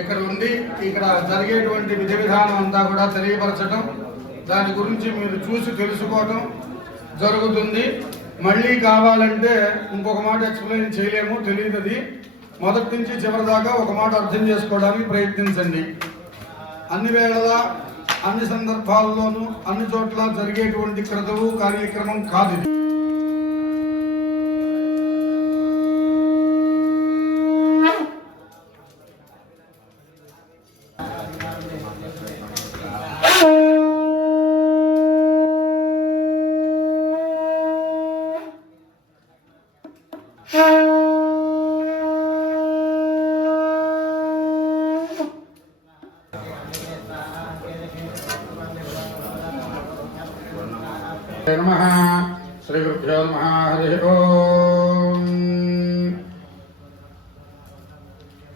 ఇక్కడ ఉండి ఇక్కడ జరిగేటువంటి విధి విధానం అంతా కూడా తెలియపరచడం, దాని గురించి మీరు చూసి తెలుసుకోవడం జరుగుతుంది. మళ్ళీ కావాలంటే ఇంకొక మాట ఎక్స్ప్లెయిన్ చేయలేము, తెలియదు. అది మొదటి నుంచి చివరి దాకా ఒక మాట అర్థం చేసుకోవడానికి ప్రయత్నించండి. అన్ని వేళలా అన్ని సందర్భాల్లోనూ అన్ని చోట్ల జరిగేటువంటి క్రతువు కార్యక్రమం కాదు ఇది. नमः श्री गुरुभ्यो नमः हरि ओम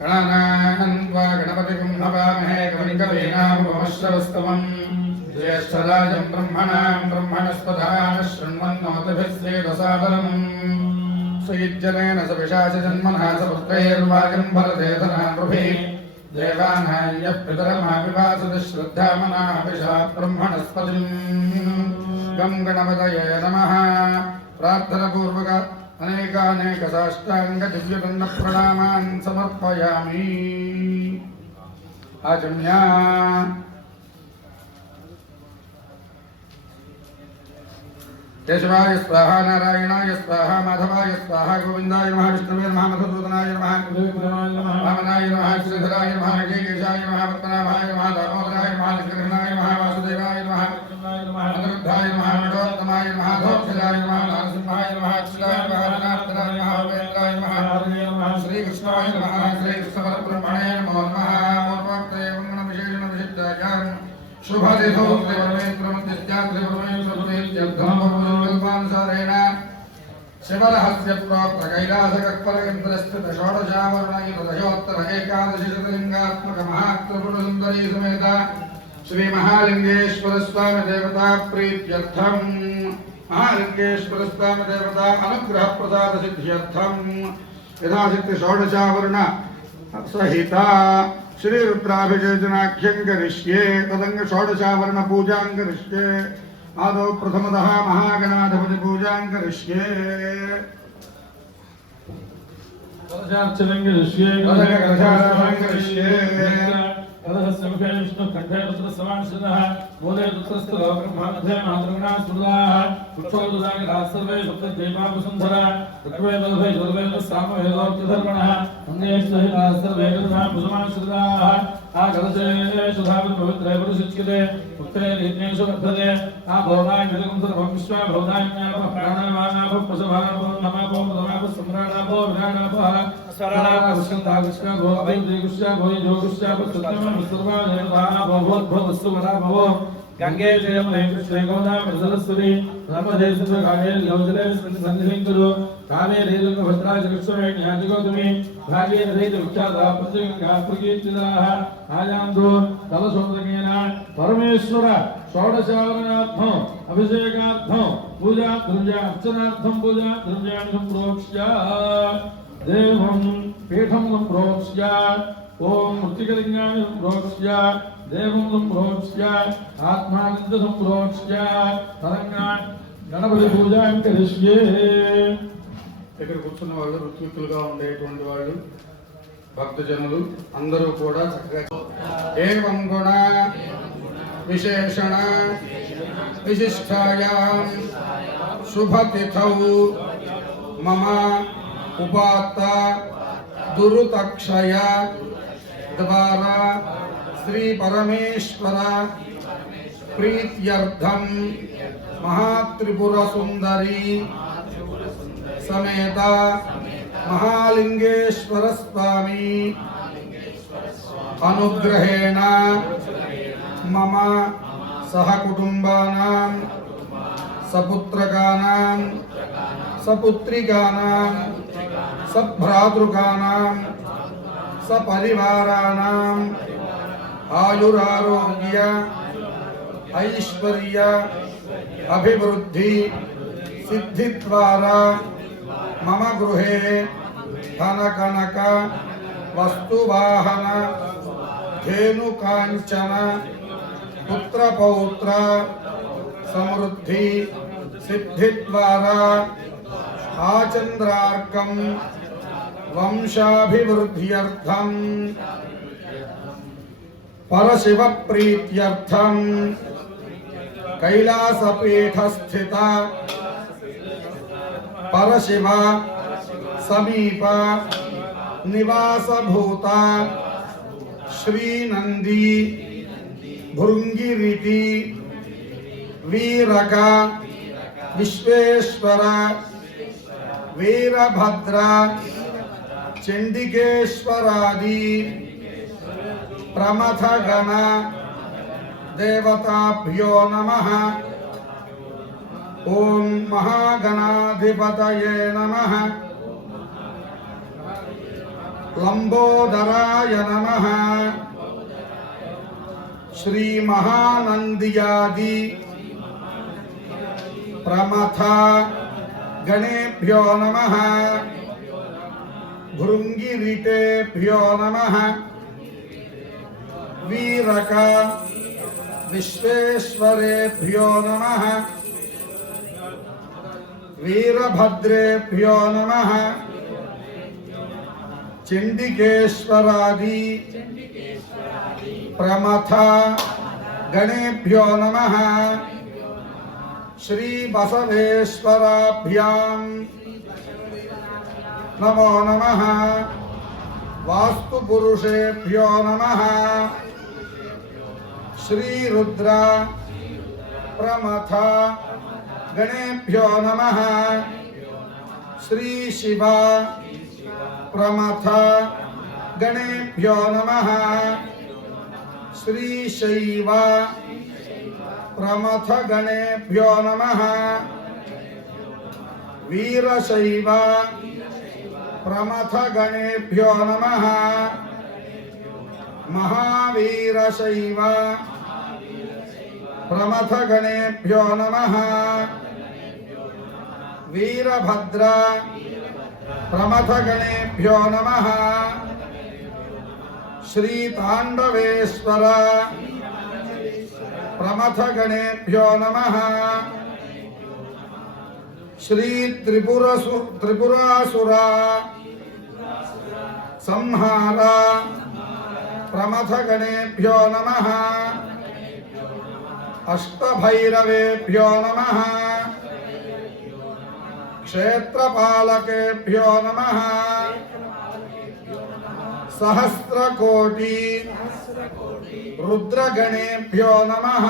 गणानान्वा गणपतिं नमामहे कविं कवीनामुपमश्रवस्तमम् ज्येष्ठराजं ब्रह्मणां ब्रह्मणस्पदान शृण्वन्नोतिभिस्सेदसादरम् सुयुज्यनेन सविशाचजन्मनः सपुत्रैर्वागं भरतेधनानृभिः देवानायः पितरमाविवासुः श्रद्धामनाभिषा ब्रह्मणस्पतिम् गं गणपतये नमः। प्रार्थनापूर्वक अनेकानेक साष्टांग दिव्यदंड प्रणामान् समर्पयामि। आचम्या केशवाय स्वाहा, नारायणाय स्वाहा, माधवाय स्वाहा, गोविंदाय नमः, विष्णुवे नमः, मधुसूदनाय नमः, वामनाय नमः, श्रीधराय नमः, केशाय नमः, पद्मनाभाय नमः, दामोदराय नमः, निग्रहणाय नमः, वासुदेवाय नमः, अनिरुद्धाय नमः, नरोत्तमाय नमः, धोक्षजाय नमः, नरसिंहाय नमः, अच्युताय नमः, जनार्दनाय नमः, वेन्द्राय नमः, श्रीकृष्णाय नमः, श्रीकृष्णपरब्रह्मणे नमो नमः। पूर्वोक्ते मंगलविशेषण विशिष्टायां शुभतिथौ त्रिवर्णेन्द्रमन्दित्यात्रिवर्णेन्द्रभूतेत्यर्थमपूर्वकल्पानुसारेण शिवरहस्य प्रोक्त कैलासकल्पयन्त्रस्थित षोडशावरणयुतदशोत्तर एकादशशतलिङ्गात्मक महात्रिपुरसुन्दरी समेत श्री महालिंगेश्वर स्वामी देवता प्रीत्यर्थम, महालिंगेश्वर स्वामी देवता अनुग्रह प्रसाद सिद्ध्यर्थम यथाशक्ति षोडशावरण सहिता श्री रुद्राभिषेचनाख्यं करिष्ये। तदंग षोडशावरण पूजां करिष्ये। आदौ प्रथमतः महागणाधिपति पूजां करिष्ये। कलशार्चनं करिष्ये। कलशस्य मुखे विष्णु कंठे रुद्र समानः मूले रुद्रस्तु ब्रह्मामध्ये मातृगणा सुरदाः पुष्पोदुदाय राजसर्वे सप्तद्वीपावसुन्धरा ऋग्वेदोभे यजुर्वेद सामवेदोक्तधर्मणः अन्येष्टहि राजसर्वे वेदनां पुष्पमाश्रिताः आ कलशे सुधावन् पवित्रे पुरुषिच्यते पुत्रे नीत्नेषु वर्धते आ भवनाय विदगं सर्वं विश्वा भवनाय ज्ञानः प्राणामानाभः पशुभानाभो नमाभो नमाभः सम्राणाभो विराणाभः स्वराणाभः विष्णुता विष्णु भोगै देवुष्या भोय जोगुष्या सत्यमं सर्वा देवताः भवोद्भवस्तु वराभवो गंगे जयमुने कृष्णे गोदावरी सरस्वती नर्मदे सिन्धुकावेरी गौजले सन्निधिं कावेरी तुंगभद्रा जगत्स्वरूपिणी न्यादिगौतमी भागीरथी विख्याता पंचगंगा प्रकीर्तिताः आयान्तु कलशोदकेन परमेश्वर षोडशावरणार्थम् अभिषेकार्थं पूजा द्रव्य अर्चनार्थं पूजा द्रव्याणि सम्प्रोक्ष्य देवं पीठं सम्प्रोक्ष्य ओम मृत्तिकलिंगानि सम्प्रोक्ष्य देवं सम्प्रोक्ष्य आत्मानंद सम्प्रोक्ष्य तरंगाण गणपति पूजां करिष्ये। ఇక్కడ కూర్చున్న వాళ్ళు ఋత్వికులుగా ఉండేటువంటి వాళ్ళు భక్తజనులు అందరూ కూడా చక్కగా ఏవం గుణ విశేషణ విశిష్టాయాం శుభతిథౌ మమ ఉపాత్త दुरुतक्षय द्वारा श्री परमेश्वर प्रीत्यर्थम महात्रिपुर सुंदरी समेत महालिंगेश्वर स्वामी अनुग्रहेण मम सहकुटुंबानां सपुत्रकानां सपुत्रिकानां सभ्रातृकानां सपरिवाराणां आयुरारोग्य ऐश्वर्य अभिवृद्धि सिद्धिद्वारा मम गृहे धन कनक वस्तुवाहन धेनुकांचन पुत्रपौत्र समृद्धि सिद्धिद्वारा आचंद्रार्कं वंशाभिवृद्ध्यर्थं परशिव प्रीत्यर्थं कैलासपीठस्थित परशिव समीप निवासभूता श्रीनंदी भृंगिरिति वीरक विश्वेश्वर वीरभद्र चंडिकेश्वरादि प्रमथगण देवताभ्यो नमः। ओम महागणाधिपतये नमः। लंबोदराय नमः। श्री महानंदियादि प्रमथ गणेभ्यो नमः। भृंगिरिटेभ्यो नमः। वीरक विश्वेश्वरेभ्यो नमः। वीरभद्रेभ्यो नमः। चंडिकेश्वरादि प्रमथ गणेभ्यो नमः। श्री बसवेश्वराभ्यां नमो नमः। वास्तुपुरुषेभ्यो नमः। श्री रुद्र प्रमथ गणेभ्यो नमः। श्री शिव प्रमथ गणेभ्यो नमः। श्री शैव प्रमथ गणेभ्यो नमः। वीरशैव प्रमथ गणेभ्यो नमः। महावीरशैव प्रमथ गणेभ्यो नमः। वीरभद्र प्रमथ गणेभ्यो नमः। श्री तांडवेश्वर प्रमथ गणेभ्यो नमः। श्री त्रिपुरासुर संहार प्रमथ गणेभ्यो नमः। अष्टभैरवेभ्यो नमः। क्षेत्रपालकेभ्यो नमः। सहस्रकोटि रुद्रगणेभ्यो नमः।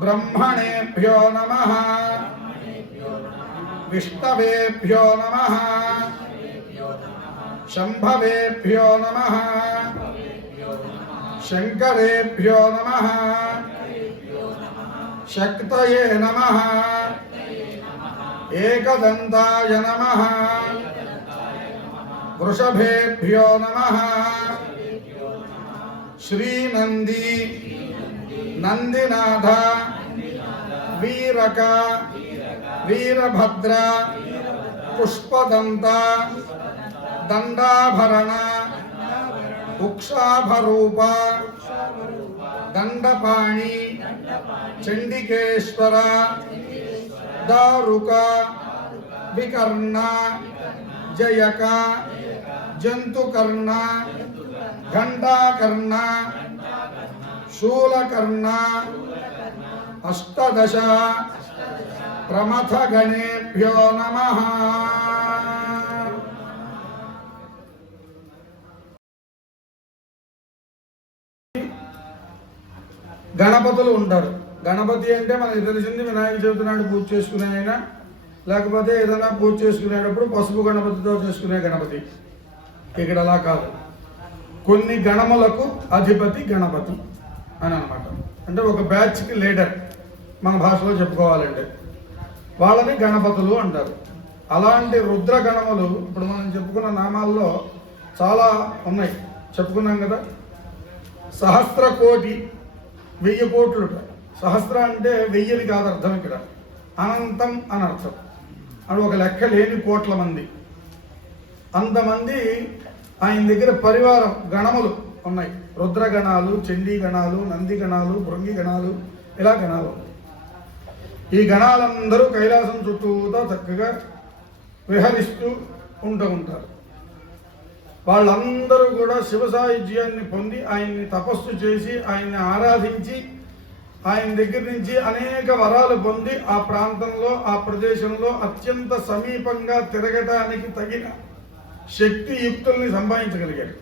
ब्रह्मणेभ्यो नमः। विष्णवेभ्यो नमः। शंभवेभ्यो नमः। शंकरेभ्यो नमः। शक्तये नमः। एकदंताय नमः। वृषभेभ्यो नमः। श्रीनंदी नंदिनाथ वीरक वीरभद्र पुष्पदंत दंडाभरण उक्षाभरूप दंडपाणि चंडिकेश्वर दारुक विकर्ण जयक जंतुकर्ण घंटाकर्ण शूलकर्ण अष्टदश प्रमथ गणेभ्यो नमः। గణపతులు ఉంటారు. గణపతి అంటే మనకి తెలిసింది వినాయక చవితి నాడు పూజ చేసుకునే అయినా లేకపోతే ఏదైనా పూజ చేసుకునేటప్పుడు పసుపు గణపతితో చేసుకునే గణపతి. ఇక్కడ అలా కాదు, కొన్ని గణములకు అధిపతి గణపతి అని అన్నమాట. అంటే ఒక బ్యాచ్కి లీడర్ మన భాషలో చెప్పుకోవాలంటే వాళ్ళని గణపతులు అంటారు. అలాంటి రుద్ర గణములు ఇప్పుడు మనం చెప్పుకున్న నామాల్లో చాలా ఉన్నాయి, చెప్పుకున్నాం కదా. సహస్ర కోటి 1000 కోట్లు. సహస్ర అంటే 1000 కాదు అర్థం, ఇక్కడ అనంతం అని అర్థం. అది ఒక లెక్క లేని కోట్ల మంది. అంతమంది ఆయన దగ్గర పరివారం గణములు ఉన్నాయి. రుద్రగణాలు, చండీ గణాలు, నంది గణాలు, భృంగి గణాలు, ఇలా గణాలు. ఈ గణాలందరూ కైలాసం చుట్టూతో చక్కగా విహరిస్తూ ఉంటారు. వాళ్ళందరూ కూడా శివ సాయుధ్యాన్ని పొంది ఆయన్ని తపస్సు చేసి ఆయన్ని ఆరాధించి ఆయన దగ్గర నుంచి అనేక వరాలు పొంది ఆ ప్రాంతంలో ఆ ప్రదేశంలో అత్యంత సమీపంగా తిరగటానికి తగిన శక్తియుక్తుల్ని సంపాదించగలిగారు.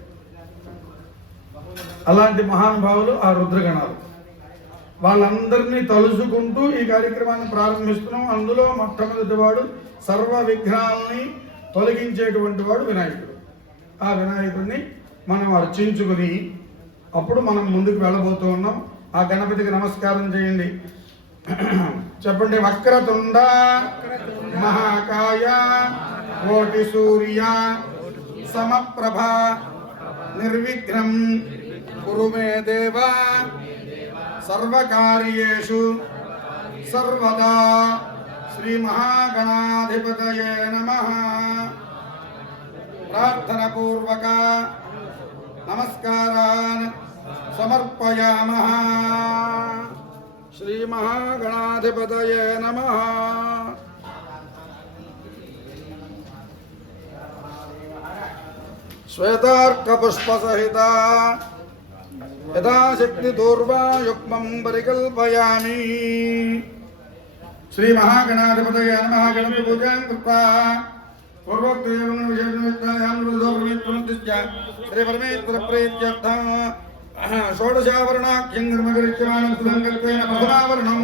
అలాంటి మహానుభావులు ఆ రుద్రగణాలు. వాళ్ళందరినీ తలుసుకుంటూ ఈ కార్యక్రమాన్ని ప్రారంభిస్తున్నాం. అందులో మొట్టమొదటి వాడు సర్వ విఘ్నాలని తొలగించేటువంటి వాడు వినాయకుడు. ఆ వినాయకుడిని మనం అర్చించుకుని అప్పుడు మనం ముందుకు వెళ్ళబోతూ ఉన్నాం. ఆ గణపతికి నమస్కారం చేయండి. చెప్పండి. వక్రతుండ మహాకాయ కోటి సూర్య సమప్రభ నిర్విఘ్నం కురు మే దేవ సర్వకార్యేషు సర్వదా. శ్రీ మహాగణాధిపతయే నమః. ప్రార్థన పూర్వక నమస్కారాన్ సమర్పయామః. శ్రీ మహాగణాధిపతయే నమః. శ్వేతార్కపుష్పసహిత యథాశక్తి దూర్వాయుగ్మం పరికల్పయామి. శ్రీ మహాగణాధిపతయే నమః. గణపతి పూజాం కృత్వా పూర్వోక్తేన శ్రీ పరమేశ్వర ప్రీత్యర్థం షోడశావరణాఖ్యం నిర్మగరిష్యమాణం సులంకల్పేన ప్రథమావరణం.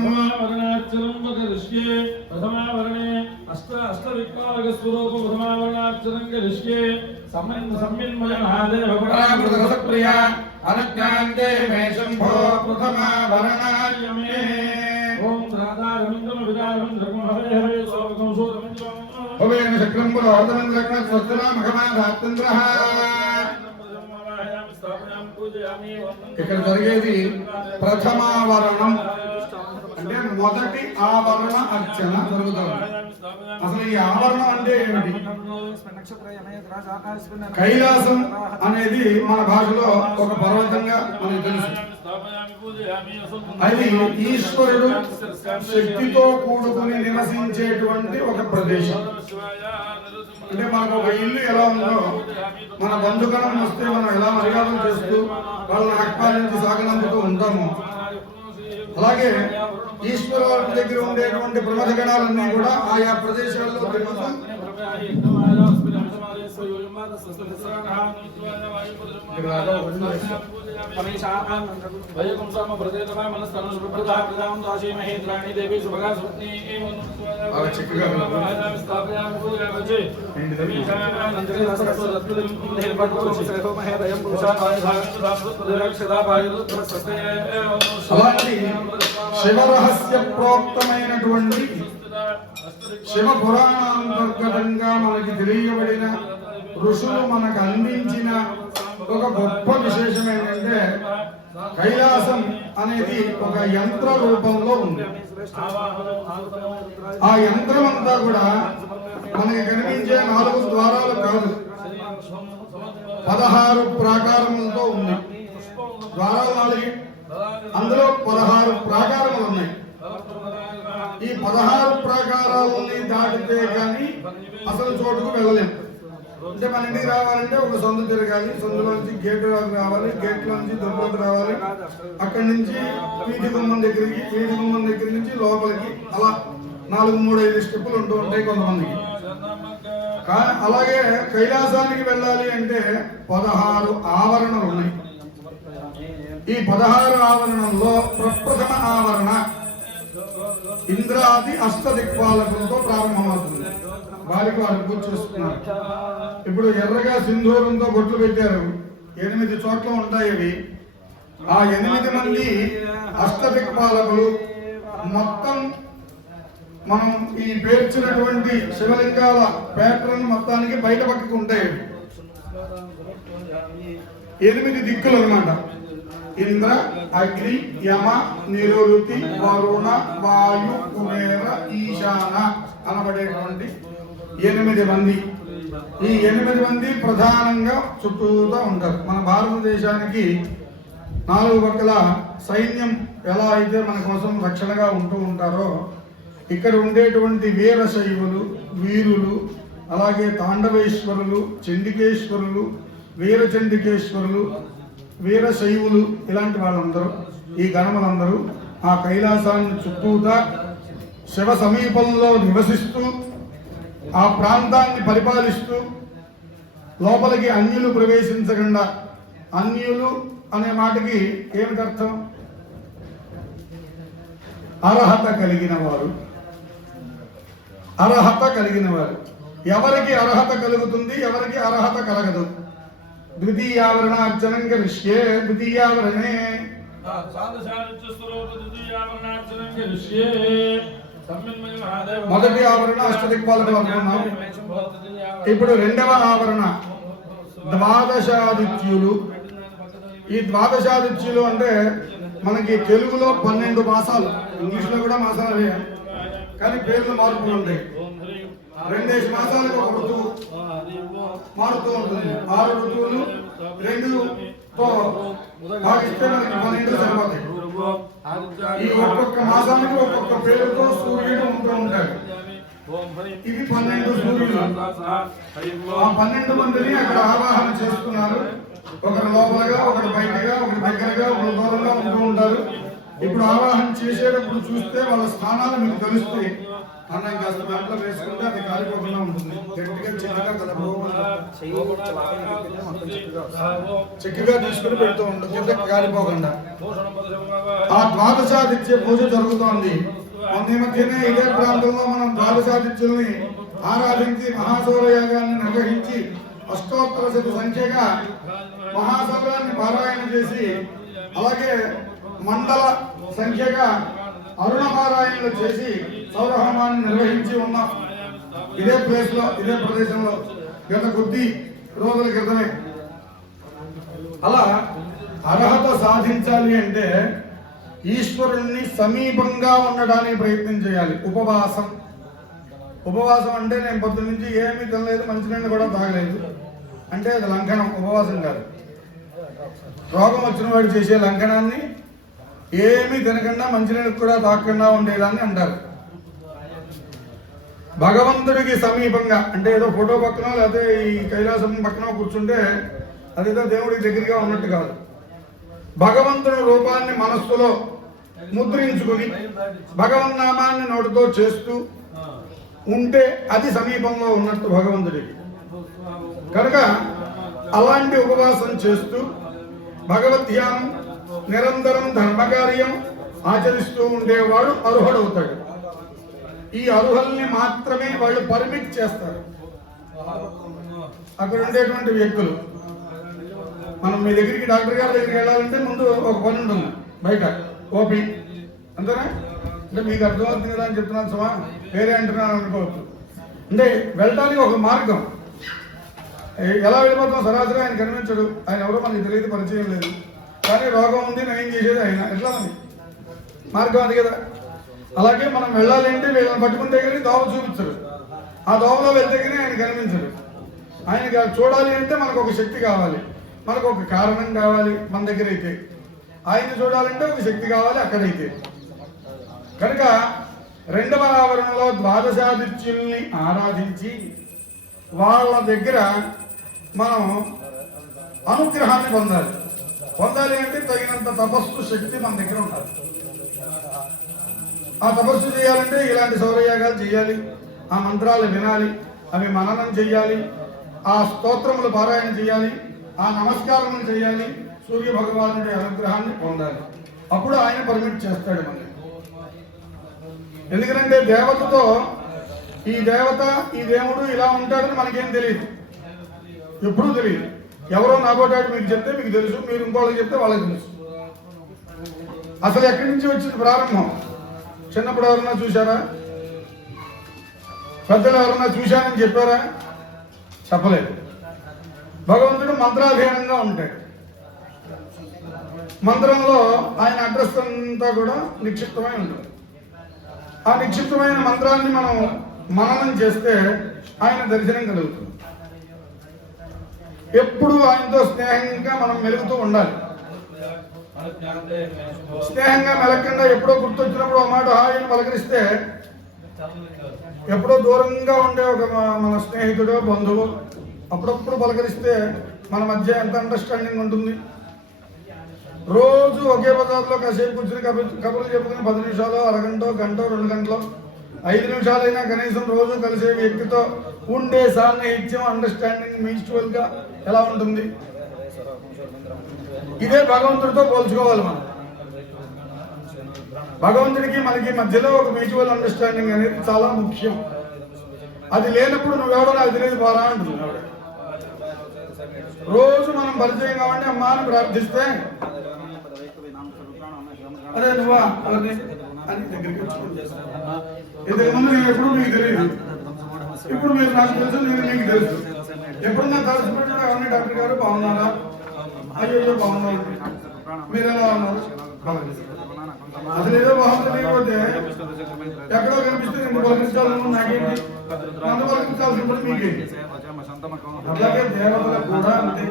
ప్రథమావరణే అష్టవిక్పాలక స్వరూప ప్రథమావరణార్చనం కరిష్యే. సమ్మిన్మయ మహాదేవ ప్రియ అనుజ్ఞాంతే మే శంభో ప్రథమావరణాయ మే. ఓం రాధారవింద్రం విదారం ధర్మం హరే హరే సోమకం సూరమింద్రం భవేన శక్రం పురోహతమంత్రకం స్వస్తినామఘమాధాత్తంద్రః. ఇక్కడ జరిగేది ప్రథమావరణం అంటే మొదటి ఆవరణ అర్చన జరుగుతుంది. అసలు ఈ ఆవరణం అంటే ఏమిటి? కైలాసం అనేది మన భాషలో ఒక పర్వతంగా మనకు తెలుసు. అది ఈశ్వరుడు శక్తితో కూడుకుని నివసించేటువంటి ఒక ప్రదేశం. అంటే మనకు ఒక ఇల్లు ఎలా ఉందో, మన బంధుగణం వస్తే మనం ఎలా మర్యాదలు చేస్తూ వాళ్ళని ఆహ్వానించి సాగనంపుతూ ఉంటాము, అలాగే ఈశ్వరుడి దగ్గర ఉండేటువంటి ప్రమథ గణాలన్నీ కూడా ఆయా ప్రదేశాల్లో తిరుగుతూ శివరహస్య ప్రోక్తమైనటువంటి శివ పురాణాంతర్గతంగా మనకి తెలియబడిన ఋషులు మనకు అందించిన ఒక గొప్ప విశేషం ఏంటంటే కైలాసం అనేది ఒక యంత్ర రూపంలో ఉంది. ఆ యంత్రం అంతా కూడా మనకి కనిపించే 4 ద్వారాలు కాదు, 16 ప్రాకారములతో ఉంది. ద్వారాలు 4, అందులో 16 ప్రాకారములు ఉన్నాయి. ఈ 16 ప్రాకారాలని దాటితే కానీ అసలు చోటుకు వెళ్ళలేము. అంటే మన ఇంటికి రావాలంటే ఒక సందు తిరగాలి, సందులోంచి గేటు రావాలి, గేట్లోంచి దొంగలోకి రావాలి, అక్కడి నుంచి వీధి గుమ్మం దగ్గరికి, వీధి గుమ్మం దగ్గర నుంచి లోపలికి, అలా 4, 3, 5 స్టెప్పులు ఉంటూ ఉంటాయి కొంతమందికి. కానీ అలాగే కైలాసానికి వెళ్ళాలి అంటే 16 ఆవరణలు ఉన్నాయి. ఈ 16 ఆవరణంలో ప్రప్రథమ ఆవరణ ఇంద్రాది అష్టదిక్పాలకులతో ప్రారంభమవుతుంది. వారికి వారు పూజ చేస్తున్నారు. ఇప్పుడు ఎర్రగా సింధూరంతో బొట్లు పెట్టారు. 8 చోట్ల ఉంటాయి అవి. ఆ 8 మంది అష్టదిక్పాలకులు మొత్తం మనం ఈ పేర్చినటువంటి శివలింగాల ప్యాటర్న్ మొత్తానికి బయట పక్కకు ఉంటాయి. 8 దిక్కులు అన్నమాట. ఇంద్ర, అగ్ని, యమ, నిరుతి, వరుణ, వాయు, కుబేర, ఈశాన అనబడేటువంటి 8 మంది. ఈ 8 మంది ప్రధానంగా చుట్టూతా ఉంటారు. మన భారతదేశానికి 4 పక్కల సైన్యం ఎలా అయితే మన కోసం రక్షణగా ఉంటూ ఉంటారో, ఇక్కడ ఉండేటువంటి వీరశైవులు, వీరులు, అలాగే తాండవేశ్వరులు, చండికేశ్వరులు, వీరచండికేశ్వరులు, వీరశైవులు, ఇలాంటి వాళ్ళందరూ, ఈ గణములందరూ ఆ కైలాసాన్ని చుట్టూతా శివ సమీపంలో నివసిస్తూ ఆ ప్రాంతాన్ని పరిపాలిస్తూ లోపలికి అన్యులు ప్రవేశించకుండా, అన్యులు అనే మాటకి ఏమిటి అర్థం? అర్హత కలిగిన వారు. అర్హత కలిగిన వారు. ఎవరికి అర్హత కలుగుతుంది, ఎవరికి అర్హత కలగదు? ద్వితీయావరణార్చనం కరిష్యే. ద్వితీయావరణే మొదటి ఆవరణ అష్టదిక్పాలకు అనుకున్నాం. ఇప్పుడు రెండవ ఆవరణ ద్వాదశాదిత్యులు. ఈ ద్వాదశాదిత్యులు అంటే మనకి తెలుగులో 12 మాసాలు, ఇంగ్లీష్లో కూడా మాసాలు వేయాలి, కానీ పేర్లు మార్పులు ఉంటాయి. 2 మాసాలకు ఒక ఋతువు మారుతూ ఉంటుంది. 6 ఋతువులు 2తో భాగిస్తే మనకి 12 సరిపోతాయి. ఈ ఒక్కొక్క మాసానికి ఒక్కొక్క పేరుతో సూర్యుడు ఉంటూ ఉంటాడు. ఇవి 12 సూర్యులు. ఆ 12 మందిని అక్కడ ఆవాహన చేస్తున్నారు. ఒకరు లోపలగా, ఒకరు బయటగా, ఒకరు దగ్గరగా, ఒకరు దూరంగా ఉంటూ ఉంటారు. ఇప్పుడు ఆవాహన చేసేటప్పుడు చూస్తే వాళ్ళ స్థానాలు మీకు తెలుస్తాయి. అన్నం కాస్త దాంట్లో వేసుకుంటే అది కాలిపోకుండా ఉంటుంది. గట్టిగా చిన్నగా చెక్కగా తీసుకుని పెడుతూ ఉంటుంది కాలిపోకుండా. ఆ ద్వాదశాదిత్య పూజ జరుగుతోంది. ఈ మధ్యనే ఇదే ప్రాంతంలో మనం ద్వాదశాదిత్యుల్ని ఆరాధించి మహాసౌరయాగాన్ని నిర్వహించి అష్టోత్తర శత సంఖ్యగా మహాసౌరాన్ని పారాయణ చేసి, అలాగే మండల సంఖ్యగా అరుణ పారాయణలు చేసి సౌరహోమాన్ని నిర్వహించి ఉన్నాం. ఇదే ప్లేస్ లో, ఇదే ప్రదేశంలో గత కొద్ది రోజుల క్రితమే. అలా అర్హత సాధించాలి అంటే ఈశ్వరుణ్ణి సమీపంగా ఉండడానికి ప్రయత్నం చేయాలి. ఉపవాసం. ఉపవాసం అంటే నేను పొద్దున్న నుంచి ఏమీ తినలేదు, మంచినీళ్ళు కూడా తాగలేదు అంటే అది లంఘనం, ఉపవాసం కాదు. రోగం వచ్చిన వాడు చేసే లంఘనాన్ని ఏమీ తినకుండా మంచినీళ్ళకి కూడా తాగకుండా ఉండేదాన్ని అంటారు. భగవంతుడికి సమీపంగా అంటే ఏదో ఫోటో పక్కన లేకపోతే ఈ కైలాసం పక్కన కూర్చుంటే అదేదో దేవుడికి దగ్గరగా ఉన్నట్టు కాదు. భగవంతుడి రూపాన్ని మనస్సులో ముద్రించుకుని భగవన్నామాన్ని నోటితో చేస్తూ ఉంటే అది సమీపంలో ఉన్నట్టు భగవంతుడికి. కనుక అలాంటి ఉపవాసం చేస్తూ భగవద్ధ్యానం నిరంతరం ధర్మకార్యం ఆచరిస్తూ ఉండేవాడు అర్హుడవుతాడు. ఈ అర్హుల్ని మాత్రమే వాళ్ళు పర్మిట్ చేస్తారు. అక్కడ ఉండేటువంటి వ్యక్తులు. మనం మీ దగ్గరికి డాక్టర్ గారి దగ్గరికి వెళ్ళాలంటే ముందు ఒక పని ఉంటుంది బయట, ఓపీ, అంతేనా? అంటే మీకు అర్థమవుతుంది కదా అని చెప్తున్నాను సుమా, వేరే అంటున్నాను అనుకోవచ్చు. అంటే వెళ్ళడానికి ఒక మార్గం. ఎలా వెళ్ళిపోతాం? సరాసరి ఆయన కనిపించడు, ఆయన ఎవరో మనకి తెలియదు, పరిచయం లేదు, కానీ రోగం ఉంది, నయం చేసేది ఆయన. ఎట్లా ఉంది మార్గం అది కదా. అలాగే మనం వెళ్ళాలి అంటే వీళ్ళని పట్టుకుంటే కానీ దోవ చూపించడు. ఆ దోవలో వెళ్తే కానీ ఆయన కనిపించడు. ఆయన చూడాలి అంటే మనకు ఒక శక్తి కావాలి, మనకు ఒక కారణం కావాలి. మన దగ్గర అయితే ఆయన చూడాలంటే ఒక శక్తి కావాలి అక్కడైతే. కనుక రెండవ ఆవరణలో ద్వాదశాదిత్యుల్ని ఆరాధించి వాళ్ళ దగ్గర మనం అనుగ్రహాన్ని పొందాలి. పొందాలి అంటే తగినంత తపస్సు శక్తి మన దగ్గర ఉండాలి. ఆ తపస్సు చేయాలంటే ఇలాంటి సౌరయాగాలు చేయాలి, ఆ మంత్రాలు వినాలి, అవి మననం చేయాలి, ఆ స్తోత్రములు పారాయణ చేయాలి, ఆ నమస్కారములు చేయాలి, సూర్య భగవానుడి అనుగ్రహాన్ని పొందాలి. అప్పుడు ఆయన పర్మిట్ చేస్తాడు మనకి. ఎందుకంటే దేవతతో ఈ దేవత, ఈ దేవుడు ఇలా ఉంటాడని మనకేం తెలియదు, ఎప్పుడూ తెలియదు. ఎవరో నాబోటాడు మీకు చెప్తే మీకు తెలుసు, మీరు ఇంకోళ్ళకి చెప్తే వాళ్ళకి తెలుసు. అసలు ఎక్కడి నుంచి వచ్చింది ప్రారంభం? చిన్నప్పుడు ఎవరన్నా చూశారా? పెద్దలు ఎవరన్నా చూశారని చెప్పారా? చెప్పలేదు. భగవంతుడు మంత్రాధీనంగా ఉంటాడు. మంత్రంలో ఆయన అడ్రస్ అంతా కూడా నిక్షిప్తమై ఉంటుంది. ఆ నిక్షిప్తమైన మంత్రాన్ని మనం మననం చేస్తే ఆయన దర్శనం కలుగుతుంది. ఎప్పుడు ఆయనతో స్నేహంగా మనం మెలుగుతూ ఉండాలి. స్నేహంగా మెలగకుండా ఎప్పుడో గుర్తొచ్చినప్పుడు ఒక మాట హాయిని పలకరిస్తే, ఎప్పుడో దూరంగా ఉండే ఒక మన స్నేహితుడు బంధువు అప్పుడప్పుడు పలకరిస్తే మన మధ్య ఎంత అండర్స్టాండింగ్ ఉంటుంది. రోజు ఒకే బజార్లో కాసేపు కూర్చుని కబుర్లు చెప్పుకుని 10 నిమిషాలు, అరగంట, గంట, 2 గంటలు, 5 నిమిషాలైనా కనీసం రోజు కలిసే వ్యక్తితో ఉండే సాన్నిహిత్యం, అండర్స్టాండింగ్, మ్యూచువల్గా ఎలా ఉంటుంది? ఇదే భగవంతుడితో పోల్చుకోవాలి మనం. భగవంతుడికి మనకి మధ్యలో ఒక మ్యూచువల్ అండర్స్టాండింగ్ అనేది చాలా ముఖ్యం. అది లేనప్పుడు నువ్వెవడో నాకు తెలియదు బారా అంటుంది. రోజు మనం పరిచయం కావండి అమ్మా అని ప్రార్థిస్తే, అదే నువ్వా అని దగ్గరికి వచ్చుకుంటే, ఇంతకుముందు నేను ఎప్పుడు మీకు తెలియదు, ఇప్పుడు మీరు నాకు తెలుసు, నేను మీకు తెలుసు. ఎప్పుడు నాకు తలసిపెట్టాడు ఎవరిని డాక్టర్ గారు బాగున్నారా, అయ్యో బాగున్నారు, మీరు ఎలా ఉన్నారు, అసలు ఏదో బాగుంది లేకపోతే ఎక్కడో కనిపిస్తే నేను పలకరించాలను నాకేంటి, నన్ను పలకరించాల్సినప్పుడు మీకేంటి. అలాగే దేవతలకు కూడా అంతే.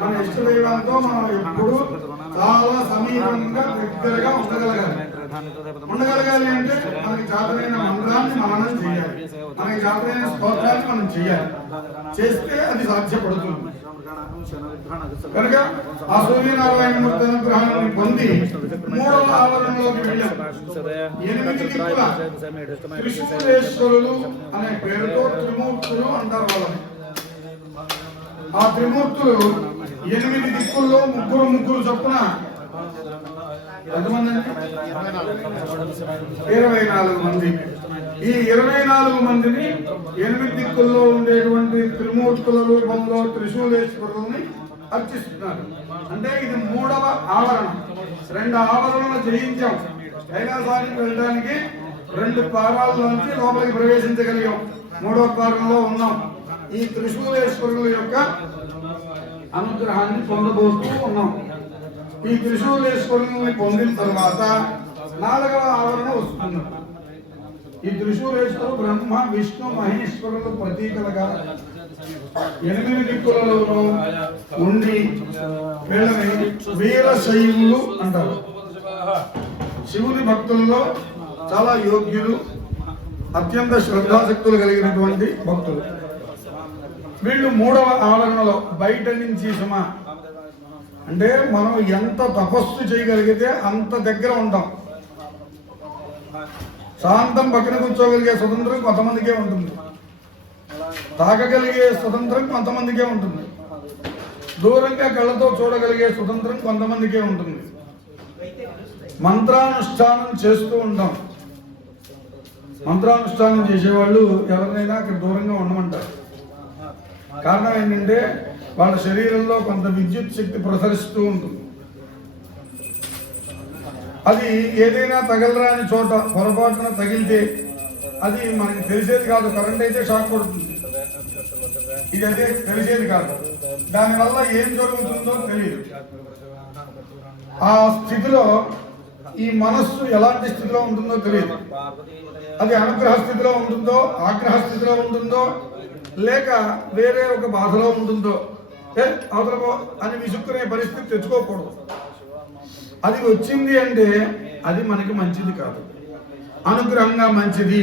మన ఇష్ట దైవాలతో మనం ఎప్పుడు చాలా సమీపంగా దగ్గరగా ఉండగలగాలి అంటే మనకి జాతరైన మంత్రాన్ని మననం చేయాలి, మనకి జాతరైన స్తోత్రాన్ని మనం చేయాలి. చేస్తే అది సాధ్యపడుతుంది. కనుక ఆ సూర్యనారాయణ మూర్తి అనుగ్రహాన్ని పొంది 3వ ఆవరణలోకి వెళ్ళాం. 8 దిక్కుల త్రిశూలేశ్వరులు అనే పేరుతో త్రిమూర్తులు అంటారు వాళ్ళని. ఆ త్రిమూర్తులు 8 దిక్కుల్లో ముగ్గురు చొప్పున ఎంతమంది? 24 మంది. ఈ 24 మందిని 8 దిక్కుల్లో ఉండేటువంటి త్రిమూర్తుల రూపంలో త్రిశూలేశ్వరుల్ని అర్చిస్తున్నారు. అంటే ఇది 3వ ఆవరణం. 2 ఆవరణలు జయించాం. కైలాసానికి వెళ్ళడానికి 2 ద్వారాల్లోంచి లోపలికి ప్రవేశించగలిగాం. 3వ ద్వారంలో ఉన్నాం. ఈ త్రిశూలేశ్వరుల యొక్క అనుగ్రహాన్ని పొందబోతూ ఉన్నాం. ఈ త్రిశూలేశ్వరుల్ని పొందిన తర్వాత 4వ ఆవరణ వస్తుంది. ఈ త్రిశూలేశ్వరు బ్రహ్మ, విష్ణు, మహేశ్వరులు ప్రతీకలుగా 8 దిక్కులలో ఉండి వీళ్ళని వీరశైవులు అంటారు. శివుని భక్తుల్లో చాలా యోగ్యులు, అత్యంత శ్రద్ధాశక్తులు కలిగినటువంటి భక్తులు. వీళ్ళు 3వ ఆవరణలో బయట నుంచి అంటే మనం ఎంత తపస్సు చేయగలిగితే అంత దగ్గర ఉంటాం. శాంతం పక్కన కూర్చోగలిగే స్వతంత్రం కొంతమందికే ఉంటుంది, తాకగలిగే స్వతంత్రం కొంతమందికే ఉంటుంది, దూరంగా కళ్ళతో చూడగలిగే స్వతంత్రం కొంతమందికే ఉంటుంది. మంత్రానుష్ఠానం చేస్తూ ఉంటాం. మంత్రానుష్ఠానం చేసేవాళ్ళు ఎవరినైనా అక్కడ దూరంగా ఉండమంటారు. కారణం ఏంటంటే వాళ్ళ శరీరంలో కొంత విద్యుత్ శక్తి ప్రసరిస్తూ ఉంటుంది. అది ఏదైనా తగలరాని చోట పొరపాటున తగిలితే అది మనకి తెలిసేది కాదు. కరెంట్ అయితే షాక్ కొడుతుంది, ఇది అయితే తెలిసేది కాదు. దానివల్ల ఏం జరుగుతుందో తెలియదు. ఆ స్థితిలో ఈ మనస్సు ఎలాంటి స్థితిలో ఉంటుందో తెలియదు. అది అనుగ్రహ స్థితిలో ఉంటుందో, ఆగ్రహ స్థితిలో ఉంటుందో, లేక వేరే ఒక బాధలో ఉంటుందో అవతలకో అని విసుక్కునే పరిస్థితి తెచ్చుకోకూడదు. అది వచ్చింది అంటే అది మనకి మంచిది కాదు, అనుగ్రహంగా మంచిది,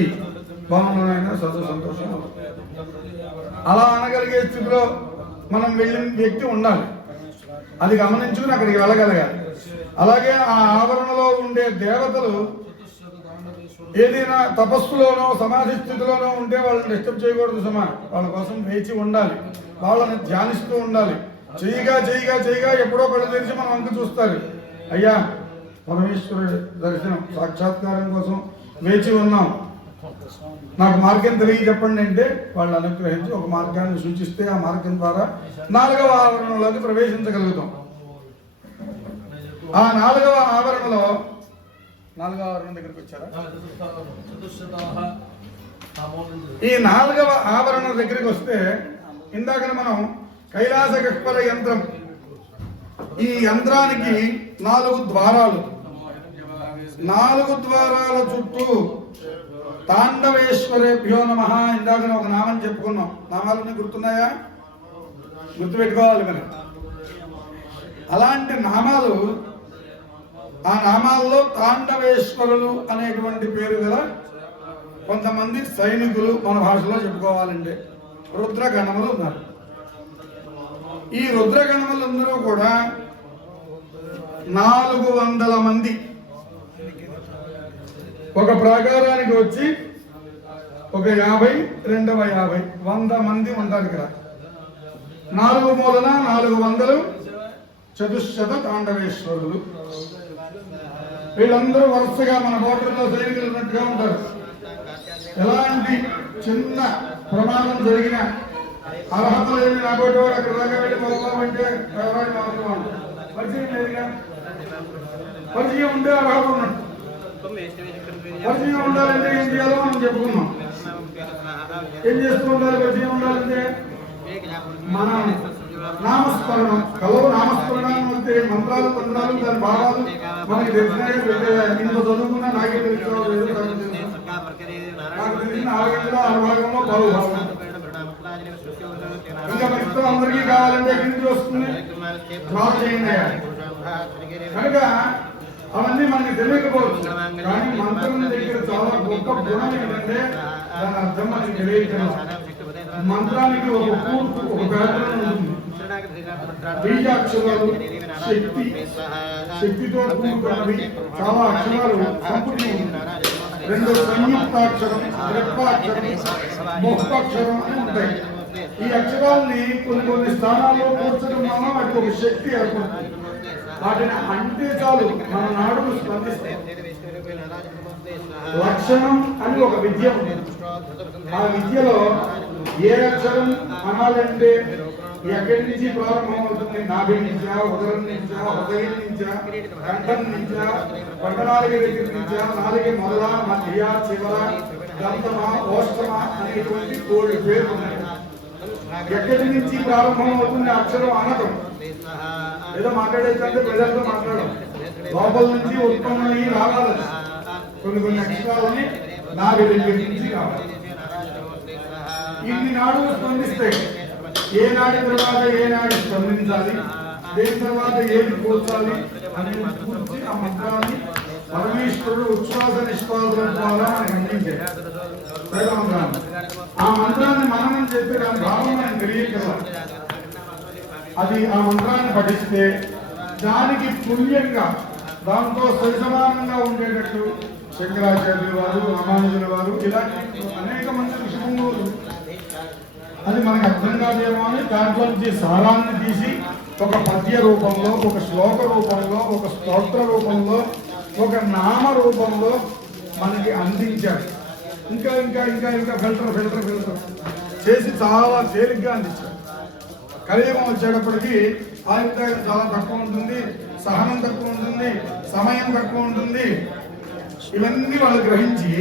బాగున్నాయినా చదువు సంతోషం అలా అనగలిగే స్థితిలో మనం వెళ్ళిన వ్యక్తి ఉండాలి. అది గమనించుకుని అక్కడికి వెళ్ళగలగాలి. అలాగే ఆ ఆవరణలో ఉండే దేవతలు ఏదైనా తపస్సులోనో సమాధి స్థితిలోనో ఉంటే వాళ్ళని డిస్టర్బ్ చేయకూడదు. వాళ్ళ కోసం వేచి ఉండాలి, వాళ్ళని ధ్యానిస్తూ ఉండాలి. చేయగా ఎప్పుడో కళ్ళు తెరిచి మనం అంక చూస్తారు, అయ్యా పరమేశ్వరుడి దర్శనం సాక్షాత్కారం కోసం వేచి ఉన్నాం, నాకు మార్గం తెలియ చెప్పండి అంటే వాళ్ళు అనుగ్రహించి ఒక మార్గాన్ని సూచిస్తే ఆ మార్గం ద్వారా 4వ ఆవరణలోకి ప్రవేశించగలుగుతాం. ఆ 4వ ఆవరణలో 4వ ఆవరణ దగ్గరికి వచ్చారా? ఈ 4వ ఆవరణ దగ్గరికి వస్తే ఇందాక మనం కైలాస గహ్వర యంత్రం, ఈ యంత్రానికి 4 ద్వారాలు. 4 ద్వారాల చుట్టూ తాండవేశ్వరేభ్యో నమః ఇందాక ఒక నామం చెప్పుకున్నాం. నామాలన్నీ గుర్తున్నాయా? గుర్తుపెట్టుకోవాలి మనం. అలాంటి నామాలు, ఆ నామాల్లో తాండవేశ్వరులు అనేటువంటి పేరు గల కొంతమంది సైనికులు మన భాషలో చెప్పుకోవాలంటే రుద్రగణములు ఉన్నారు. ఈ రుద్రగణములందరూ కూడా 400 మంది ఒక ప్రాకారానికి వచ్చి ఒక 50, రెండవ 50, 100 మంది ఉంటారు ఇక్కడ. 4 మూలన 400 చతుశ్శత తాండవేశ్వరులు. వీళ్ళందరూ వరుసగా మన బోర్డర్లో సైనికులు ఉన్నట్టుగా ఉంటారు. ఎలాంటి చిన్న ప్రమాదం జరిగిన అర్హత లేని నాబోటి వాడు అక్కడ దాకా వెళ్ళి పోవాలంటే పరిచయం లేదుగా. పరిచయం ఉంటే అర్హత ఉన్నట్టు. పరిచయం ఉండాలంటే ఏం చేయాలో మనం చెప్పుకున్నాం. ఏం చేస్తూ ఉండాలి? పరిచయం ఉండాలంటే మన నామస్మరణం, కలవు నామస్మరణం అంటే మంత్రాలు తంత్రాలు దాని భావాలు మనకి తెలిసినాయి. ఇంత చదువుకున్నా నాకే తెలుసుకోవాలి. నాకు తెలిసిన 6 గంటల 6 భాగంలో 10 భాగం. ఇంకా పరిస్థితులు అందరికీ కావాలంటే ఎక్కడి నుంచి వస్తుంది? క్రాస్ చేయండి. కనుక అవన్నీ మనకి తెలియకపోవచ్చు. కానీ మంత్రం దగ్గర చాలా గొప్ప గుణం ఏంటంటే దాని అర్థం మనకి తెలియజేయడం. మంత్రానికి ఒక పూర్తి, ఒక ప్యాటర్న్ ఉంటుంది. బీజాక్షరాలు, శక్తి, శక్తితో కూడుకున్నవి చాలా అక్షరాలు సంపూర్ణ. 2 సంయుక్తాక్షరం, ద్రక్వాక్షరం, బహుళాక్షరం అని ఉంటాయి. ఈ అక్షరాల్ని కొన్ని స్థానాల్లో కూర్చడం వల్ల వాటికి ఒక శక్తి ఏర్పడుతుంది. వాటిని అంటే చాలు మన నాడులు స్పందిస్తాయి. లక్షణం అని ఒక విద్య ఉంది. ఆ విద్యలో ఏ అక్షరం అనాలంటే ఎక్కడి నుంచి ప్రారంభం అవుతుంది? నాభి నుంచా, ఉదరం నుంచా, హృదయం నుంచా, కంఠం నుంచా, కంఠనాలిక దగ్గర నుంచా, నాలుగు మొదల, మధ్య, చివర, దంతమ, ఓష్టమ అనేటువంటి 7 పేర్లు ఉన్నాయి. ఎక్కడి నుంచి ప్రారంభం అవుతుంది అక్షరం అనడం? ఏదో మాట్లాడేదంటే ప్రజలతో మాట్లాడడం. లోపల నుంచి ఉత్పన్నమయ్యి రావాలి. కొన్ని అక్షరాలని నాభి దగ్గర నుంచి రావాలి. ఇన్ని నాడులు స్పందిస్తాయి. ఏ నాడి తర్వాత ఏ నాడి స్పందించాలి, దేని తర్వాత ఏది కూర్చాలి అనేది గురించి ఆ మంత్రాన్ని పరమేశ్వరుడు ఉచ్ఛ్వాస నిశ్వాసల ద్వారా మనకు అందించాడు. ఆ మంత్రాన్ని మననం చెప్పి దాని భావం మనం తెలియగలం. అది ఆ మంత్రాన్ని పఠిస్తే దానికి పుణ్యంగా, దాంతో సరిసమానంగా ఉండేటట్టు శంకరాచార్యుల వారు, రామానుజుల వారు, ఇలాంటి అనేక మంది ఋషిమునులు, అది మనకు అర్థం కాదేమో అని దాంట్లో నుంచి సారాన్ని తీసి ఒక పద్య రూపంలో, ఒక శ్లోక రూపంలో, ఒక స్తోత్ర రూపంలో, ఒక నామ రూపంలో మనకి అందించారు. ఇంకా ఇంకా ఇంకా ఇంకా ఫిల్టర్ చేసి చాలా తేలిగ్గా అందించారు. కలియుగం వచ్చేటప్పటికి ఆయుర్దాయం చాలా తక్కువ ఉంటుంది, సహనం తక్కువ ఉంటుంది, సమయం తక్కువ ఉంటుంది. ఇవన్నీ వాళ్ళు గ్రహించి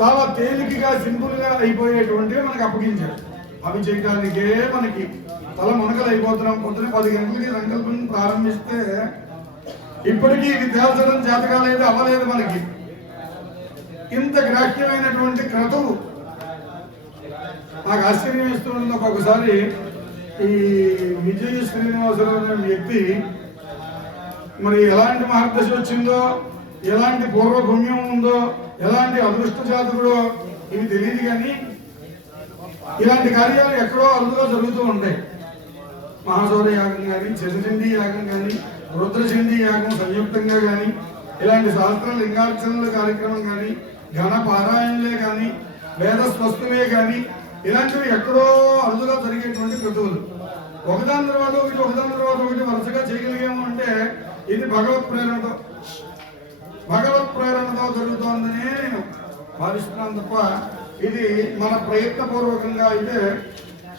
చాలా తేలికగా, సింపుల్గా అయిపోయేటువంటివి మనకు అప్పగించారు. అవి చేయడానికే మనకి తల మునకలు అయిపోతున్నాం. పొద్దున 10 గంటలకి సంకల్పం ప్రారంభిస్తే ఇప్పటికీ ఇది తేల్చడం చేతకాలేదు, అవ్వలేదు. మనకి ఇంత గ్రాహ్యమైనటువంటి క్రతువు నాకు ఆశ్చర్యం ఇస్తుంది. ఒక్కొక్కసారి ఈ విజయ శ్రీనివాసరావు అనే వ్యక్తి మరి ఎలాంటి మహర్దశ వచ్చిందో, ఎలాంటి పూర్వపుణ్యం ఉందో, ఎలాంటి అదృష్ట జాతకుడో ఇవి తెలియదు. కానీ ఇలాంటి కార్యాలు ఎక్కడో అరుదుగా జరుగుతూ ఉంటాయి. మహాశౌర్య యాగం కానీ, చతుచండీ యాగం కానీ, రుద్రచండీ యాగం సంయుక్తంగా కానీ, ఇలాంటి శాస్త్ర లింగార్చనల కార్యక్రమం కానీ, ఘన పారాయణలే కానీ, వేద స్వస్థమే కానీ, ఇలాంటివి ఎక్కడో అరుదుగా జరిగేటువంటి క్రతువులు. ఒకదాని తర్వాత ఒకటి వరుసగా చేయగలిగాము అంటే ఇది భగవత్ ప్రేరణతో జరుగుతోందనే నేను భావిస్తున్నాను తప్ప ఇది మన ప్రయత్నపూర్వకంగా అయితే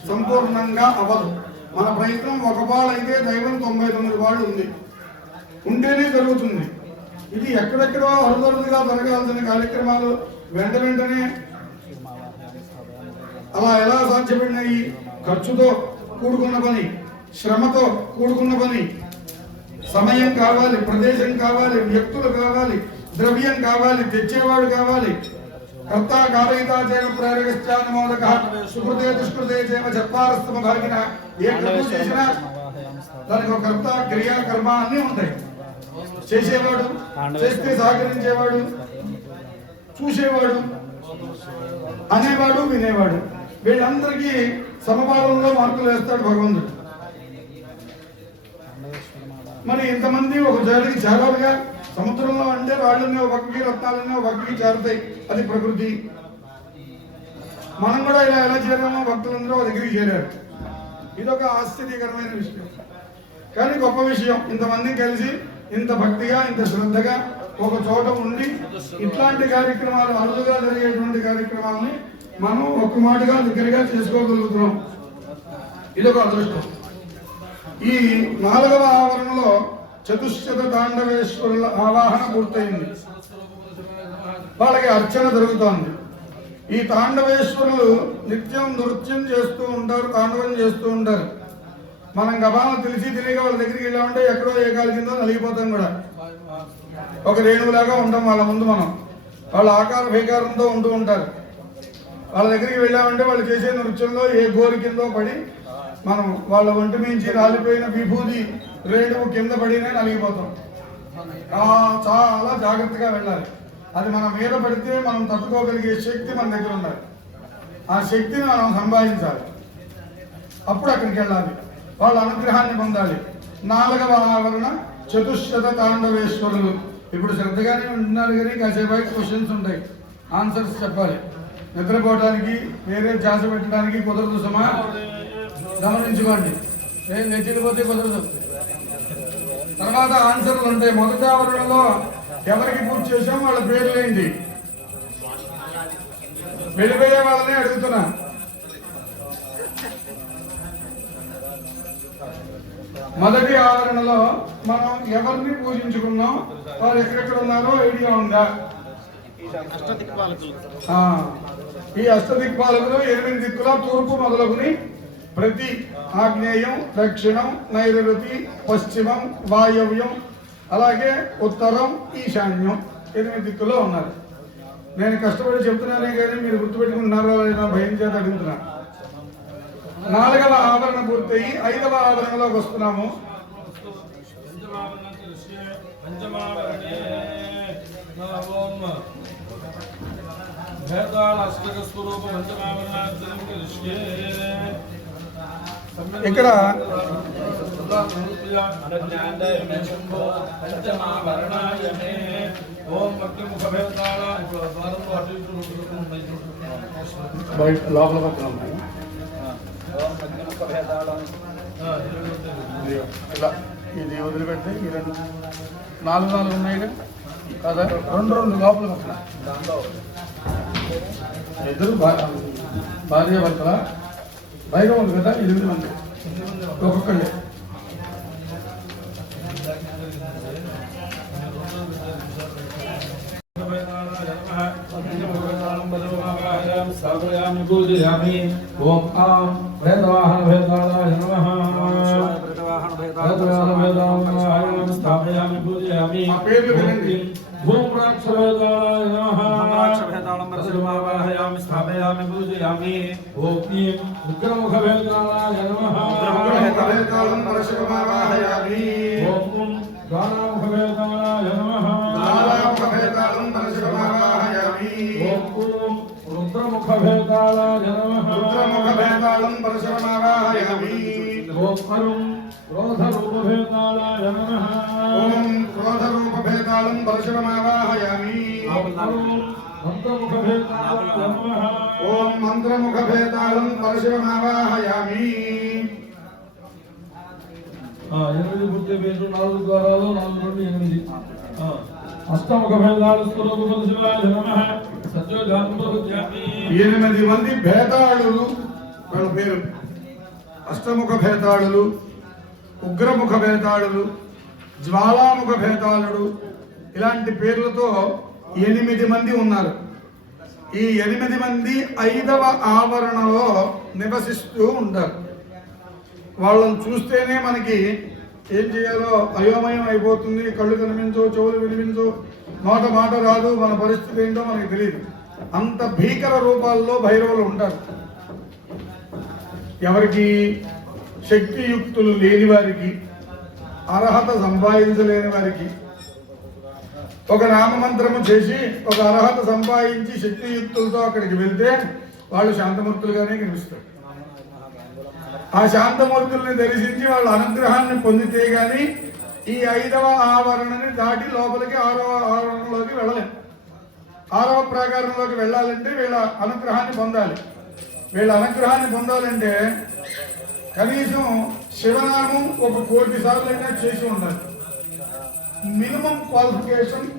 సంపూర్ణంగా అవ్వదు. మన ప్రయత్నం ఒక పాలైతే దైవం 99 పాళ్ళు ఉంది, ఉంటేనే జరుగుతుంది. ఇది ఎక్కడెక్కడో అరుదరుదుగా జరగాల్సిన కార్యక్రమాలు వెంటనే అలా ఎలా సాధ్యపడినాయి? ఖర్చుతో కూడుకున్న పని, శ్రమతో కూడుకున్న పని, సమయం కావాలి, ప్రదేశం కావాలి, వ్యక్తులు కావాలి, ద్రవ్యం కావాలి, తెచ్చేవాడు కావాలి. కర్త కారయితా చేన ప్రేరకశ్చానుమోదక సుకృతే దుష్కృతే చేమ చత్వారస్తమ భాగిన ఏ కర్మ చేసినా దానికి ఒక కర్త క్రియ కర్మ అన్నీ ఉంటాయి. చేసేవాడు, చేస్తే సహకరించేవాడు, చూసేవాడు, అనేవాడు, వినేవాడు, వీళ్ళందరికీ సమపాలంలో మార్కులు వేస్తాడు భగవంతుడు. మరి ఇంతమంది ఒక జాతికి చేరాలిగా. సముద్రంలో అంటే రాళ్ళని ఒక పక్కకి, రత్నాలన్నీ ఒక పక్కకి చేరుతాయి, అది ప్రకృతి. మనం కూడా ఇలా ఎలా చేరామో భక్తులందరూ దగ్గరికి చేరారు. ఇదొక ఆశ్చర్యకరమైన విషయం. కానీ గొప్ప విషయం, ఇంతమంది కలిసి ఇంత భక్తిగా ఇంత శ్రద్ధగా ఒక చోట ఉండి ఇట్లాంటి కార్యక్రమాలు, అరుదుగా జరిగేటువంటి కార్యక్రమాలని మనం ఒక్క మాటగా దగ్గరగా చేసుకోగలుగుతున్నాం. ఇదొక అదృష్టం. ఈ 4వ ఆవరణలో చతుశ్శత తాండవేశ్వరుల ఆవాహన పూర్తయింది. వాళ్ళకి అర్చన జరుగుతోంది. ఈ తాండవేశ్వరులు నిత్యం నృత్యం చేస్తూ ఉంటారు, తాండవం చేస్తూ ఉంటారు. మనం గబాలను తెలియక వాళ్ళ దగ్గరికి వెళ్ళామంటే ఎక్కడో ఏ కాలు కిందో నలిగిపోతాం కూడా. ఒక రేణువులాగా ఉంటాం వాళ్ళ ముందు మనం. వాళ్ళ ఆకార భీకారంతో ఉంటూ ఉంటారు. వాళ్ళ దగ్గరికి వెళ్ళామంటే వాళ్ళు చేసే నృత్యంలో ఏ గోరి కిందో పడి మనం వాళ్ళ ఒంటి మించి రాలిపోయిన విభూతి రేణువు కింద పడినే నలిగిపోతాం. చాలా జాగ్రత్తగా వెళ్ళాలి. అది మన మీద పడితే మనం తట్టుకోగలిగే శక్తి మన దగ్గర ఉండాలి. ఆ శక్తిని మనం సంపాదించాలి. అప్పుడు అక్కడికి వెళ్ళాలి, వాళ్ళ అనుగ్రహాన్ని పొందాలి. 4వ ఆవరణ చతుశ్శత తాండవేశ్వరులు. ఇప్పుడు శ్రద్ధగానే ఉంటున్నారు కానీ కాసేపు క్వశ్చన్స్ ఉంటాయి, ఆన్సర్స్ చెప్పాలి. నిద్రపోవడానికి వేరే ధ్యాస పెట్టడానికి కుదరదు సుమా, గమనించుకోండి. నేను నెచ్చిపోతే కుదరదు. తర్వాత ఆన్సర్లు ఉంటాయి. మొదటి ఆవరణలో ఎవరికి పూర్తి చేసాం వాళ్ళ పేర్లేంటి, వెళ్ళిపోయే వాళ్ళని అడుగుతున్నా. మొదటి ఆవరణలో మనం ఎవరిని పూజించుకున్నాం, వారు ఎక్కడెక్కడ ఉన్నారో ఐడియా ఉందా? ఈ అష్టదిక్పాలకులు 8 దిక్కుల తూర్పు మొదలుకుని ప్రతి ఆగ్నేయం, దక్షిణం, నైరుతి, పశ్చిమం, వాయవ్యం, అలాగే ఉత్తరం, ఈశాన్యం 8 దిక్కుల్లో ఉన్నారు. నేను కష్టపడి చెప్తున్నానే కానీ మీరు గుర్తుపెట్టుకుంటున్నారో లేదా భయం చేత అడుగుతున్నా. 4వ ఆవరణ పూర్తయి 5వ ఆవరణలోకి వస్తున్నాము. ఇక్కడ లోపల పక్కన ఉన్నాయి ఇలా, ఇది వదిలిపెడితే ఈ 4 ఉన్నాయి కదా, 2 లోపల పక్కన. ఇద్దరు భార్య భర్తల పైగా ఉంది కదా, 8 మంది ఒక్కొక్కళ్ళే. ఓం ఆం వేదవాహన వేదాయ నమః. స్థాపయామి పూజయామి. ఓం రాక్షవేదాయ నమః. రాక్షవేదాళం స్థాపయామి పూజయామి. ఓం ఈం ఉగ్రముఖ వేదాయ నమః. ఉగ్రముఖవేదాళం పరశురామావాహయామి. ఓం గానాముఖ వేదాయ నమః. గానాముఖవేదాళం పరశురామావాహయామి. ఓం రుద్రముఖ వేదాయ నమః. రుద్రముఖవేదాళం పరశురామావాహయామి. ఓం అరుం క్రోధరూపభేదాయ నమః. ఓం క్రోధరూపభేదాళం పరశురామావాహయామి. ఓం మంత్రముఖభేదాయ నమః. ఓం మంత్రముఖభేదాళం పరశురామావాహయామి. 8 పూర్తి పేరు, 4 ద్వారాలు, 4 నుండి 8. అష్టముఖ భేదాల స్వరూప శివాయ నమః. 8 మంది భేదాళులు వాళ్ళ పేరు. అష్టముఖ భేదాళులు, ఉగ్రముఖ భేదాళులు, జ్వాలాముఖ భేదాళుడు, ఇలాంటి పేర్లతో 8 మంది ఉన్నారు. ఈ 8 మంది 5వ ఆవరణలో నివసిస్తూ ఉంటారు. వాళ్ళని చూస్తేనే మనకి ఏం చేయాలో అయోమయం అయిపోతుంది. కళ్ళు కనిపించవు, చెవులు వినిపించవు, మాట రాదు, మన పరిస్థితి ఏంటో మనకి తెలియదు. అంత భీకర రూపాల్లో భైరవులు ఉంటారు. ఎవరికి? శక్తియుక్తులు లేని వారికి, అర్హత సంపాదించలేని వారికి. ఒక నామమంత్రము చేసి ఒక అర్హత సంపాదించి శక్తియుక్తులతో అక్కడికి వెళ్తే వాళ్ళు శాంతమూర్తులుగానే కనిపిస్తారు. ఆ శాంతమూర్తుల్ని దర్శించి వాళ్ళ అనుగ్రహాన్ని పొందితే గాని ఈ 5వ ఆవరణని దాటి లోపలికి 6వ ఆవరణలోకి వెళ్ళలేం. 6వ ప్రాకారంలోకి వెళ్ళాలంటే వీళ్ళ అనుగ్రహాన్ని పొందాలి. వీళ్ళ అనుగ్రహాన్ని పొందాలంటే కనీసం శివనామం 1 కోటి సార్లు అయినా చేసి ఉండాలి. మినిమం క్వాలిఫికేషన్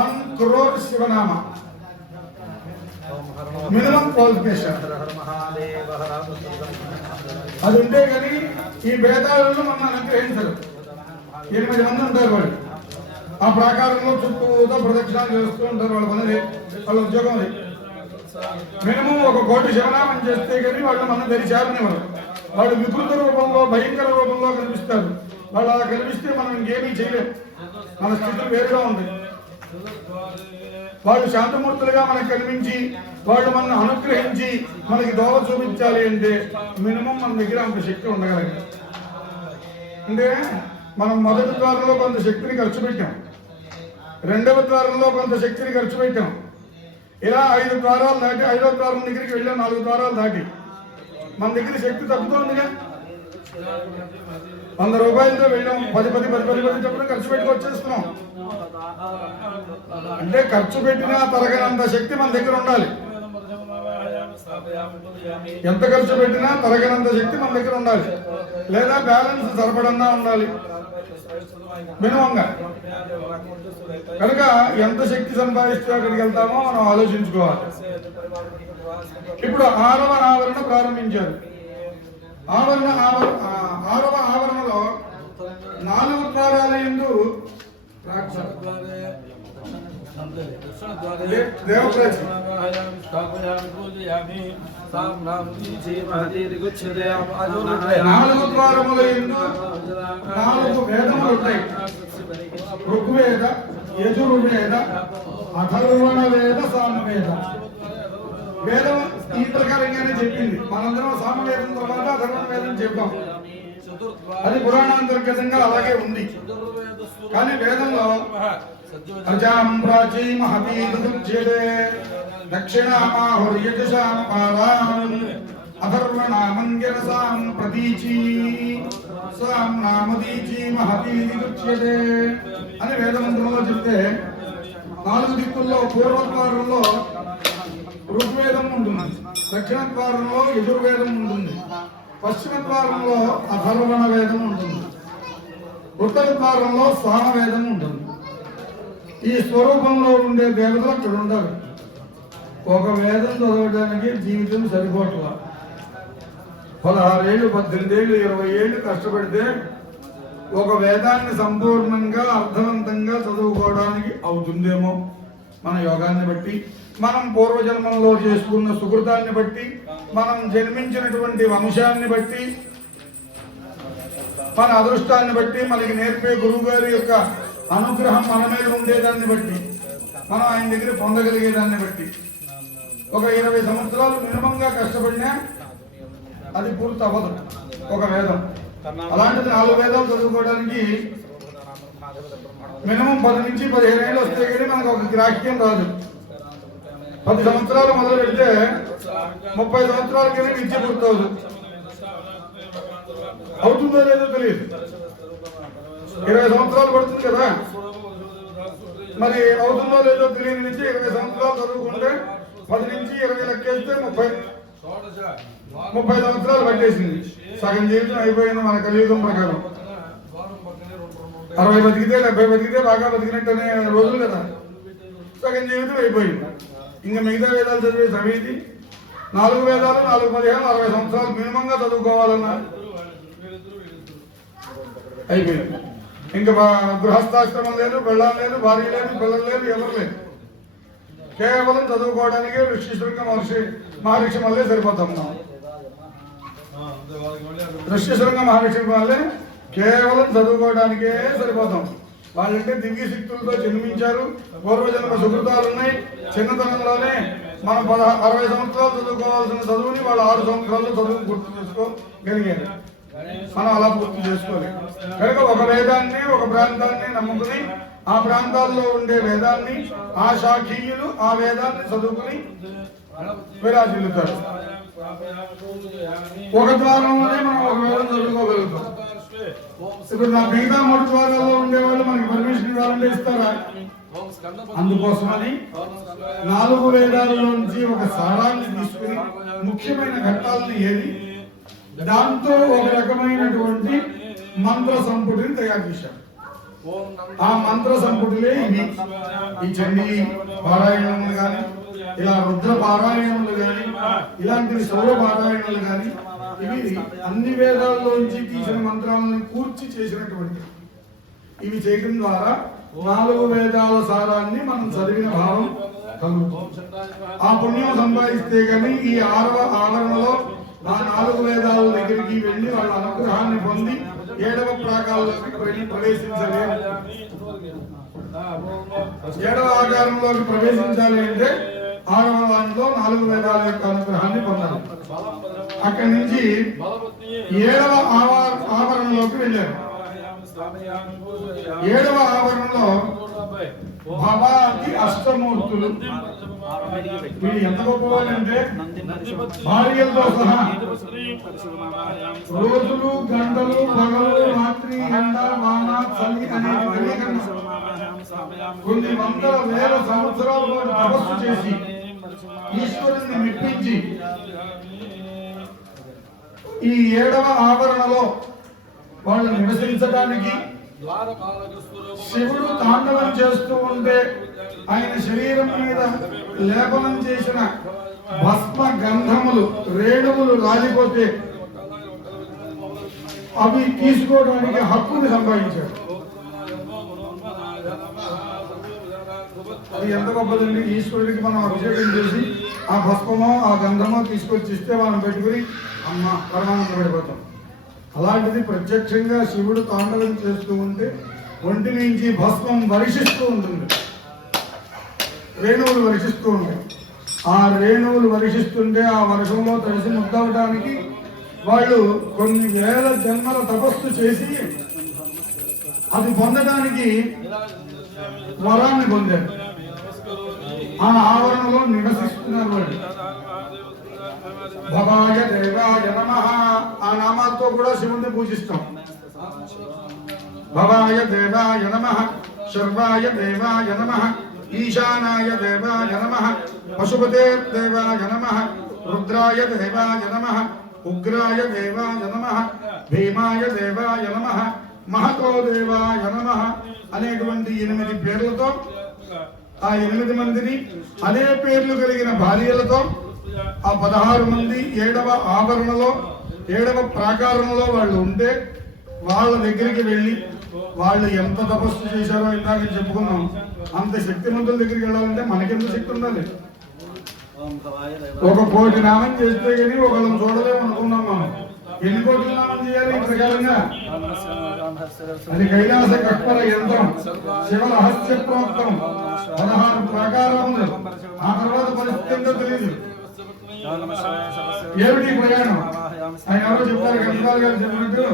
1 crore శివనామ మినిమం క్వాలిఫికేషన్. అది ఉంటే కానీ ఈ భేదాలను మనం అనుగ్రహించరు. 8 మంది ఉంటారు వాళ్ళు. ఆ ప్రాకారంలో చుట్టూతో ప్రదక్షిణాలు చేస్తూ ఉంటారు. వాళ్ళ పని, వాళ్ళ ఉద్యోగం అది. మినిమం 1 కోటి శివనామం చేస్తే కానీ వాళ్ళు మనం తెరిచారనివ్వరు. వాళ్ళు వికృత రూపంలో, భయంకర రూపంలో కనిపిస్తారు. వాళ్ళు అలా కనిపిస్తే మనం ఇంకేమీ చేయలేం. మన స్థితులు వేరుగా ఉంది. వాళ్ళు శాంతమూర్తులుగా మనకు కనిపించి వాళ్ళు మనల్ని అనుగ్రహించి మనకి దోవ చూపించాలి అంటే మినిమం మన దగ్గర అంత శక్తి ఉండగలగాలి. అంటే మనం మొదటి ద్వారంలో కొంత శక్తిని ఖర్చు పెట్టాం, 2వ ద్వారంలో కొంత శక్తిని ఖర్చు పెట్టాం. ఇలా 5 ద్వారాలు దాటి 5వ ద్వారం దగ్గరికి వెళ్ళాం. 4 ద్వారాలు దాటి మన దగ్గర శక్తి తగ్గుతోందిగా. 100 రూపాయలతో వెళ్ళాం, 10 చెప్పడం ఖర్చు పెట్టుకు వచ్చేస్తున్నాం. అంటే ఖర్చు పెట్టినా తరగనంత శక్తి మన దగ్గర ఉండాలి. ఎంత ఖర్చు పెట్టినా తరగనంత శక్తి మన దగ్గర ఉండాలి. లేదా బ్యాలెన్స్ సరిపడన్నా ఉండాలి మినిమంగా. కనుక ఎంత శక్తి సంపాదిస్తే అక్కడికి వెళ్తామో మనం ఆలోచించుకోవాలి. ఇప్పుడు 6వ ఆవరణ ప్రారంభించారు. 6వ ఆవరణలో 4 ద్వారాల యందు దేవప్రతి 4 ద్వారముల యందు 4 వేదములు ఉంటాయి. ఋగ్వేద, యజుర్వేద, అథర్వణ వేద, సామవేద. వేదం ఈ ప్రకారంగానే చెప్పింది. మనందరం సామవేదం తర్వాత అథర్వణ వేదం చెప్పాం. అది పురాణాంతర్గతంగా అలాగే ఉంది. కానీ వేదంలో ప్రజాం ప్రాచీ మహతీదుచ్యతే దక్షిణామాహుర్యజసాం పారాం అథర్వణామంజరసాం ప్రతీచీ సాం నామదీచీ మహతీదుచ్యతే అని వేదమంత్రంలో చెప్తే 4 దిక్కుల్లో పూర్వద్వారంలో ఋగ్వేదం ఉంటుంది, దక్షిణ ద్వారంలో యజుర్వేదం ఉంటుంది, పశ్చిమ ద్వారంలో అథర్వణ వేదం ఉంటుంది, ఉత్తర ద్వారంలో సామవేదం ఉంటుంది. ఈ స్వరూపంలో ఉండే దేవతలు అక్కడ ఉండరు. ఒక వేదం చదవడానికి జీవితం సరిపోట్ల. 16 ఏళ్ళు, 18 ఏళ్ళు, 20 ఏళ్ళు కష్టపడితే ఒక వేదాన్ని సంపూర్ణంగా అర్థవంతంగా చదువుకోవడానికి అవుతుందేమో. మన యోగాన్ని బట్టి, మనం పూర్వజన్మంలో చేసుకున్న సుకృతాన్ని బట్టి, మనం జన్మించినటువంటి వంశాన్ని బట్టి, మన అదృష్టాన్ని బట్టి, మనకి నేర్పే గురువు గారి యొక్క అనుగ్రహం మన మీద ఉండేదాన్ని బట్టి, మనం ఆయన దగ్గర పొందగలిగేదాన్ని బట్టి ఒక 20 సంవత్సరాలు మినిమంగా కష్టపడినా అది పూర్తి అవ్వదు ఒక వేదం. అలాంటిది 4 వేదాలు చదువుకోవడానికి మినిమం 10 నుంచి 15 ఏళ్ళు వస్తే కానీ మనకు ఒక గ్రాహ్యం రాదు. 10 సంవత్సరాలు మొదలు పెడితే 30 సంవత్సరాలకైనా విద్య పూర్తవుదు. అవుతుందో లేదో తెలియదు. 20 సంవత్సరాలు పడుతుంది కదా, మరి అవుతుందో లేదో తెలియని నుంచి 20 సంవత్సరాలు చదువుకుంటే 10 నుంచి 20 లెక్కేస్తే 30 సంవత్సరాలు పట్టేసింది. సగం జీవితం అయిపోయింది మన కలియుగం ప్రకారం. 60 బతికితే 70 బతికితే బాగా బతికినట్టనే రోజులు కదా. సగం జీవితం అయిపోయింది. ఇంకా మిగతా వేదాలు చదివే సమీతి 4 వేదాలు 4, 15, 60 సంవత్సరాలు మినిమంగా చదువుకోవాలన్నా అయిపోయింది. ఇంకా గృహస్థాశ్రమం లేదు, పెళ్ళాం లేదు, భార్య లేదు, పిల్లలు లేదు, ఎవరు లేదు. కేవలం చదువుకోవడానికి ఋష్యశృంగ మహర్షి వల్లే సరిపోతాం. మనం ఋష్యశృంగ మహర్షి వల్లే కేవలం చదువుకోవడానికే సరిపోతాం. వాళ్ళంటే దివ్య శక్తులతో జన్మించారు, పూర్వజన్మ సుకృతాలు ఉన్నాయి. చిన్నతనంలోనే మనం 60 సంవత్సరాలు చదువుకోవాల్సిన చదువుని వాళ్ళు 6 సంవత్సరాల్లో చదువుని పూర్తి చేసుకోగలిగారు. మనం అలా పూర్తి చేసుకోవాలి. కనుక ఒక వేదాన్ని ఒక ప్రాంతాన్ని నమ్ముకుని ఆ ప్రాంతాల్లో ఉండే వేదాన్ని ఆ శాఖీయులు ఆ వేదాన్ని చదువుకుని విరాజిల్లుతారు. ఒక ద్వారంలోనే మనం ఒక వేదం చదువుకోగలుగుతాం. ఇప్పుడు నా మిగతా 3 ద్వారాల్లో ఉండేవాళ్ళు మనకి పర్మిషన్ ఇవ్వాలంటే ఇస్తారా? అందుకోసమని 4 వేదాలలోంచి ఒక సారాన్ని తీసుకుని ముఖ్యమైన ఘట్టాలను ఏది దాంతో ఒక రకమైనటువంటి మంత్ర సంపుటిని తయారు చేశారు. ఆ మంత్ర సంపుటిలే ఇవి. ఈ చండీ పారాయణములు కానీ, ఇలా రుద్ర పారాయణములు కానీ, ఇలాంటివి సౌర పారాయణములు కానీ, ఇవి అన్ని వేదాల్లోంచి తీసిన మంత్రాలను కూర్చి చేసినటువంటి ఇవి చేయడం ద్వారా 4 వేదాల సారాన్ని మనం చదివిన భావం కలుగుతుంది. ఆ పుణ్యం సంపాదిస్తే గానీ ఈ 6వ ఆవరణలో ఆ 4 వేదాల దగ్గరికి వెళ్ళి వాళ్ళ అనుగ్రహాన్ని పొంది 7వ ప్రాకారంలోకి వెళ్ళి ప్రవేశించలేము. 7వ ఆకారంలోకి ప్రవేశించాలి అంటే 6వ దాంట్లో 4 వేదాల యొక్క అనుగ్రహాన్ని పొందాలి. అక్కడి నుంచి 7వ ఆవరణలోకి వెళ్ళారు. 7వ ఆవరణలో భవాది అష్టమూర్తులు. వీళ్ళు ఎంత గొప్పవాళ్ళంటే భార్యలతో సహా రోజులు గంటలు పగలు రాత్రి ఎండ వాన చలి అనేది కొన్ని వందల వేల సంవత్సరాల పాటు తపస్సు చేసి ఈశ్వరుని మెప్పించి ఈ 7వ ఆవరణలో వాళ్ళు నివసించడానికి శివుడు తాండవం చేస్తూ ఉంటే ఆయన శరీరం మీద లేపనం చేసిన భస్మ గంధములు రేణువులు రాలిపోతే అవి తీసుకోవడానికి హక్కుని సంపాదించాడు. అది ఎంత గొప్పదండి. ఈశ్వరుడికి మనం అభిషేకం చేసి ఆ భస్మమో ఆ గంధమో తీసుకొచ్చి ఇస్తే మనం పెట్టుకుని అమ్మ పరమానంద పడిపోతాం. అలాంటిది ప్రత్యక్షంగా శివుడు తాండవం చేస్తూ ఉంటే ఒంటి నుంచి భస్మం వర్షిస్తూ ఉంటుంది, రేణువులు వర్షిస్తూ ఉంటాయి. ఆ రేణువులు వర్షిస్తుంటే ఆ వర్షంలో తడిసి ముద్దవడానికి వాళ్ళు కొన్ని వేల జన్మల తపస్సు చేసి అది పొందడానికి వరాన్ని పొందారు. ఆ ఆవరణలో నివసిస్తున్నారు వాళ్ళు. భవాయ దేవాయ నమః ఆ నామాలతో కూడా శివుణ్ణి పూజిస్తాం. భవాయ దేవాయ నమః, శర్వాయ దేవాయ నమః, ఈశానాయ దేవాయ నమః, పశుపతే దేవాయ నమః, రుద్రాయ దేవాయ నమః, ఉగ్రాయ దేవాయ నమః, భీమాయ దేవాయ నమః, మహతో దేవాయ నమః అనేటువంటి 8 పేర్లతో ఆ 8 మందిని అదే పేర్లు కలిగిన భార్యలతో ఆ 16 మంది 7వ ఆవరణలో 7వ ప్రాకారంలో వాళ్ళు ఉంటే వాళ్ళ దగ్గరికి వెళ్ళి వాళ్ళు ఎంత తపస్సు చేశారో ఇందాక చెప్పుకున్నాం. అంత శక్తిమంతుల దగ్గరికి వెళ్ళాలంటే మనకెంత శక్తి ఉండాలి. 1 కోటి నామం చేస్తే కానీ ఒకళ్ళని చూడలేము అనుకున్నాం మనం. ఎన్ని కోట్ల నామం చేయాలి ఈ ప్రకారంగా? అది కైలాస కట్పర యంత్రం, శివ రహస్య ప్రోక్తం, 16 ప్రాకారములు. ఆ తర్వాత పరిస్థితి ఏంటో తెలియదు. ఏమిటి ప్రయాణం? ఆయన ఎవరో చెప్పారు, గంటపాల్ గారు చెప్పినట్టు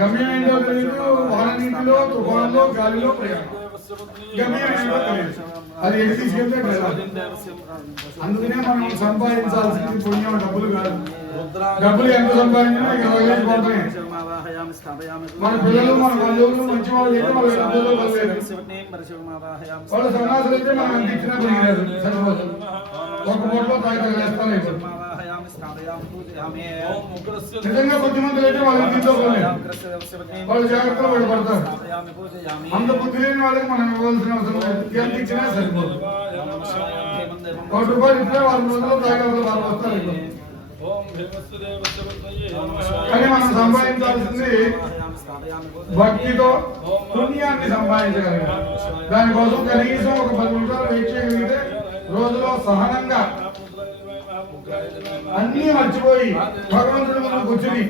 గమ్యం ఏంటో తెలియదు. వాననీటిలో, తుఫాన్లో, గాలిలో ప్రయాణం. గమ్యం ఏంటో తెలియదు. అది ఎటు తీసుకెళ్తే అందుకనే మనం సంపాదించాల్సింది పుణ్యం, డబ్బులు కాదు. డబ్బులు ఎంత సంపాదించినా ఇక వదిలేసిపోతాయి. మన పిల్లలు మన బంధువులు మంచి వాళ్ళు అయితే వాళ్ళ డబ్బులు వదిలేదు. వాళ్ళు సన్నాసులు అయితే మనం ఎంత ఇచ్చినా పెరిగినారు సరిపోతుంది. 1 పూటలో తాగితే వేస్తాను. నిజంగా బుద్ధిమంతులు అయితే వాళ్ళని తీసుకోలేదు. వాళ్ళు జాగ్రత్తలో పడిపడతారు. అంత బుద్ధి లేని వాళ్ళకి మనం ఇవ్వాల్సిన అవసరం లేదు. ఎంత ఇచ్చినా సరిపోదు. 1 రూపాయలు ఇస్తే 4 రోజుల్లో తాగే వాళ్ళు వస్తారు. కానీ మనం సంపాదించాల్సింది భక్తితో పుణ్యాన్ని సంపాదించగలగాలి. దానికోసం కనీసం ఒక 10 నిమిషాలు వెయిట్ చేయగలిగితే రోజులో సహనంగా అన్ని మర్చిపోయి భగవంతుడి ముందు కూర్చుని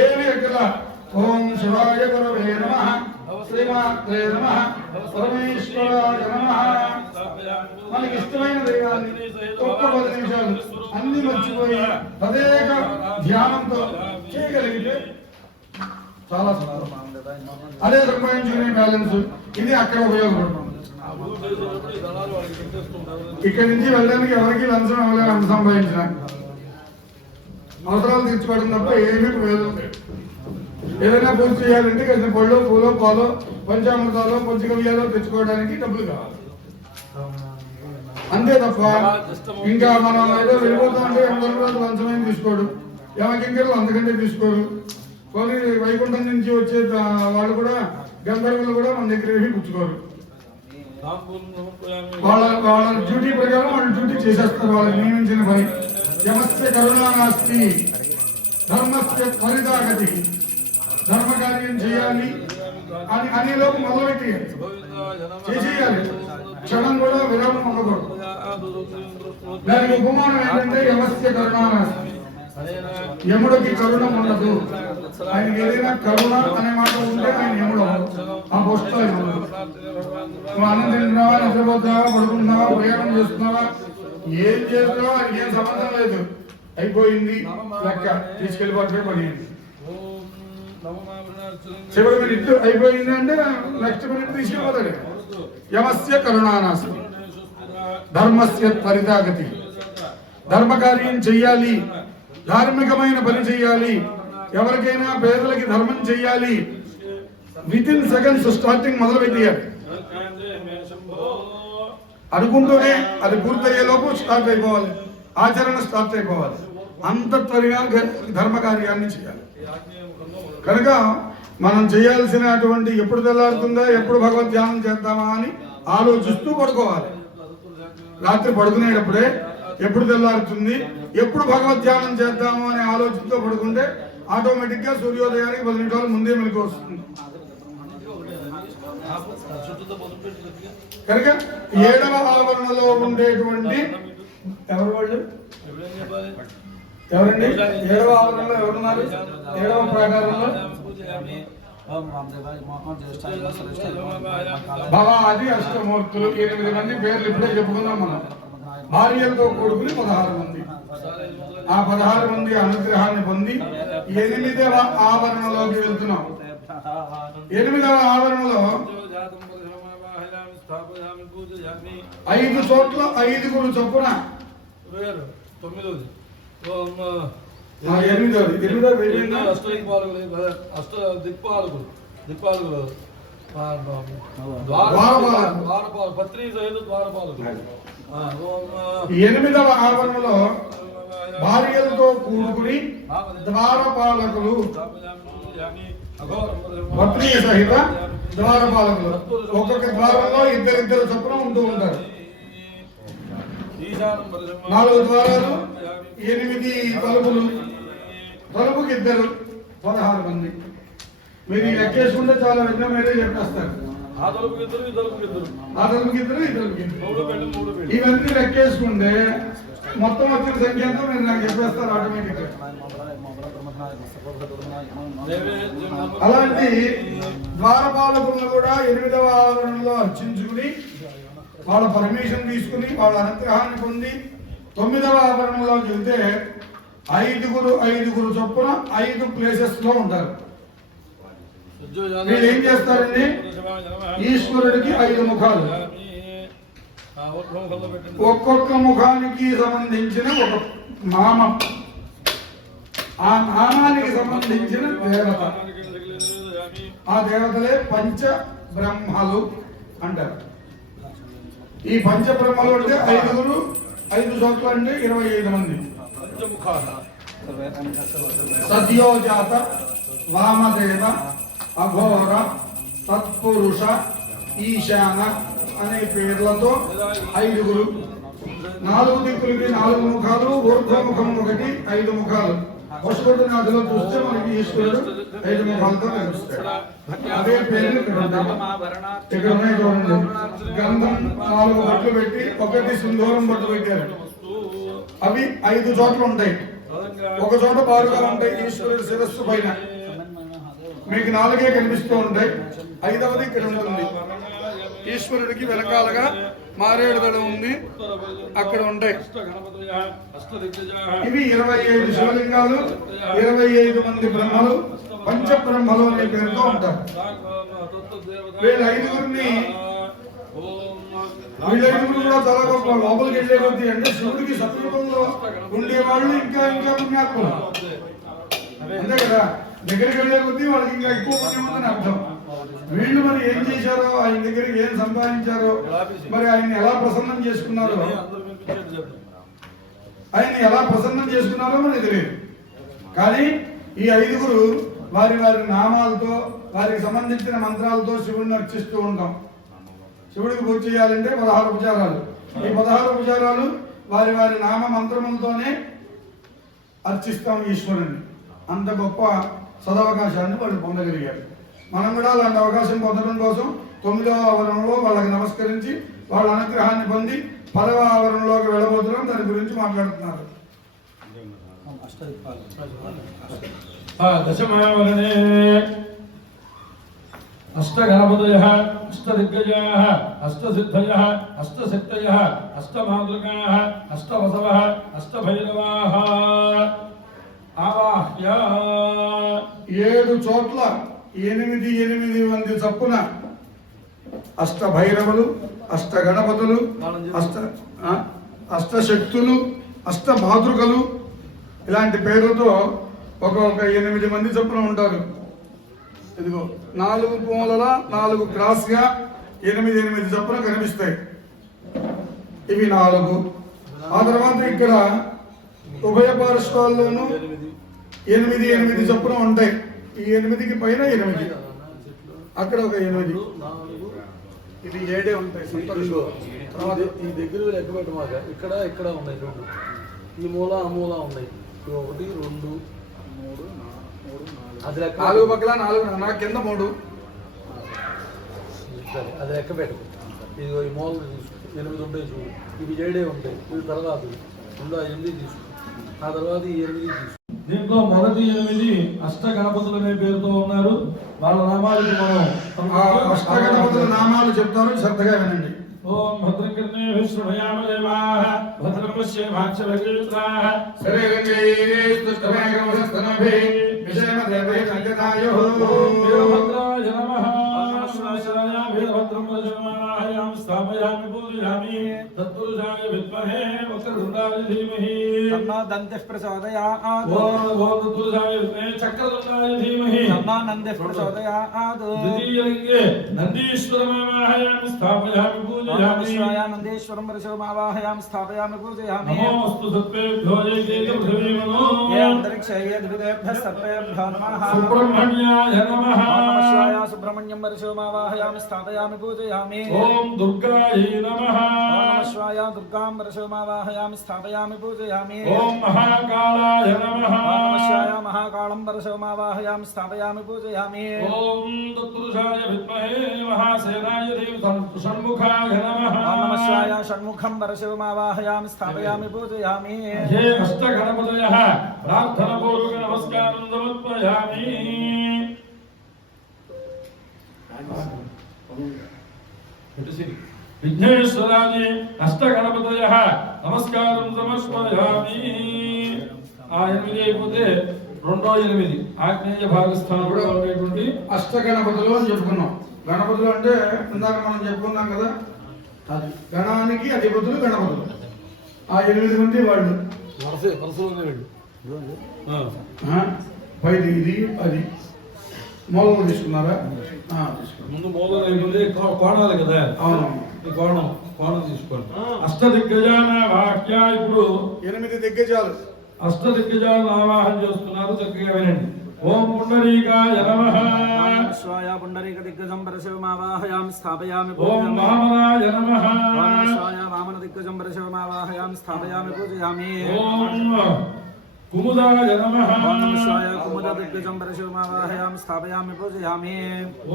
ఏమి ఎక్కడ ఓం శివాయ గురవే నమః, శ్రీమాత్రే నమః పరమేశ్వరాయ నమః. మనకి ఇష్టమైన దైవాన్ని ఒక్క 10 నిమిషాలు అన్ని మర్చిపోయి తదేక ధ్యానంతో చేయగలిగితే చాలా సంతోషం. అదే సంపాదించుకునే బ్యాలెన్స్ ఇది అక్కడ ఉపయోగపడుతుంది. ఇక్కడి నుంచి వెళ్ళడానికి ఎవరికి లంచం అవ్వలేదు. అంత సంపాదించిన అవసరాలు తీర్చుకోవడం తప్ప ఏమీ ప్రయోజనం లేదు. ఏదైనా పూజ చేయాలంటే కొంచెం పళ్ళు పూలో పాలో పంచామృతాలు పంచగవ్యాలో తెచ్చుకోవడానికి డబ్బులు కావాలి. అంతే తప్ప ఇంకా మనం ఏదో వెళ్ళిపోతా అంటే ఎవరి లంచమైన తీసుకోడు, యమకింకర్లు అంతకంటే తీసుకోరు. కొన్ని వైకుంఠం నుంచి వచ్చే వాళ్ళు కూడా గంధర్వులు కూడా మన దగ్గర ఏమీ పుచ్చుకోరు. వాళ్ళ డ్యూటీ ప్రకారం వాళ్ళు డ్యూటీ చేసేస్తారు. వాళ్ళకి నియమించిన పని. యమస్య కరుణా నాస్తి ధర్మస్య పరితాగతి. ధర్మ కార్యం చేయాలి అని అనేలోపు మొదలుపెట్టి చేసేయాలి. క్షణం కూడా విరామం ఉండకూడదు. దానికి ఉపమానం ఏంటంటే యమస్య కరుణా నాస్తి. యముడికి కరుణ ఉండదు. ఆయనకి ఏదైనా కరుణ అనే మాట ఉంటే ఆయన యముడు ఆ పోస్టులో యముడు. నువ్వు అన్నం తింటున్నావా, నిద్రపోతున్నావా, పడుకుంటున్నావా, ప్రయాణం చేస్తున్నావా, ఏం చేస్తున్నావా ఆయనకి ఏం సంబంధం లేదు. అయిపోయింది లెక్క, తీసుకెళ్ళిపోతే పని. చివరి మినిట్ అయిపోయింది అంటే నెక్స్ట్ మినిట్ తీసుకెళ్ళిపోతాడు. యమస్య కరుణానాస్తి ధర్మస్య పరితాగతి. ధర్మకార్యం చెయ్యాలి, ధార్మికమైన పని చెయ్యాలి, ఎవరికైనా పేదలకి ధర్మం చెయ్యాలి. విత్ ఇన్ సెకండ్స్ స్టార్టింగ్ మొదలు పెట్టేయాలి. అనుకుంటూనే అది పూర్తయ్యేలోపు స్టార్ట్ అయిపోవాలి, ఆచరణ స్టార్ట్ అయిపోవాలి. అంత త్వరగా ధర్మ కార్యాన్ని చేయాలి. కనుక మనం చేయాల్సినటువంటి ఎప్పుడు తెల్లారుతుందా, ఎప్పుడు భగవద్ ధ్యానం చేద్దామా అని ఆలోచిస్తూ పడుకోవాలి. రాత్రి పడుకునేటప్పుడే ఎప్పుడు తెల్లారుతుంది, ఎప్పుడు భగవద్ ధ్యానం చేద్దాము అనే ఆలోచనతో పడుకుంటే ఆటోమేటిక్ గా సూర్యోదయానికి 10 నిమిషాలు ముందే మెలకు వస్తుంది. కనుక 7వ ఆవరణలో ఉండేటువంటి ఎవరు వాళ్ళు ఎవరండి? 7వ ఆవరణలో ఎవరున్నారు? 7వ ప్రాకారంలో భవాది అష్టమూర్తులు 8 మంది పేర్లు ఇప్పుడే చెప్పుకున్నాం మనం. భార్యలతో కూడుకుని 16 మంది. ఆ 16 మంది అనుగ్రహాన్ని పొంది 8వ ఆవరణలోకి వెళ్తున్నాం. 8వ ఆవరణలో 5 చోట్ల 5 చొప్పున 8వ ఆవరణలో భార్యలతో కూడుకుని ద్వారపాలకులు, పత్ని సహిత ద్వారపాలకులు. ఒక్కొక్క ద్వారంలో 2 చొప్పున ఉంటూ ఉంటారు. 4 ద్వారాలు, 8 తలుపులు, తలుపుకి 2, 16 మంది. మీరు లెక్కేసుకుంటే చాలా విధంగా మీరే చెప్పేస్తారు. ఆ తలుపుకి 2, ఈ తలుపుకి 2. ఇవన్నీ లెక్కేసుకుంటే మొత్తం వచ్చిన సంఖ్య ఎంతో మీరు నాకు చెప్పేస్తారు ఆటోమేటిక్ గా. అలాంటి ద్వారపాలకులను కూడా 8వ ఆవరణలో అర్చించుకుని వాళ్ళ పర్మిషన్ తీసుకుని వాళ్ళ అనుగ్రహాన్ని పొంది 9వ ఆవరణలోకి వెళ్తే 5 చొప్పున 5 ప్లేసెస్ లో ఉంటారు. వీళ్ళు ఏం చేస్తారండి? ఈశ్వరుడికి 5 ముఖాలు, ఒక్కొక్క ముఖానికి సంబంధించిన ఒక నామం, ఆ నామానికి సంబంధించిన దేవత. ఆ దేవతలే పంచ బ్రహ్మలు అంటారు. ఈ పంచ బ్రహ్మలు అంటే 5 చోట్ల అంటే 25 మంది. సద్యోజాత, వామదేవ, అఘోర, తత్పురుష, ఈశాన అనే పేర్లతో 5. 4 దిక్కులకి 4 ముఖాలు, ఊర్ధ్వముఖం 1, 5 ముఖాలు. పశుపతినాథులో చూస్తే మనకి ఈశ్వరుడు 5 ముఖాలతో కనిపిస్తాడు. అదే పేర్లు ఇక్కడ ఉన్నాయి చూడండి. గంధం 4 బొట్లు పెట్టి 1 సింధూరం బొట్టు పెట్టారు. అవి 5 చోట్ల ఉంటాయి. ఒక చోట బారుగా ఉంటాయి ఈశ్వరుడు శిరస్సు పైన. మీకు 4 కనిపిస్తూ ఉంటాయి. 5వది ఇక్కడ ఉంటుంది. ఈశ్వరుడికి వెనకాలగా మారేడు దళం ఉంది, అక్కడ ఉంటాయి. ఇవి 25 శివలింగాలు, 25 మంది బ్రహ్మలు, పంచబ్రహ్మలు అనే పేరుతో ఉంటారు. వీళ్ళైదుగురు కూడా చాలా గొప్ప. లోపలికి వెళ్ళే కొద్దీ అంటే శివుడికి సత్యుగంలో ఉండేవాళ్ళు ఇంకా ఇంకా పుణ్యాత్ములు, అంతే కదా. దగ్గరికి వెళ్ళే కొద్దీ వాళ్ళకి ఇంకా ఎక్కువ పుణ్యం ఉందని అర్థం. వీళ్ళు మరి ఏం చేశారో, ఆయన దగ్గరికి ఏం సంపాదించారో, మరి ఆయన్ని ఎలా ప్రసన్నం చేసుకున్నారో, మనకి తెలియదు. కానీ ఈ 5గురు వారి వారి నామాలతో, వారికి సంబంధించిన మంత్రాలతో శివుడిని అర్చిస్తూ ఉంటాం. శివుడికి పూజ చేయాలంటే 16 ఉపచారాలు. ఈ 16 ఉపచారాలు వారి వారి నామ మంత్రములతోనే అర్చిస్తాం ఈశ్వరుని. అంత గొప్ప సదవకాశాన్ని వాళ్ళు పొందగలిగారు. మనం కూడా అలాంటి అవకాశం పొందడం కోసం 9వ ఆవరణలో వాళ్ళకి నమస్కరించి వాళ్ళ అనుగ్రహాన్ని పొంది 10వ ఆవరణలోకి వెళ్ళబోతున్నాం. దాని గురించి మాట్లాడుతున్నారు. దశమావరణే అష్టగణపతయః, అష్టదిగ్గజాః, అష్టసిద్ధయః, అష్టశక్తయః, అష్టమాతృకాః, అష్టవసవః, అష్టభైరవాః ఆవాహ్య 7 చోట్ల 8 మంది చప్పున అష్టభైరవులు, అష్టగణపతులు, అష్టశక్తులు, అష్టమాతృకలు ఇలాంటి పేరుతో ఒక్కొక్క 8 మంది చప్పున ఉంటారు. ఇదిగో 4 మూలల 4 క్రాస్గా 8 చప్పున కనిపిస్తాయి. ఇవి 4. ఆ తర్వాత ఇక్కడ ఉభయ పార్శ్వాల్లోనూ 8 చప్పున ఉంటాయి. ఈ 8కి పైన 8, అక్కడ ఒక 8, ఇది 7 ఉంటాయి. తర్వాత ఈ దగ్గర లెక్క పెట్టమాక ఇక్కడ ఇక్కడ ఉన్నాయి 2, ఈ మూల ఆ మూల ఉన్నాయి 1 2 3 4 అది లెక్క 4 పక్కల 4, నా కింద 3. సరే అది లెక్క పెట్టు. ఇది ఈ మూల 8 ఉంటాయి చూడు, ఇవి 7 ఉంటాయి. ఇవి తర్వాత 2 8 తీసుకు, ఆ తర్వాత ఈ 8 తీసుకు. దీంట్లో మొదటి 8 అష్టగణపతులు అనే పేరుతో ఉన్నారు. వాళ్ళ నామాలకు మనం అష్టగణపతుల నామాలు చెప్తారు, శ్రద్ధగా వినండి. ఓం భద్రం కర్ణే విష్ణుయామ దేవాః భద్రం పశ్యేమాక్షరగీత్రాః శరీరంగైస్తుష్టమేకవశస్తనభిః విషయమదేవై సంగతాయుః. వీరభద్రాయ నమః. శివాయ వీరభద్రం రజమానాయాం స్థాపయామి పూజయామి. తత్పురుషాయ విద్మహే వక్రతుండాయ ధీమహి తన్నో దంతిః ప్రచోదయాత్. ఓం తత్పురుషాయ విద్మహే చక్రతుండాయ ధీమహి తన్నో నందిః ప్రచోదయాత్. ద్వితీయలింగే నందీశ్వరమావాహయామి స్థాపయామి పూజయామి. శివాయ నందీశ్వరం వరశోమావాహయామి స్థాపయామి పూజయామి. నమోస్తు సత్వేభ్యో జయదేవ పృథివీమనో ఏ అంతరిక్షేయ దివ్యేభ్యః సర్వేభ్యో నమః. సుబ్రహ్మణ్యాయ నమః. నమః శివాయ సుబ్రహ్మణ్యం వరశోమావాహయామి స్థాపయామి పూజయామి. ఓం దుర్గాయై నమః. నమః శివాయ దుర్గాం వరశోమావాహయామి స్థాపయామి పూజయామి. ఓం మహాకాళాయ నమః. నమః శివాయ మహాకాళం వరశోమావాహయామి స్థాపయామి పూజయామి. ఓం తత్పురుషాయ విద్మహే మహాసేనాయ ధీమహి షణ్ముఖాయ నమః. నమః శివాయ షణ్ముఖం వరశోమావాహయామి స్థాపయామి పూజయామి. హే అష్టగణపతయః ప్రార్థనపూర్వక నమస్కారం సమర్పయామి. విఘ్నేశ్వరాయ అష్టగణపతయః నమస్కారం సమర్పయామి. ఆ 8 అయిపోతే రెండో 8 ఆగ్నేయ భాగస్థానంలో ఉండేటువంటి అష్టగణపతులు అని చెప్పుకున్నాం. గణపతులు అంటే ఇందాక మనం చెప్పుకున్నాం కదా, అది గణానికి అధిపతులు గణపతులు. ఆ 8 మంది వాళ్ళు వరుసలోనే వెళ్ళు. బయట ఇది అది మూలం తీసుకున్నారా? ముందు మూలం అయిపోతే కోణాలు కదా. అవును, ఈ కోణం తీసుకోండి. అష్టదిగ్గజాన వాక్య. ఇప్పుడు 8 దిగ్గజాలు అష్టదిగ్గజాలను ఆవాహన చేస్తున్నారు, చక్కగా వినండి. ఓం పుండరీకాయ నమః. నమః శివాయ పుండరీక దిగ్గజం వరశోమావాహయామి స్థాపయామి ఓం పూజయామి. వామనాయ నమః. నమః శివాయ వామన దిగ్గజం వరశోమావాహయామి స్థాపయామి పూజయామి. ఓం కుముదాయ నమః. నమః శివాయ కుముద దిగ్గజం వరశోమావాహయామి స్థాపయామి పూజయామి.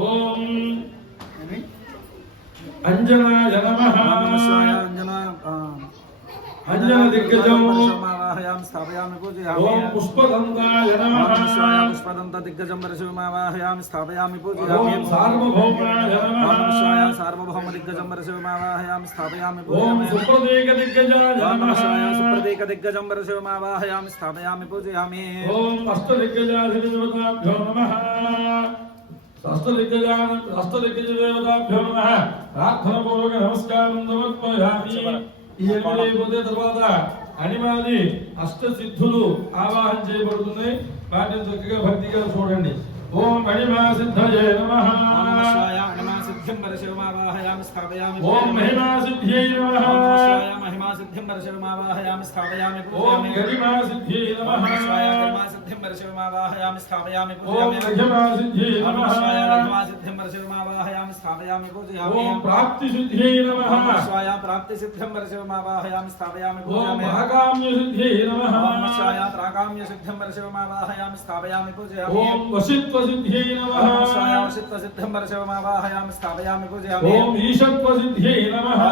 ఓం అంజనాయ నమః. నమః శివాయ అంజన దిగ్గజం शिवमावाहयामि स्थापयामि पूजयामि ओम पुष्पदंताय नमः पुष्पदंत दिग्गजंबर शिवमावाहयामि स्थापयामि पूजयामि ओम सार्वभौमाय नमः सार्वभौम दिग्गजंबर शिवमावाहयामि स्थापयामि ओम पूजयामि सुप्रदेक दिग्गजाय नमः सुप्रतीक दिग्गजंबर शिवमावाहयामि स्थापयामि पूजयामि ओम अष्टदिग्गजाधिदेवताभ्यो नमः अष्टदिग्गजदेवताभ्यो नमः प्रार्थनापूर्वक नमस्कारं समर्पयामि ఈ ఎనిమిది పొందే తర్వాత అనిమాది అష్ట సిద్ధులు ఆవాహన చేయబడుతున్నాయి వాటిని చక్కగా భక్తిగా చూడండి ఓం మహిమా సిద్ధయే నమః ఓం మహిమా సిద్ధ్యై నమః महिमा सिद्धिं परशुमावाहयामि स्थापयामि ఓం గరిమా సిద్ధ్యై నమః महिमा सिद्धिं परशुमावाहयामि स्थापयामि ఓం రజమా సిద్ధ్యై నమః महिमा सिद्धिं परशुमावाहयामि स्थापयामि पूजयामि ఓం ప్రాప్తి సిద్ధ్యై నమః प्राप्ति सिद्धिं परशुमावाहयामि स्थापयामि ఓం पूजयाమి భాగామ్య సిద్ధ్యై నమః प्राकाम्य सिद्धिं परशुमावाहयामि स्थापयामि पूजयाమి ఓం వశిత్వ సిద్ధ్యై నమః वशित्व सिद्धिं परशुमावाहयाమి स्थापयाమి पूजयाమి ఓం ఈశత్వ సిద్ధ్యై నమః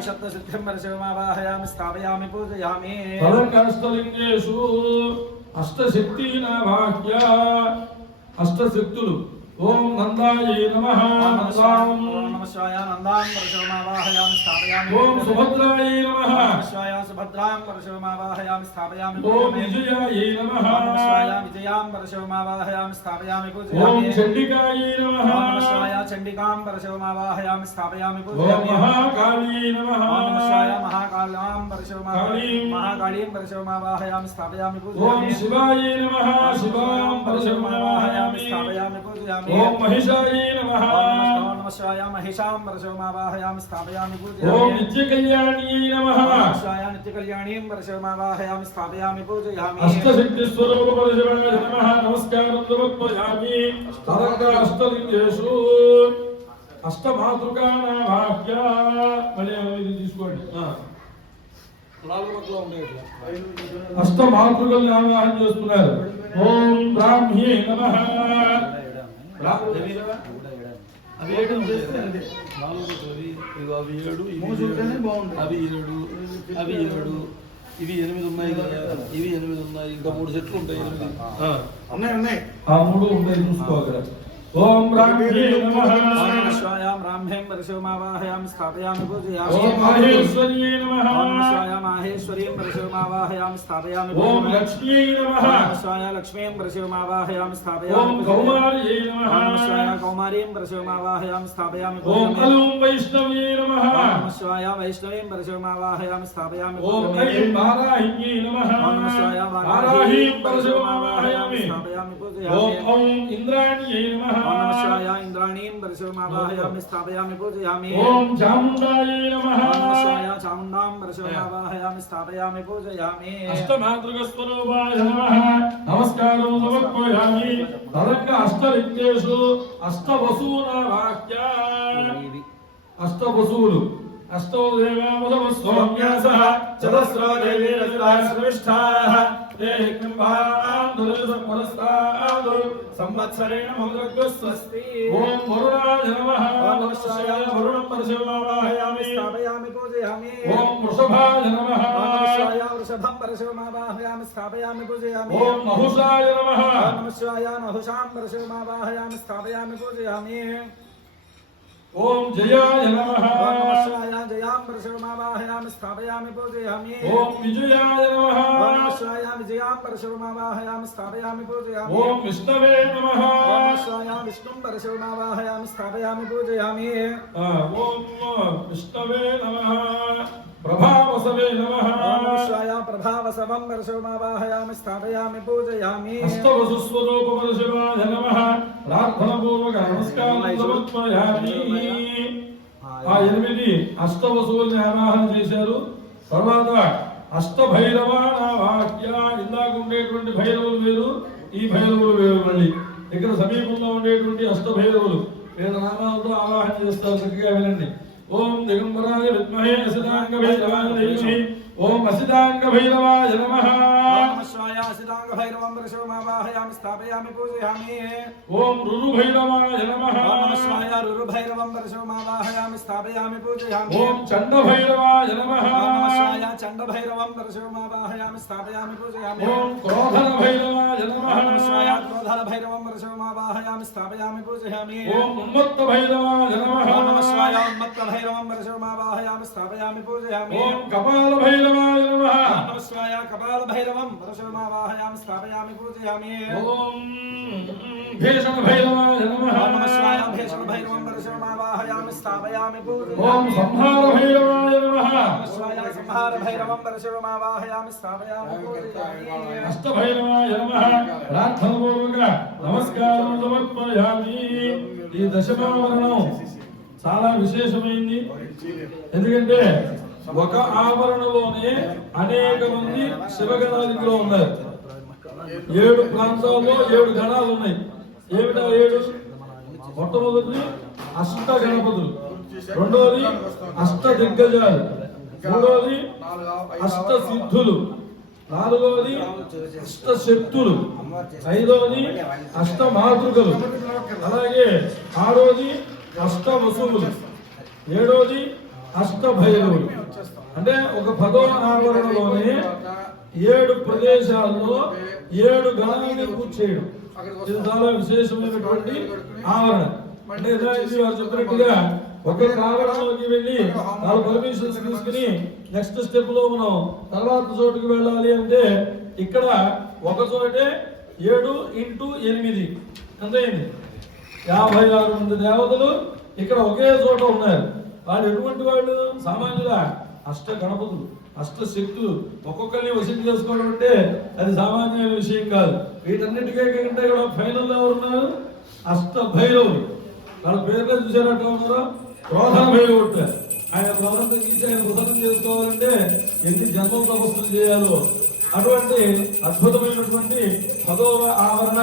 ईशत्व सिद्धिं परशुमावाहयाమి स्थापयाమి पूजयाమి పరకష్టలింగేషు అష్టశక్తినా వాక్య అష్టశక్తులు ఓం నందాయే నమః नमस्वाय नन्दां परशुमावाहयामि स्थापयामि ఓం సుభద్రాయే నమః नमस्वाय सुभद्रां परशुमावाहयामि स्थापयामि ఓం విజయాయే నమః नमस्वाय विजयां परशुमावाहयामि स्थापयामि ఓం पूजयामि చండికాయే నమః नमस्वाय चण्डिकां परशुमावाहयामि स्थापयामि ఓం पूजयामि మహాకాళీ నమః नमस्वाय महाकाल्यां महाकालीं परशुमावाहयामि स्थापयामि ఓం पूजयामि శివాయే నమః శివాం परशुमावाहयामि పరశుమావాహయామి स्थापयामि पूजयामि ఓం మహిషాయే నమః नमस्वाय महिषां परशुमावाहयामि स्थापयामि ఓం पूजयामि నిత్యకళ్యాణియే నమః नमस्वाय नित्यकल्याणीं परशुमावाहयामि स्थापयामि पूजयामि అష్టశక్తి స్వరూప పరశురాయ నమః నమస్కారం సమర్పయామి తదంగా అష్టలింగేషు అష్టమాతృకానా వాక్య మళ్ళీ ఇది తీసుకోండి నాలుగు పక్కల ఉన్నాయి ఇట్లా అష్టమాతృకల్ని ఆవాహన చేస్తున్నారు ఓం బ్రాహ్మ్యే నమః అవి ఏడు చేస్తే అంతే నాలుగు పక్కలు అవి ఏడు ఇవి అవి ఏడు అవి ఏడు ఇవి 8 ఉన్నాయి కదా ఇవి 8 ఉన్నాయి ఇంకా 3 సెట్లు ఉంటాయి 8 ఉన్నాయి ఆ మూడు ఉంటాయి చూసుకోవాలి ఓం బ్రాహ్మ్యే నమః नमस्वाय ब्राह्मीं परशुमावाहयामि स्थापयामि पूजयामि ఓం మహేశ్వర్యే నమః नमस्वाय माहेश्वरीं परशुमावाहयामि स्थापयामि ఓం पूजयामि లక్ష్మ్యే నమః नमस्वाय लक्ष्मीं परशुमावाहयामि ఓం स्थापयामि కౌమార్యే నమః नमस्वाय कौमारीं परशुमावाहयामि स्थापयामि ఓం पूजयामि కలుం వైష్ణవ్యే నమః नमस्वाय वैष्णवीं परशुमावाहयामि स्थापयामि ఓం पूजयामि ఐం వారాహ్యే నమః नमस्वाय వారాహీం परशुमावाहयामि పరశుమావాహయామి स्थापयामि ఓం पूजयामि ఔం ఇంద్రాణ్యే నమః नमस्वाय इंद्राणीं परशुमावाहयामि स्थापयामि पूजयामि ఓం చాముండాయే నమః नमस्वाय चामुण्डां परशुमावाहयामि स्थापयामि पूजयामि అష్టమాతృక స్వరూపాయ నమః నమస్కారం సమర్పయామి తదంగా అష్టలింగేషు అష్టవసూనా వాక్య అష్టవసువులు అష్టో దేవామసమస్వామ్యాసః చతస్రో దేవీరజురాశ్రవిష్ఠాః సంవత్సరేణ స్వస్తి ఓం వరుణాయ నమః नमस्वाय వరుణం పరశుమావాహయామి स्थापयामि पूजयामि ఓం వృషభాయ నమః नमस्वाय वृषभं परशुमावाहयामि स्थापयामि पूजयामि ఓం మహుషాయ నమః नमस्वाय नहुषां परशुमावाहयामि स्थापयामि पूजयामि ఓం జయాయ నమః नमस्वाय जयां परशुमावाहयामि स्थापयामि पूजयामि ఓం విజయాయ నమః नमस्वाय विजयां परशुमावाहयामि स्थापयाమి पूजयामि ఓం విష్ణవే నమః नमस्वाय विष्णुं परशुमावाहयामि स्थापयामि पूजयामि ఓం విష్ణవే నమః ప్రభావసవే నమః नमस्वाय प्रभावसवं परशुमावाहयामि स्थापयामि पूजयामि అష్టవసు స్వరూప పరశురాయ నమః ప్రార్థనపూర్వక నమస్కారం సమర్పయామి ఆ 8 అష్టవసువుల్ని ఆవాహన చేశారు. తర్వాత అష్టభైరవాణ వాక్య ఇందాక ఉండేటువంటి భైరవులు వేరు, ఈ భైరవులు వేరు. మళ్ళీ ఇక్కడ సమీపంలో ఉండేటువంటి అష్టభైరవులు వేద నామాలతో ఆవాహన చేస్తారు. చక్కగా వినండి. ఓం దిగంబరాయ విద్మహే అసితాంగ భైరవాయ ధీమహి ఓం అసితాంగ భైరవాయ నమః. नमस्वाय असितांग అష్టాంగభైరవం వృషభమావాహయామి స్థాపయామి పూజయామి ఓం రురుభైరవాయ నమః ఓం నమః శివాయ రురుభైరవం వృషభమావాహయామి స్థాపయామి పూజయామి ఓం చండభైరవాయ నమః ఓం నమః శివాయ చండభైరవం వృషభమావాహయామి స్థాపయామి పూజయామి ఓం క్రోధనభైరవాయ నమః ఓం నమః శివాయ క్రోధనభైరవం వృషభమావాహయామి స్థాపయామి పూజయామి ఓం ఉన్మత్తభైరవాయ నమః ఓం నమః శివాయ ఉన్మత్తభైరవం వృషభమావాహయామి స్థాపయామి పూజయామి ఓం కపాలభైరవాయ నమః ఓం నమః శివాయ కపాలభైరవం వృషభమావాహయామి స్థాపయామి పూజయామి ఓం భీషణభైరవాయ నమః ఓం నమః శివాయ భీషణభైరవం వృషభమావాహయామి స్థాపయామి పూజయామి ఓం సంహారభైరవాయ నమః ఓం నమః శివాయ సంహారభైరవం వృషభమావాహయామి స్థాపయామి పూజయామి అష్టభైరవాయ నమః ప్రార్థనపూర్వక నమస్కారం సమర్పయామి. ఈ దశమావరణం చాలా విశేషమైంది. ఎందుకంటే ఒక ఆవరణలోనే అనేక మంది శివగణాధికులు ఉన్నారు. 7 ప్రాంతాల్లో 7 గణాలు ఉన్నాయి. ఏమిటా 7? మొట్టమొదటి అష్ట గణపతులు, రెండోది అష్ట దిగ్గజాలు, మూడోది అష్ట సిద్ధులు, నాలుగోది అష్ట శక్తులు, ఐదోది అష్ట మాతృకలు, అలాగే ఆరోది అష్ట వసువులు, ఏడోది అష్ట భైరవులు. అంటే ఒక 10వ ఆవరణలోనే 7 ప్రదేశాల్లో 7 గణాలను పూజ చేయడం. ఇది చాలా విశేషమైనటువంటి ఆవరణ. అంటే వారు చెప్పినట్టుగా ఒకే ఆవరణలోకి వెళ్ళి వాళ్ళ పర్మిషన్స్ తీసుకుని నెక్స్ట్ స్టెప్ లో మనం తర్వాత చోటుకి వెళ్ళాలి అంటే ఇక్కడ ఒక చోటే 7 × 8 ఎంతైంది? 56 మంది దేవతలు ఇక్కడ ఒకే చోట ఉన్నారు. వాళ్ళు ఎటువంటి వాళ్ళు? సామాన్యుల అష్ట గణపతులు, అష్ట శక్తులు. ఒక్కొక్కరిని వశం చేసుకోవడం అంటే అది సామాన్యమైన విషయం కాదు. వీటన్నిటికీ కంటే కూడా ఫైనల్ ఎవరు ఉన్నారు? అష్ట భైరవులు. వాళ్ళ పేర్లు చూసేటట్లు ఉన్నారో క్రోధన భైరవుడు. ఆయన క్రోధం తగ్గించి ఆయన ప్రసన్నం చేసుకోవాలంటే ఎన్ని జన్మల తపస్సులు చేయాలో అటువంటి అద్భుతమైనటువంటి 10వ ఆవరణ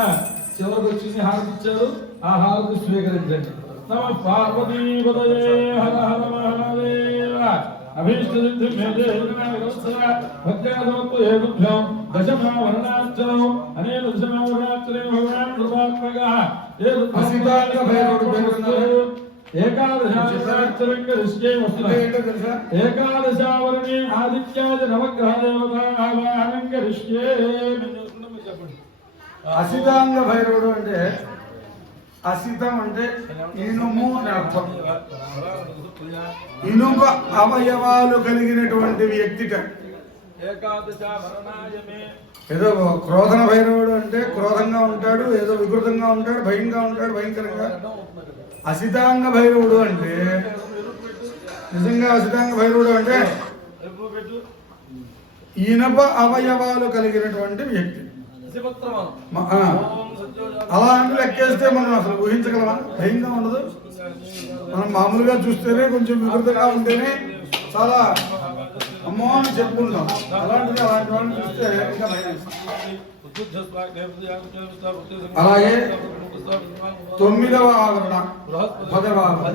చివరికి వచ్చి హారతి ఇచ్చారు. ఆ హారతి స్వీకరించండి. నమ పార్వతీపతయే హర హర మహాదేవ. అభీష్ట సిద్ధి మేదే భక్త్యాదమత్తు ఏగుభ్యం దశమావరణార్చనం అనేన దశమావరణార్చనే భగవాన్ కృపాత్మకః అసితాంగ భైరవుడు పేరున్నారు. ఏకాదశావరణే ఆదిత్యాది నవగ్రహ దేవతా ఆవాహనం కరిష్యే. అసితాంగ భైరవుడు అంటే అసితం అంటే ఇనుము అని అర్థం. ఇనుప అవయవాలు కలిగినటువంటి వ్యక్తిట. ఏదో క్రోధన భైరవుడు అంటే క్రోధంగా ఉంటాడు, ఏదో వికృతంగా ఉంటాడు, భయంగా ఉంటాడు, భయంకరంగా. అసితాంగ భైరవుడు అంటే నిజంగా అసితాంగ భైరవుడు అంటే ఇనుప అవయవాలు కలిగినటువంటి వ్యక్తి. అలా అంటే లెక్కేస్తే మనం అసలు ఊహించగలమా? భయంగా ఉండదు. మనం మామూలుగా చూస్తేనే కొంచెం వికృతంగా ఉంటేనే చాలా అమ్మో అని చెప్పుకుంటాం. అలాంటి వాళ్ళని చూస్తే ఇంకా భయం. అలాగే 9వ ఆవరణ 10వ ఆవరణ.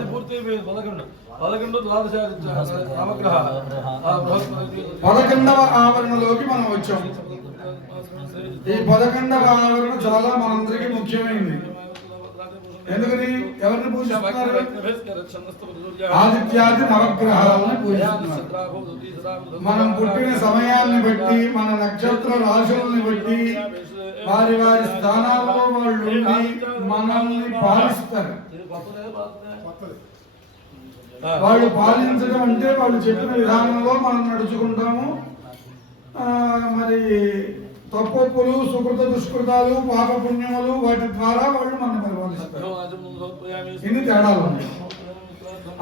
11వ ఆవరణలోకి మనం వచ్చాం. ఈ 11వ ఆవరణ చాలా మనందరికీ ముఖ్యమైనది. ఎందుకని? ఎవరిని పూజిస్తున్నారు? ఆదిత్యాది నవగ్రహాలను పూజిస్తున్నారు. మనం పుట్టిన సమయాన్ని బట్టి, మన నక్షత్ర రాశులను బట్టి, వారి వారి స్థానాల్లో వాళ్ళు ఉండి మనల్ని పాలిస్తారు. వాళ్ళు పాలించడం అంటే వాళ్ళు చెప్పిన విధానంలో మనం నడుచుకుంటాము. మరి తప్పులు, సుకృత దుష్కృతాలు, పాప పుణ్యములు, వాటి ద్వారా వాళ్ళు మనం పరిపాలిస్తారు. ఇన్ని తేడాలు ఉన్నాయి.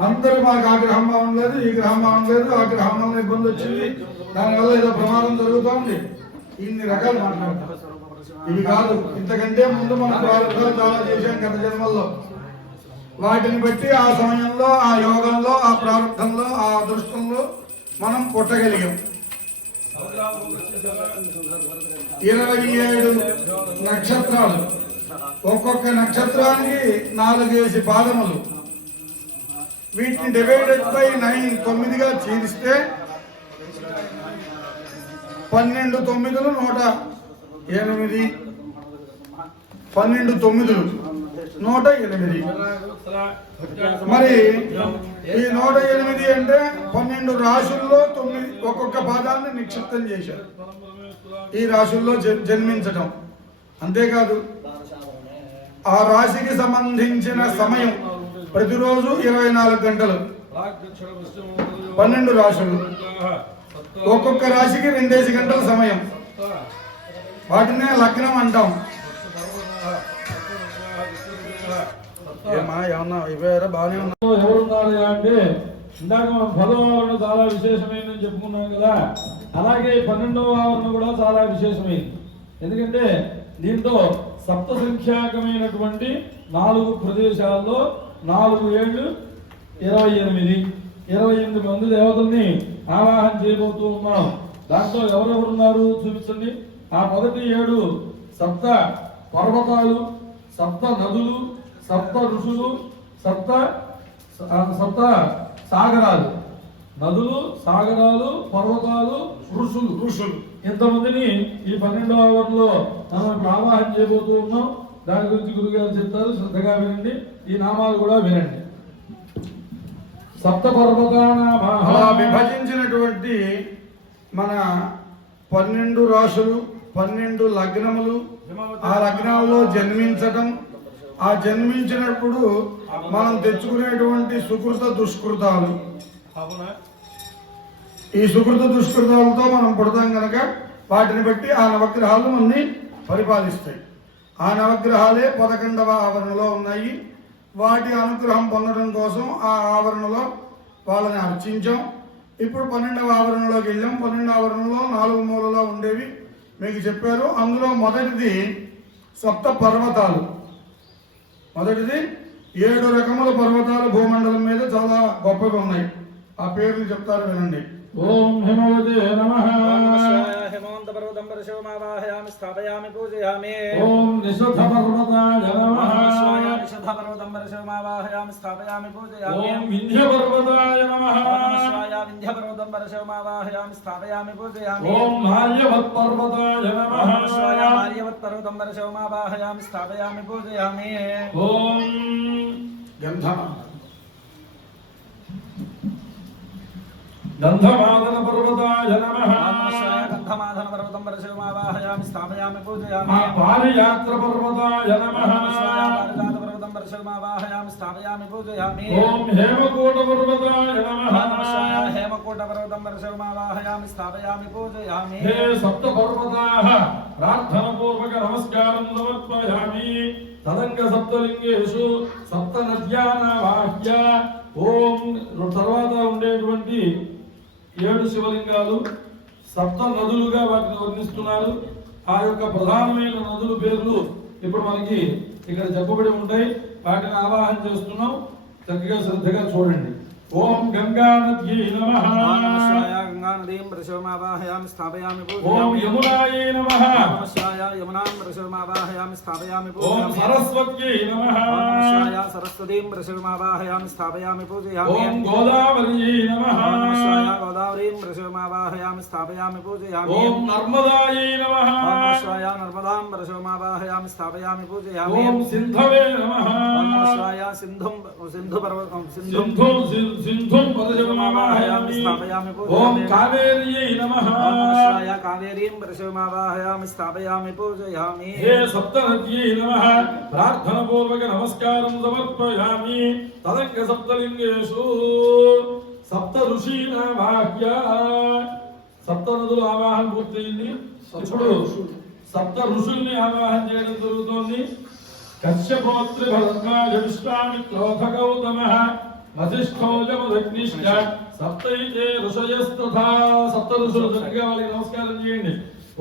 అందరూ మాకు ఆ గ్రహం బాగుండలేదు, ఈ గ్రహం బాగుండలేదు, ఆ గ్రహంలో ఇబ్బంది వచ్చింది, దానివల్ల ఏదో ప్రమాదం జరుగుతూ ఉంది, ఇన్ని రకాలు మాట్లాడతారు. ఇవి కాదు, ఇంతకంటే ముందు మనం ప్రారంభాలు చాలా చేశాం గత జన్మల్లో. వాటిని బట్టి ఆ సమయంలో, ఆ యోగంలో, ఆ ప్రారంభంలో, ఆ అదృష్టంలో మనం పుట్టగలిగాం. 27 నక్షత్రాలు, ఒక్కొక్క నక్షత్రానికి 4 పాదములు. వీటిని డివైడెడ్ బై 9 9గా చీలిస్తే 12 9 100 8 12 9 108. మరి ఈ 108 అంటే 12 రాశుల్లో 9 ఒక్కొక్క పాదాన్ని నిక్షిప్తం చేశారు. ఈ రాశుల్లో జన్మించడం అంతేకాదు, ఆ రాశికి సంబంధించిన సమయం ప్రతిరోజు 24 గంటలు. 12 రాశులు, ఒక్కొక్క రాశికి 2 గంటల సమయం. వాటినే లగ్నం అంటాం. ఏమన్నా ఇవేరా బాగానే ఉన్నా. ఎవరున్నారు అంటే ఇందాక మనం 10వ ఆవరణ చాలా విశేషమైందని చెప్పుకున్నాం కదా, అలాగే 12వ ఆవరణ కూడా చాలా విశేషమైంది. ఎందుకంటే దీంతో సప్త సంఖ్యాకమైనటువంటి 4 ప్రదేశాల్లో 4 ఏళ్ళు 28 మంది దేవతల్ని ఆవాహన చేయబోతూ ఉన్నాం. దాంట్లో ఎవరెవరున్నారు చూపించండి. ఆ మొదటి 7 సప్త పర్వతాలు, సప్త నదులు, సప్త ఋషులు, సప్త సాగరాలు. నదులు, సాగరాలు, పర్వతాలు, ఋషులు ఇంతమందిని ఈ 12వ ఆవరణలో మనం ఇప్పుడు ఆవాహన చేయబోతూ ఉన్నాం. దాని గురించి గురుగారు చెప్తారు, శ్రద్ధగా వినండి. ఈ నామాలు కూడా వినండి. సప్త అలా విభజించినటువంటి మన 12 రాశులు, 12 లగ్నములు, ఆ లగ్నాల్లో జన్మించటం, ఆ జన్మించినప్పుడు మనం తెచ్చుకునేటువంటి సుకృత దుష్కృతాలు, ఈ సుకృత దుష్కృతాలతో మనం పుడతాం కనుక వాటిని బట్టి ఆ నవగ్రహాలు మనని పరిపాలిస్తాయి. ఆ నవగ్రహాలే 11వ ఆవరణలో ఉన్నాయి. వాటి అనుగ్రహం పొందడం కోసం ఆ ఆవరణలో వాళ్ళని అర్చించాం. ఇప్పుడు 12వ ఆవరణలోకి వెళ్ళాం. 12వ ఆవరణలో 4 మూలలో ఉండేవి మీకు చెప్పారు. అందులో మొదటిది సప్త పర్వతాలు. మొదటిది 7 రకముల పర్వతాలు భూమండలం మీద చాలా గొప్పగా ఉన్నాయి. ఆ పేర్లు చెప్తారు, వినండి. ఓం హిమవతే నమః. हेमंत पर्वतं परशुमावाहयामि स्थापयामि पूजयामि. ఓం నిషధ పర్వతాయ నమః. निषध पर्वतं परशुमावाहयामि स्थापयामि पूजयामि. ఓం వింధ్య పర్వతాయ నమః. विंध्य पर्वतं परशुमावाहयामि स्थापयामि पूजयामि. ఓం హార్యవత్ పర్వతాయ నమః. आर्यवत् पर्वतं परशुमावाहयामि स्थापयामि पूजयामि. ఓం గంధమాదన పర్వతాయ నమః. गन्धमादन पर्वतं परशुमावाहयामि स्थापयामि पूजयामि. పారియాత్ర పర్వతాయ నమః. पारिजात पर्वतं परशुमावाहयामि स्थापयामि पूजयामि. ఓం హేమకూట పర్వతాయ నమః. हेमकूट पर्वतं परशुमावाहयामि स्थापयाమి పూజయామి. హే సప్త పర్వతాః ప్రార్థన పూర్వక నమస్కారం సమర్పయామి. తదంగ సప్తలింగేషు సప్త నద్యానావాహ్య. ఓం తర్వాత ఉండేటువంటి 7 శివలింగాలు సప్త నదులుగా వాటిని వర్ణిస్తున్నారు. ఆ యొక్క ప్రధానమైన నదుల పేర్లు ఇప్పుడు మనకి ఇక్కడ చెప్పబడి ఉంటాయి. వాటిని ఆవాహన చేస్తున్నాం. చక్కగా శ్రద్ధగా చూడండి. ఓం గంగా నద్యై నమః. గంగా నదీం ప్రశోమావాహయామి స్థాపయామి పూజయామి. ఓం యమునాయై నమః. నమస్కాయ యమునాం ప్రశోమావాహయామి స్థాపయామి ఓం పూజయామి. సరస్వత్యై నమః. నమస్కాయ సరస్వతీం ప్రశోమావాహయామి స్థాపయామి పూజయామి. ఓం గోదావర్యై నమః. నమస్కాయ గోదావరీం ప్రశోమావాహయామి స్థాపయామి పూజయామి. ఓం నర్మదాయై నమః. నమస్కాయ నర్మదాం ప్రశోమావాహయామి స్థాపయామి పూజయామి. ఓం సింధవే నమః. నమస్కాయ సింధు పర్వతం సింధుం పరశుమావాహయామి స్థాపయామి ఓం పూజయామి. కావేర్యై నమః. నమస్కాయ కావేరీం ప్రశోమావాహయామి స్థాపయామి పూజయామి. హే సప్తనద్యై నమః. ప్రార్థన పూర్వక నమస్కారం సమర్పయామి. తదంగ సప్తలింగేషు సప్త ఋషీనావాహ్య. సప్త నదుల ఆవాహన పూర్తయింది. ఇప్పుడు సప్త ఋషుల్ని ఆవాహన చేయడం జరుగుతోంది. కశ్యపోత్రి భరద్వాజ విశ్వామిత్రోథ గౌతమః వశిష్ఠో యమదగ్నిశ్చ సప్తైతే ఋషయస్తథా. సప్త ఋషులు చక్కగా వాళ్ళకి నమస్కారం చేయండి.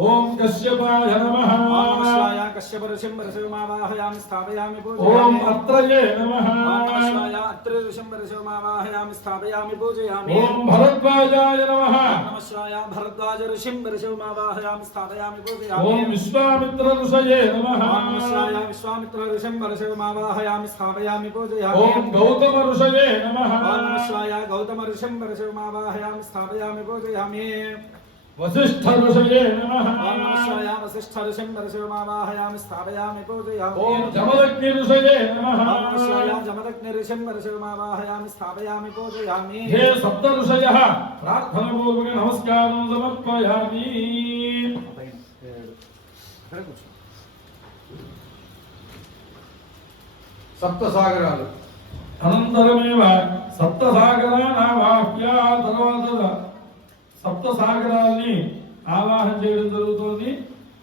ఓం కశ్యపాయ నమః. నమస్కాయ కశ్యప ఋషిం ప్రశోమావాహయామి స్థాపయామి ఓం పూజయామి. అత్రయే నమః. నమస్కాయ అత్రి ఋషిం ప్రశోమావాహయామి స్థాపయామి పూజయామి. ఓం భరద్వాజాయ నమః. నమస్కాయ భరద్వాజ ఋషిం ప్రశోమావాహయామి స్థాపయామి పూజయామి. ఓం విశ్వామిత్ర ఋషయే నమః. నమస్కాయ విశ్వామిత్ర ఋషిం ప్రశోమావాహయామి స్థాపయామి పూజయామి. ఓం గౌతమ ఋషయే నమః. నమస్కాయ గౌతమ ఋషిం ప్రశోమావాహయామి స్థాపయామి పూజయామి. वसिष्ठ ऋषये नमः। ओम नमः शिवाय वसिष्ठ ऋषिं परशुरामावाहयामि स्थापयामि पूजयामि। ओम जमदग्नि ऋषये नमः। ओम नमः शिवाय जमदग्नि ऋषिं परशुरामावाहयामि स्थापयामि पूजयामि। हे सप्त ऋषयः प्रार्थनापूर्वक नमस्कारं समर्पयामि। సప్త సాగరాలు అనంతరమేవ సప్త సాగరానావాహ్య తర్వాత సప్త సాగరాల్ని ఆవాహన చేయడం జరుగుతుంది.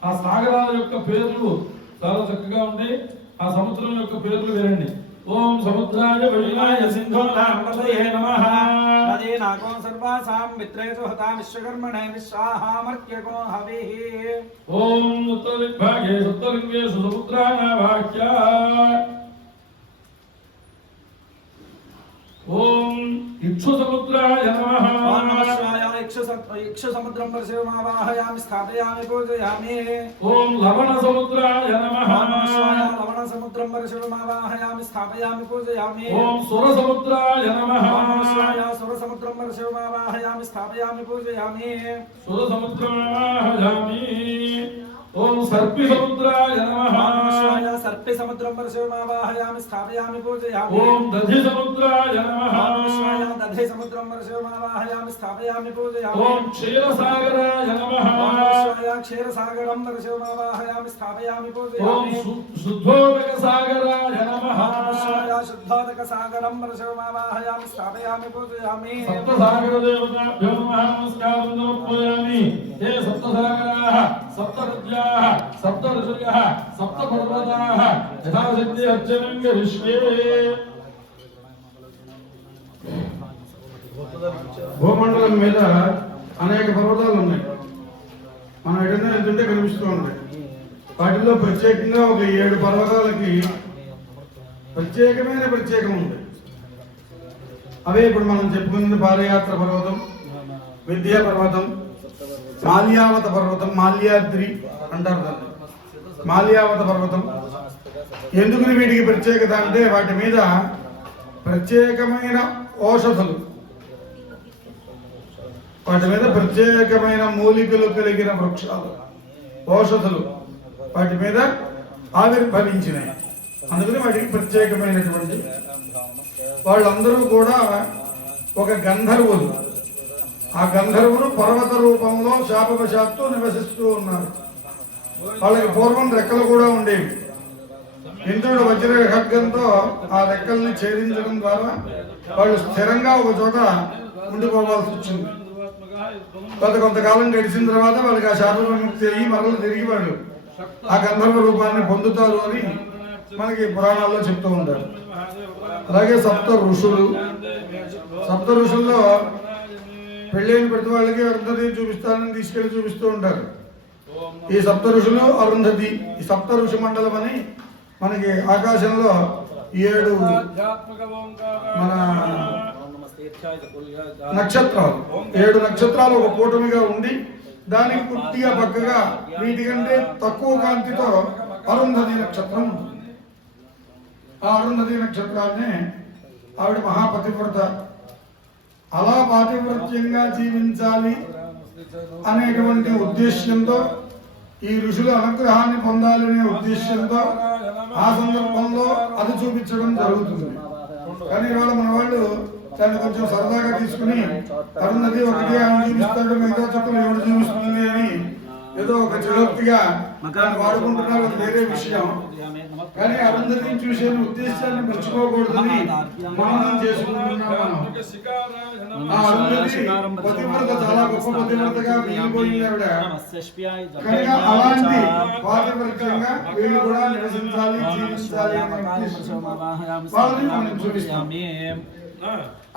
ఆ సాగరాల యొక్క పేర్లు చాలా చక్కగా ఉంటాయి. ఆ సముద్రం యొక్క పేర్లు వినండి. ఓం సముద్రాయ వైనాయ సింధోనాంబతయే నమః. నదీనాకో సర్వాసాం మిత్రేషు హతాం విశ్వకర్మణే విశ్వాహామర్క్యకో హవిః. ఓం ఉత్తరదిగ్భాగే సప్తలింగేషు సముద్రానావాహ్య. ఓం ఇక్షు సముద్రాయ నమః. ఓం నమః శివాయ ఇక్షు సముద్రం పరిశురామావాహయామి స్థాపయామి పూజయామి. ఓం లవణ సముద్రాయ నమః. ఓం నమః శివాయ లవణ సముద్రం పరిశురామావాహయామి స్థాపయామి పూజయామి. ఓం సుర సముద్రాయ నమః. ఓం నమః శివాయ సుర సముద్రం పరిశురామావాహయామి స్థాపయామి పూజయామి. సుర సముద్రమావాహయామి. ఓం సర్పి సముద్రాయ నమః. ఓం నమః శివాయ సర్పి సముద్రం పరిశురామావాహయామి స్థాపయామి పూజయామి. ఓం దధి సముద్రాయ నమః. ఓం నమః శివాయ దధి సముద్రం పరిశురామావాహయామి స్థాపయామి పూజయామి. ఓం క్షీరసాగరాయ నమః. ఓం నమః శివాయ క్షీరసాగరం పరిశురామావాహయామి స్థాపయామి ఓం పూజయామి. శుద్ధోదక సాగరాయ నమః. ఓం నమః శివాయ శుద్ధోదక సాగరం పరిశురామావాహయామి స్థాపయామి పూజయామి. సప్త సాగర దేవతాభ్యో నమః నమస్కారం సమర్పయామి. హే సప్త సాగరాః సప్త నద్యాః సప్త ఋషయః సప్త పర్వతాః యథాశక్తి అర్చనం కరిష్యే. భూమండలం మీద అనేక పర్వతాలు ఉన్నాయి. మనం ఎటైనా వెళ్తుంటే కనిపిస్తూ ఉంటాయి. వాటిలో ప్రత్యేకంగా ఒక 7 పర్వతాలకి ప్రత్యేకం ఉంది. అవే ఇప్పుడు మనం చెప్పుకున్నది పాదయాత్ర పర్వతం, విద్యా పర్వతం, మాల్యావత పర్వతం, మాల్యాద్రి అంటారు దాన్ని. మాల్యావత పర్వతం ఎందుకు వీటికి ప్రత్యేకత అంటే వాటి మీద ప్రత్యేకమైన ఔషధులు, వాటి మీద ప్రత్యేకమైన మూలికలు కలిగిన వృక్షాలు, ఔషధులు వాటి మీద ఆవిర్భవించినాయి. అందుకని వాటికి ప్రత్యేకమైనటువంటి వాళ్ళందరూ కూడా ఒక గంధర్వులు. ఆ గంధర్వులు పర్వత రూపంలో శాపవశాత్తు నివసిస్తూ ఉన్నారు. వాళ్ళకి పూర్వం రెక్కలు కూడా ఉండేవి. ఇంద్రుడు వజ్ర ఖడ్గంతో ఆ రెక్కల్ని ఛేదించడం ద్వారా వాళ్ళు స్థిరంగా ఒక చోట ఉండిపోవాల్సి వచ్చింది. కొంతకాలం గడిచిన తర్వాత వాళ్ళకి ఆ శాప విముక్తి అయ్యి మరలు తిరిగి వాళ్ళు ఆ గంధర్వ రూపాన్ని పొందుతారు అని మనకి పురాణాల్లో చెప్తూ ఉంటారు. అలాగే సప్త ఋషుల్లో పెళ్ళైన ప్రతి వాళ్ళకి అరుంధతి చూపిస్తానని తీసుకెళ్లి చూపిస్తూ ఉంటారు. ఈ సప్త ఋషులు అరుంధతి, ఈ సప్త ఋషి మండలం అని మనకి ఆకాశంలో 7 మన నక్షత్రాలు, 7 నక్షత్రాలు ఒక కూటమిగా ఉండి దానికి పూర్తిగా పక్కగా వీటికంటే తక్కువ కాంతితో అరుంధతి నక్షత్రం ఉంటుంది. ఆ అరుంధతి నక్షత్రాన్ని ఆవిడ మహాపతివ్రత. అలా పాతివ్రత్యంగా జీవించాలి అనేటువంటి ఉద్దేశ్యంతో, ఈ ఋషుల అనుగ్రహాన్ని పొందాలనే ఉద్దేశ్యంతో ఆ సందర్భంలో అది చూపించడం జరుగుతుంది. కానీ ఇవాళ మన వాళ్ళు దాన్ని కొంచెం సరదాగా తీసుకుని అరుంధతి ఒకటి ఆమె చూపిస్తాడు, మిగతా చుట్టూ ఎవడు చూపిస్తుంది అని ఏదో ఒక చిరోక్తిగా వాడుకుంటున్నారు. అది వేరే విషయం. కానీ అరుంధతిని చూసే ఉద్దేశాన్ని మర్చిపోకూడదని మననం చేసుకుంటున్నాం మనం. ఆ అరుంధతి పతివ్రత చాలా గొప్ప పతివ్రతగా మిగిలిపోయింది ఆవిడ. కనుక అలాంటి పాతివ్రత్యంగా వీళ్ళు కూడా నివసించాలి, జీవించాలి అనే ఉద్దేశం వాళ్ళని మనం చూపిస్తాం.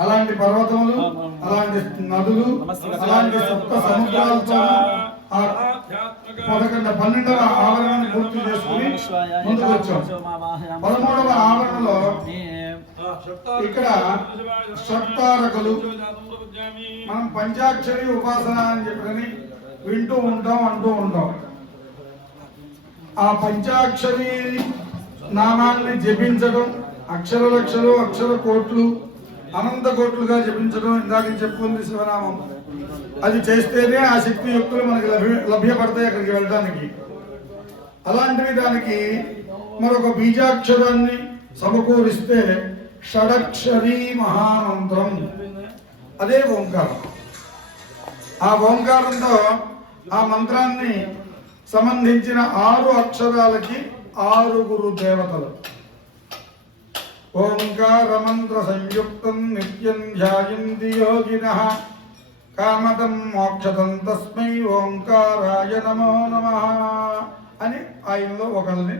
అలాంటి పర్వతములు, అలాంటి నదులు, అలాంటి సప్త సముద్రాలతో 12వ ఆవరణను పూర్తి చేసుకుని ముందుకు వచ్చాం. 13వ ఆవరణలో ఇక్కడ షట్తారకులు, మనం పంచాక్షరి ఉపాసన అని చెప్పని వింటూ ఉంటాం, అంటూ ఉంటాం. ఆ పంచాక్షరి నామాన్ని జపించడం, అక్షర లక్షలు, అక్షర కోట్లు, అనంత కోట్లుగా జపించడం ఇందాక చెప్పుకుంది శివనామం. అది చేస్తేనే ఆ శక్తియుక్తులు మనకి లభ్యపడతాయి అక్కడికి వెళ్ళడానికి. అలాంటివి దానికి మరొక బీజాక్షరాన్ని సమకూరిస్తే షడక్షరీ మహామంత్రం, అదే ఓంకారం. ఆ ఓంకారంతో ఆ మంత్రాన్ని సంబంధించిన 6 అక్షరాలకి 6 దేవతలు. ఓంకార మంత్ర సంయుక్తం నిత్యం ధ్యాయంతి యోగినః కామదం మోక్షదం తస్మై ఓంకారాయ నమో నమః అని ఆయనలో ఒకరిని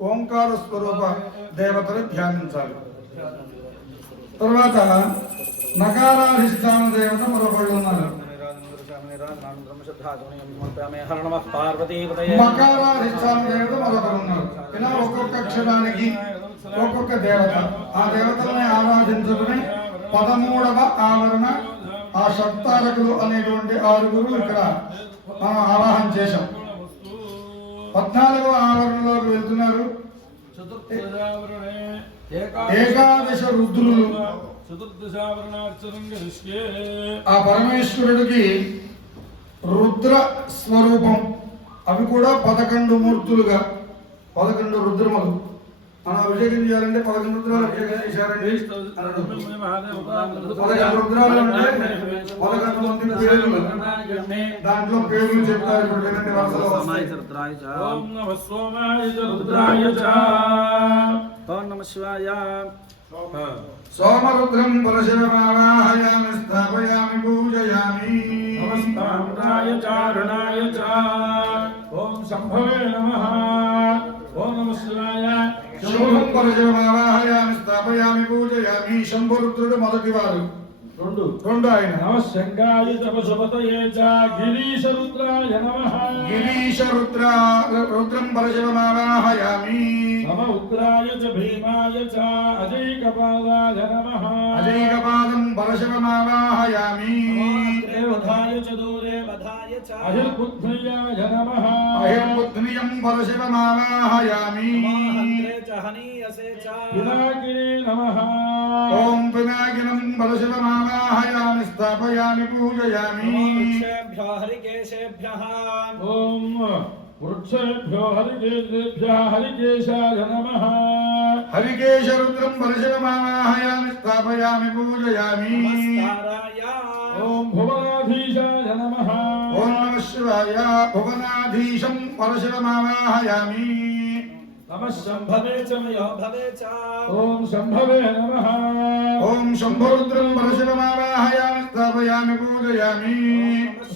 ఓంకార స్వరూప దేవతని ధ్యానించాలి. తర్వాత నకారాధిష్టాన దేవత మరొకళ్ళు ఉన్నారు. మకారాధిష్టాన దేవత మరొకరు ఉన్నారు. ఇలా ఒక్కొక్క అక్షరానికి ఒక్కొక్క దేవత. ఆ దేవతల్ని ఆరాధించుకుని 13వ ఆవరణ ఆ షట్తారకులు అనేటువంటి 6 ఇక్కడ మనం ఆవాహన చేశాం. 14వ ఆవరణలోకి వెళ్తున్నారు. ఏకాదశ రుద్రులు. ఆ పరమేశ్వరుడికి రుద్ర స్వరూపం. అవి కూడా 11 మూర్తులుగా 11 రుద్రములు. మనం అభిషేకం చేయాలంటే 11 రుద్రాలు అభిషేకం చేశారండి. 11 రుద్రాలు అంటే 11 మంది పేర్లు. దాంట్లో పేర్లు చెప్తారు. ఇప్పుడు వినండి వరుసలో. ఓం నమః సోమాయ చ రుద్రాయ చ. ఓం నమః శివాయ. సోమరుద్రం పరశురామావాహయామి స్థాపయామి పూజయామి. నమస్తాయ చారణాయ చ. ఓం శంభవే నమః. ఓం నమః శివాయ. శంభుం పరశురామావాహయామి స్థాపయామి పూజయామి. శంభురుద్రుడు మొదటివారు. రెండు ఆయన. నమః శంగాయ చ పశుపతయే చ. గిరీశ రుద్రాయ నమః. గిరీశ రుద్రం పరశురామావాహయామి. నమ ఉగ్రాయ చ భీమాయ చ. అజైకపాదాయ నమః. అజైకపాదం పరశురామావాహయామి. వధాయ చ దూరే వధాయ చ. అహిర్బుద్ధ్యాయ నమః. అహిర్బుద్ధ్యం పరశురామావాహయామి. మహాంత్రే చ హనీయసే చ. పినాకినే నమః. ఓం పినాకినం పరశురామావాహయామి స్థాపయామి పూజయామి. వృక్షేభ్యో హరికేశేభ్యః. ఓం వృక్షేభ్యో హరికేశేభ్యః హరికేశాయ నమః. హరికేశ రుద్రం పరశురామావాహయామి స్థాపయామి పూజయామి. నమస్కారాయ. ఓం భువనాధీశాయ నమః. ఓం నమః శివాయ. భువనాధీశం పరశురామావాహయామి. నమః శంభవే చ మయో భవే చ. ఓం శంభవే నమః. ఓం శంభరుద్రం పరశురామావాహయామి స్థాపయామి పూజయామి.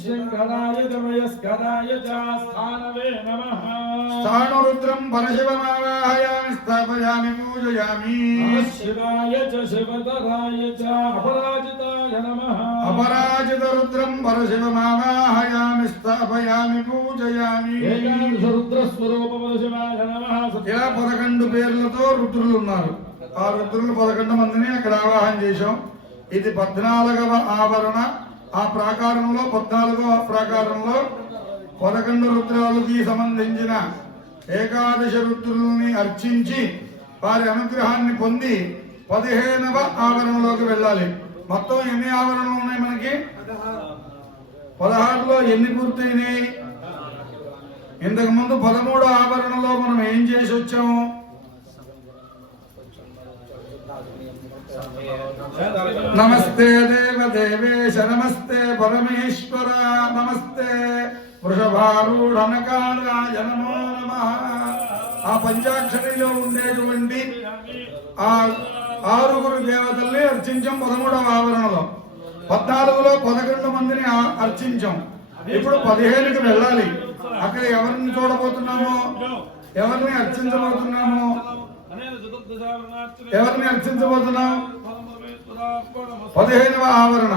శంకరాయ చ వయస్కరాయ చ స్థానవే నమః. స్థాణురుద్రం పరశురామావాహయామి స్థాపయామి పూజయామి. నమః శివాయ చ శివతరాయ చ అపరాజితాయ నమః. అపరాజిత రుద్రం పరశురామావాహయామి స్థాపయామి పూజయామి. ఏకాదశ రుద్ర స్వరూప పరశురాయ నమః. ఇలా 11 పేర్లతో రుద్రులు ఉన్నారు. ఆ రుద్రులు 11 మందిని అక్కడ ఆవాహన చేశాం. ఇది 14వ ఆవరణ. ఆ ప్రాకారంలో 14వ ప్రాకారంలో 11 రుద్రాలకి సంబంధించిన ఏకాదశ రుద్రుల్ని అర్చించి వారి అనుగ్రహాన్ని పొంది 15వ ఆవరణలోకి వెళ్ళాలి. మొత్తం ఎన్ని ఆవరణలు ఉన్నాయి మనకి? 16లో ఎన్ని పూర్తయినాయి? ఇంతకు ముందు 13వ ఆవరణలో మనం ఏం చేసి వచ్చాము? నమస్తే దేవదేవేశ నమస్తే పరమేశ్వర నమస్తే వృషభారూఢనకారాయ నమో నమః. ఆ పంచాక్షరిలో ఉండేటువంటి ఆ 6 దేవతల్ని అర్చించాం 13వ ఆవరణలో. 14లో 11 మందిని అర్చించాం. ఇప్పుడు 15కి వెళ్ళాలి. అక్కడ ఎవరిని చూడబోతున్నామో, ఎవరిని అర్చించబోతున్నామో, ఎవరిని అర్చించబోతున్నాం? 15వ ఆవరణ.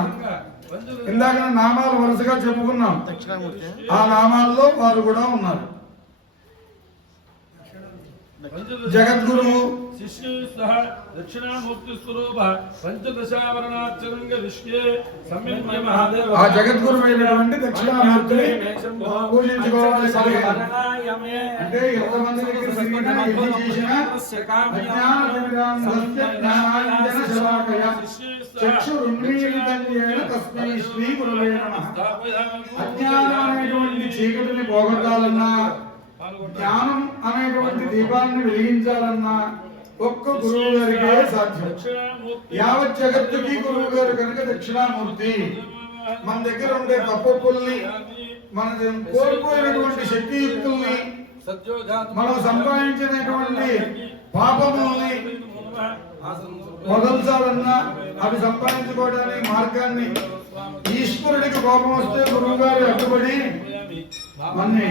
ఇందాక నామాలు వరుసగా చెప్పుకున్నాం. ఆ నామాల్లో వారు కూడా ఉన్నారు. జగద్గురువు शिष्य सह दक्षिणामूर्ति स्वरूप पंचदशावरणाचरंग विश्वे सम्यन्वय महादेव ఆ జగద్గురువైనటువంటి దక్షిణామూర్తిని పూజించుకోవాలి. అంటే ఎంతమంది దగ్గర తిరిగినా ఎన్ని చేసినా అజ్ఞానాంజన శలాకయ చక్షురున్మీలితం తస్మై శ్రీ గురువే నమః. అజ్ఞానం అనేటువంటి చీకటిని పోగొట్టాలన్నా, జ్ఞానం అనేటువంటి దీపాన్ని వెలిగించాలన్నా ఒక్క గురువు గారికే సాధ్యం. యావత్ జగత్తుకి గురువు గారు కనుక దక్షిణామూర్తి. మన దగ్గర ఉండే తప్పుల్ని, మన కోల్పోయినటువంటి శక్తియుక్తుల్ని, మనం సంపాదించినటువంటి పాపముల్ని వదల్చాలన్నా, అవి సంపాదించుకోవడానికి మార్గాన్ని, ఈశ్వరుడికి కోపం వస్తే గురువు గారు అడ్డుపడి మన్ని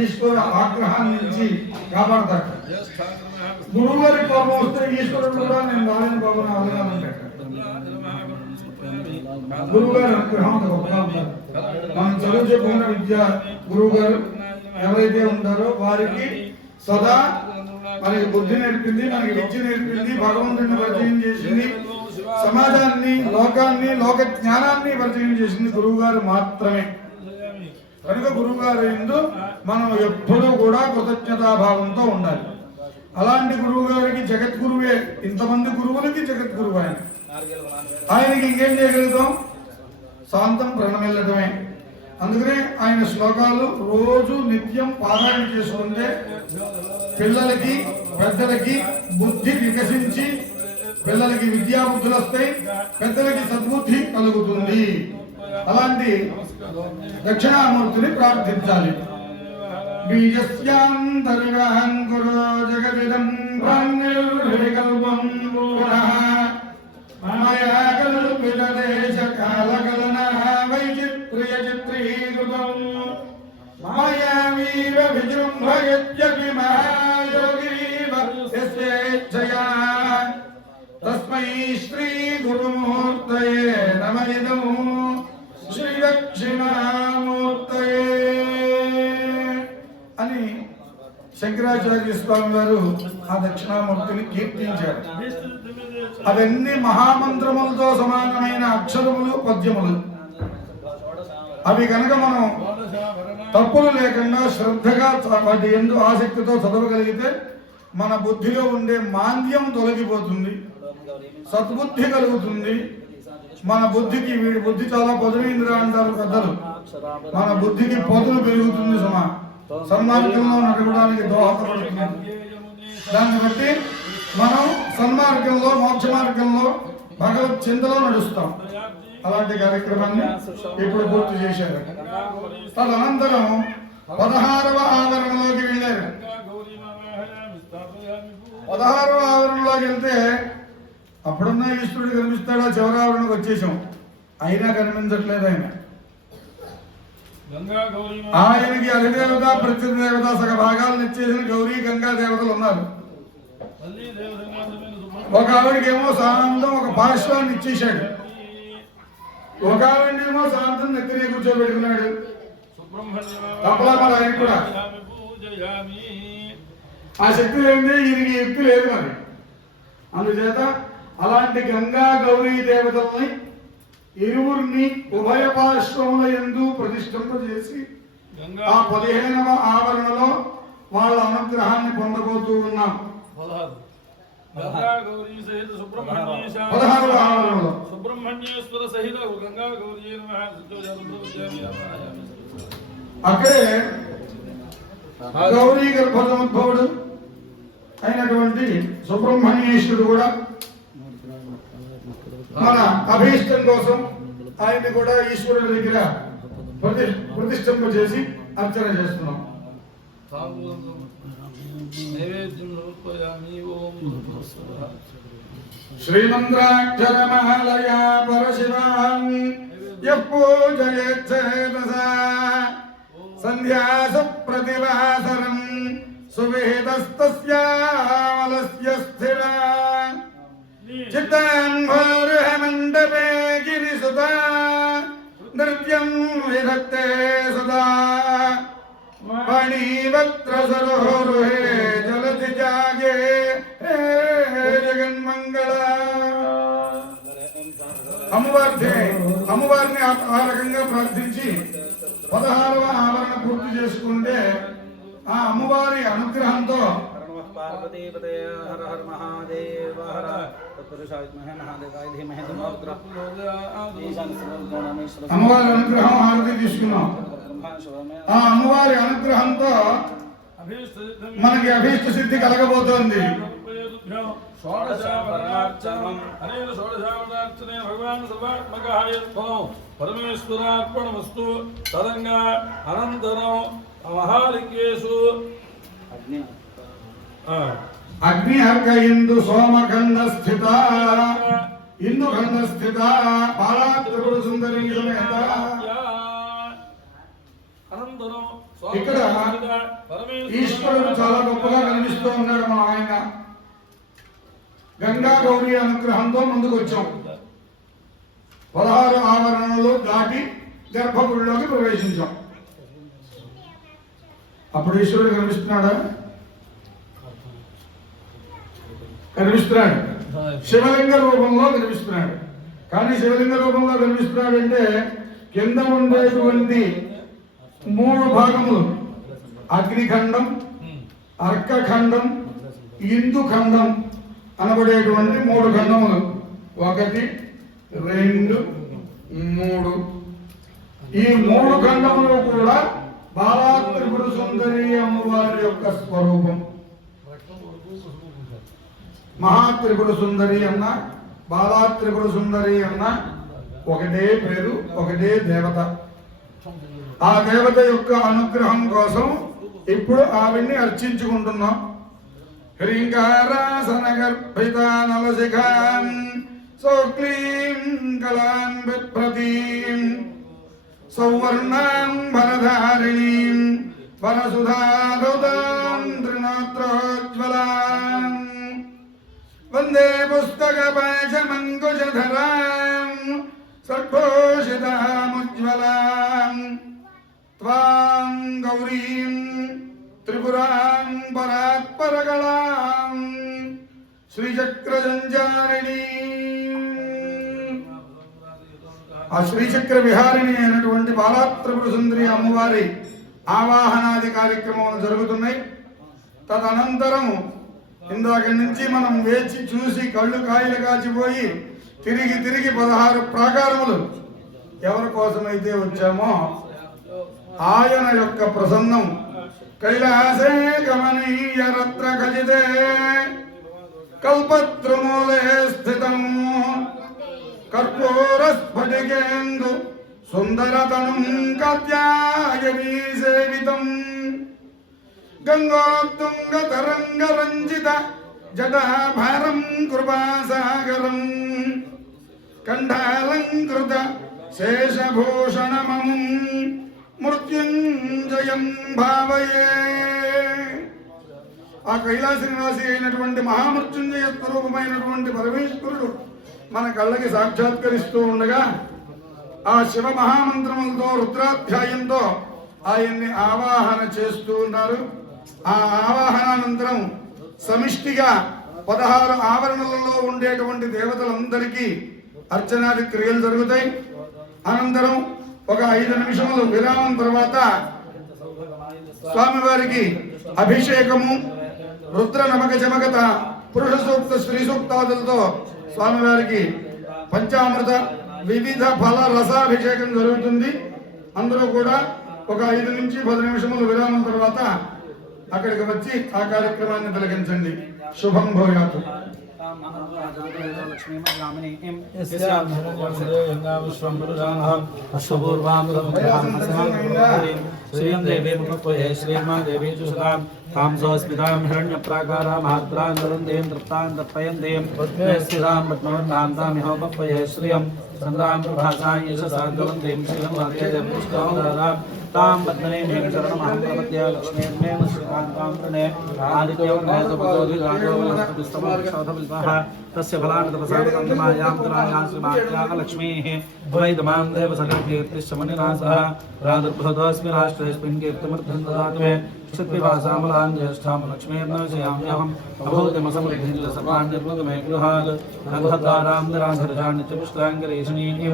ఈశ్వర ఆగ్రహాన్ని నుంచి కాపాడతాడు. గురువు గారి కోపం వస్తే ఈశ్వరుడు కూడా నేను రాలేని కోపం అవగానంటాడు. గురువు గారి అనుగ్రహం గొప్పగా ఉంటారు. మనం చదువు చెప్పుకున్న విద్య గురువు గారు ఎవరైతే ఉంటారో వారికి సదా మనకి బుద్ధి నేర్పింది, మనకి విద్య నేర్పింది, భగవంతుడిని పరిచయం చేసింది, సమాజాన్ని, లోకాన్ని, లోక జ్ఞానాన్ని పరిచయం చేసింది గురువు గారు మాత్రమే. కనుక గురువు గారు ఎందు మనం ఎప్పుడూ కూడా కృతజ్ఞతాభావంతో ఉండాలి. అలాంటి గురువు గారికి జగద్గురువే. ఇంతమంది గురువులకి జగద్గురువు ఆయన. ఆయనకి ఇంకేం చేయగలుగుతాం? శాంతం ప్రణమిల్లడమే. అందుకనే ఆయన శ్లోకాలు రోజు నిత్యం పారాయణ చేసుకుంటే పిల్లలకి, పెద్దలకి బుద్ధి వికసించి పిల్లలకి విద్యాబుద్ధులు వస్తాయి, పెద్దలకి సద్బుద్ధి కలుగుతుంది. అలాంటి దక్షిణామూర్తిని ప్రార్థించాలి. బీజస్యాంతరివహం గురో జగదిదం ప్రాణ్యల్పం పునః మాయా కల్పిత దేశ కాలకలన వైచిత్ర్య చిత్రీకృతం మాయావీవ విజృంభయత్యపి మహాయోగీవ యస్యేచ్ఛయా తస్మై శ్రీ గురుమూర్తయే నమః ఇదం శ్రీ దక్షిణామూర్తయే అని శంకరాచార్య స్వామి వారు ఆ దక్షిణామూర్తిని కీర్తించారు. అవన్నీ మహామంత్రములతో సమానమైన అక్షరములు, పద్యములు. అవి కనుక మనం తప్పులు లేకుండా శ్రద్ధగా వాటి యందు ఆసక్తితో చదవగలిగితే మన బుద్ధిలో ఉండే మాంద్యం తొలగిపోతుంది, సద్బుద్ధి కలుగుతుంది. మన బుద్ధికి, వీడి బుద్ధి చాలా పొదమైందిరా అంటారు పెద్దలు, మన బుద్ధికి పొదలు పెరుగుతుంది, సన్మార్గంలో నడవడానికి దోహదపడుతుంది. దాన్ని బట్టి మనం సన్మార్గంలో, మోక్ష మార్గంలో, భగవత్ చింతలో నడుస్తాం. అలాంటి కార్యక్రమాన్ని ఇప్పుడు పూర్తి చేశారు. తదనంతరం 16వ ఆవరణలోకి వెళ్ళారు. 16వ ఆవరణలోకి వెళ్తే అప్పుడున్న ఈశ్వరుడు కనిపిస్తాడా? చివరి ఆవరణకు వచ్చేసాం, అయినా కనిపించట్లేదు ఆయన. ఆయనకి అధిదేవత, ప్రత్యుదేవత సగ భాగాలను ఇచ్చేసిన గౌరీ, గంగా దేవతలు ఉన్నారు. ఒక ఆవిడకేమో శాంతం ఒక పార్శ్వాన్ని ఇచ్చేశాడు, ఒక ఆవిడేమో శాంతం నెత్తినే కూర్చోబెట్టుకున్నాడు. తప్పలా మరి ఆయన కూడా ఆ శక్తి లేనిదే ఈయనకి యుక్తి లేదు మరి. అందుచేత అలాంటి గంగా గౌరీ దేవతల్ని ఇరువురిని ఉభయ పార్శ్వముల యందు ప్రతిష్ఠింపజేసి ఆ 15వ ఆవరణలో వాళ్ళ అనుగ్రహాన్ని పొందబోతూ ఉన్నాం. 16వ ఆవరణలో సుబ్రహ్మణ్యేశ్వర సహిత గంగా గౌరీ అక్కడే గౌరీ గర్భోద్భవుడు అయినటువంటి సుబ్రహ్మణ్యేశ్వరుడు కూడా మన అభీష్టం కోసం ఆయన్ని కూడా ఈశ్వరుడి దగ్గర ప్రతిష్ఠింప చేసి అర్చన చేస్తున్నాం. శ్రీమంత్రాక్షరమాలయా పరశివాన్ పూజయేచ్ఛేతసా సంధ్యాసు ప్రతివాసరం సువేదస్తస్యామలస్య స్థిరా చిత్తాంభోర్హమండపే గిరిసుతా నృత్యం విధత్తే సదా పణీవక్త్ర సరోరుహే జలధిజా అమ్మవారిని ఆ రకంగా ప్రార్థించి 16వ ఆవరణ పూర్తి చేసుకుంటే ఆ అమ్మవారి అనుగ్రహంతో పార్వతీపతే హర హర మహాదేవ హర తత్పురుషాయ మహాదేవాయ ధీమహి అమ్మవారి అనుగ్రహం హారతి తీసుకున్నాం. ఆ అమ్మవారి అనుగ్రహంతో మనకి అభీష్ట సిద్ధి కలగబోతోంది. పరమేశ్వరార్పణమస్తు. తదంగా అనంతరం మహాలింగేషు అగ్నిహర్క ఇందు సోమఖండ స్థిత ఇందు ఖండ స్థిత బాలాత్రిపుర సుందరి ఇక్కడ ఈశ్వరుడు చాలా గొప్పగా కనిపిస్తూ ఉన్నాడు. మన ఆయన గంగా గౌరీ అనుగ్రహంతో ముందుకు వచ్చాం. 16 ఆవరణలు దాటి గర్భగుడిలోకి ప్రవేశించాం. అప్పుడు ఈశ్వరుడు కనిపిస్తున్నాడా? కనిపిస్తున్నాడు. శివలింగ రూపంలో కనిపిస్తున్నాడు. కానీ శివలింగ రూపంలో కనిపిస్తున్నాడంటే కింద ఉండేటువంటి 3 భాగములు అగ్నిఖండం, అర్కఖండం, ఇందుఖండం అనబడేటువంటి 3 ఖండములు. 1, 2, 3. ఈ 3 ఖండములు కూడా బాలాత్రిపుర సుందరి అమ్మవారి యొక్క స్వరూపం. మహాత్రిపుర సుందరి అన్న బాలాత్రిపుర సుందరి అన్న ఒకటే పేరు, ఒకటే దేవత. ఆ దేవత యొక్క అనుగ్రహం కోసం ఇప్పుడు ఆవిడ్ని అర్చించుకుంటున్నాం. హ్రీంకారాసన గర్భితానలశిఖాం సౌక్లీం కళాం బిభ్రతీం సౌవర్ణాం వరధారిణీం వరసుధారుదాం త్రినేత్రోజ్వలాం వందే పుస్తకపాశమంకుశధరాం సర్వోషితాముజ్వలాం త్వాం గౌరీం త్రిపురాం పరాత్పరకళాం శ్రీచక్రజంజారిణీ. ఆ శ్రీచక్ర విహారిణి అయినటువంటి బాలాత్రిపుర సుందరి అమ్మవారి ఆవాహనాది కార్యక్రమాలు జరుగుతున్నాయి. తదనంతరం ఇందాక నుంచి మనం వేచి చూసి కళ్ళు కాయలు కాచిపోయి తిరిగి 16 ప్రాకారములు ఎవరి కోసమైతే వచ్చామో ఆయన యొక్క ప్రసన్నం కైలాసే గమనీయ రత్న ఖచితే కల్పద్రుమూలే స్థితం కర్పూర స్ఫటికేందు సుందరతనం కాత్యాయనీ సేవితం గంగోత్తుంగ తరంగ రంజిత జటాభారం కృపాసాగరం కంఠాలంకృత శేషభూషణమముం మృత్యుంజయం భావయే. ఆ కైలాస నివాసి అయినటువంటి మహామృత్యుంజయ స్వరూపమైనటువంటి పరమేశ్వరుడు మన కళ్ళకి సాక్షాత్కరిస్తూ ఉండగా ఆ శివ మహామంత్రములతో రుద్రాధ్యాయంతో ఆయన్ని ఆవాహన చేస్తూ ఉన్నారు. ఆ ఆవాహనానంతరం సమిష్టిగా 16 ఆవరణలలో ఉండేటువంటి దేవతలందరికీ అర్చనాది క్రియలు జరుగుతాయి. అనంతరం ఒక 5 నిమిషములు విరామం తర్వాత స్వామివారికి అభిషేకము, రుద్ర నమక చమకత, పురుష సూక్త, శ్రీ సూక్తాదులతో స్వామివారికి పంచామృత వివిధ ఫల రసాభిషేకం జరుగుతుంది. అందరూ కూడా ఒక 5 నుంచి 10 నిమిషములు విరామం తర్వాత అక్కడికి వచ్చి ఆ కార్యక్రమాన్ని తిలకించండి. శుభం భూయాతు. तां पद्मने मे शरणमहं प्रपद्ये लक्ष्मीर्मे श्रीकान्तां प्रणे आदित्यं नयसुपदोधिराजोस्तमस्तमः तस्य फलानतपसादमायां तनायां श्रीमात्याः लक्ष्मीः वैदमां देव सकलकीर्तिश्चमनिनासः प्रादुर्भूतोऽस्मि राष्ट्रेऽस्मिन् कीर्तिमर्धं ददातु मे क्षितिवासामलां ज्येष्ठां लक्ष्मीर्नशयाम्यहम् अभूतिमसमृद्धिं च सर्वान् निर्मगमे गृहात् नभद्वारां निराधरजां नित्यपुष्टाङ्गरेशनीं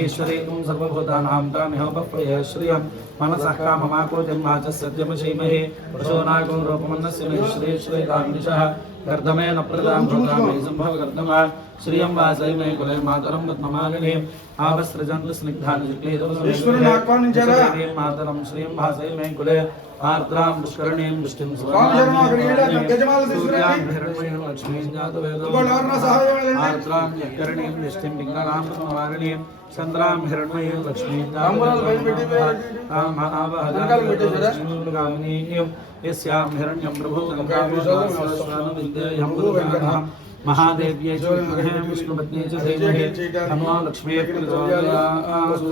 ईश्वरे त्वं सर्वभूतानां तामिह उपप्रयः श्रियं मनसः काममाकोटिं वाचः सत्यमशीमहे पुरुषोनागो रूपमन्नस्य मे श्री श्रीरामनिशः गर्दमेन प्रदां भूतामहि सम्भव गर्दमा श्रियं वासै मे कुले मातरं पद्ममालिनीम् आवस्त्रजन्तु स्निग्धानि मातरं श्रियं वासै मे कुले आर्द्रां पुष्करणीं पुष्टिं लक्ष्मीं आर्द्रां यकरणीं पुष्टिं पिङ्गलां पद्मवारिणीं चन्द्रां हिरण्मयीं लक्ष्मीं गामिनीं यस्यां हिरण्यं प्रभुगङ्गाविद्येयं महादेव्यै च विद्महे विष्णुपत्न्यै च धीमहि तन्नो लक्ष्मीः प्रचोदयात्।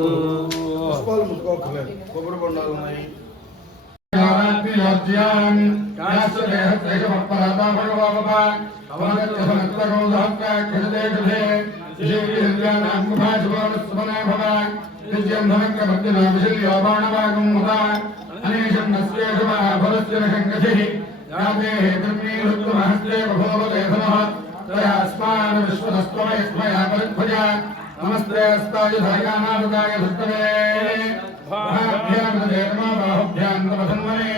नमस्ते अस्ताय धायानादाय धुष्टवे भाभ्यां देवमा बाहुभ्यां तपसन्मने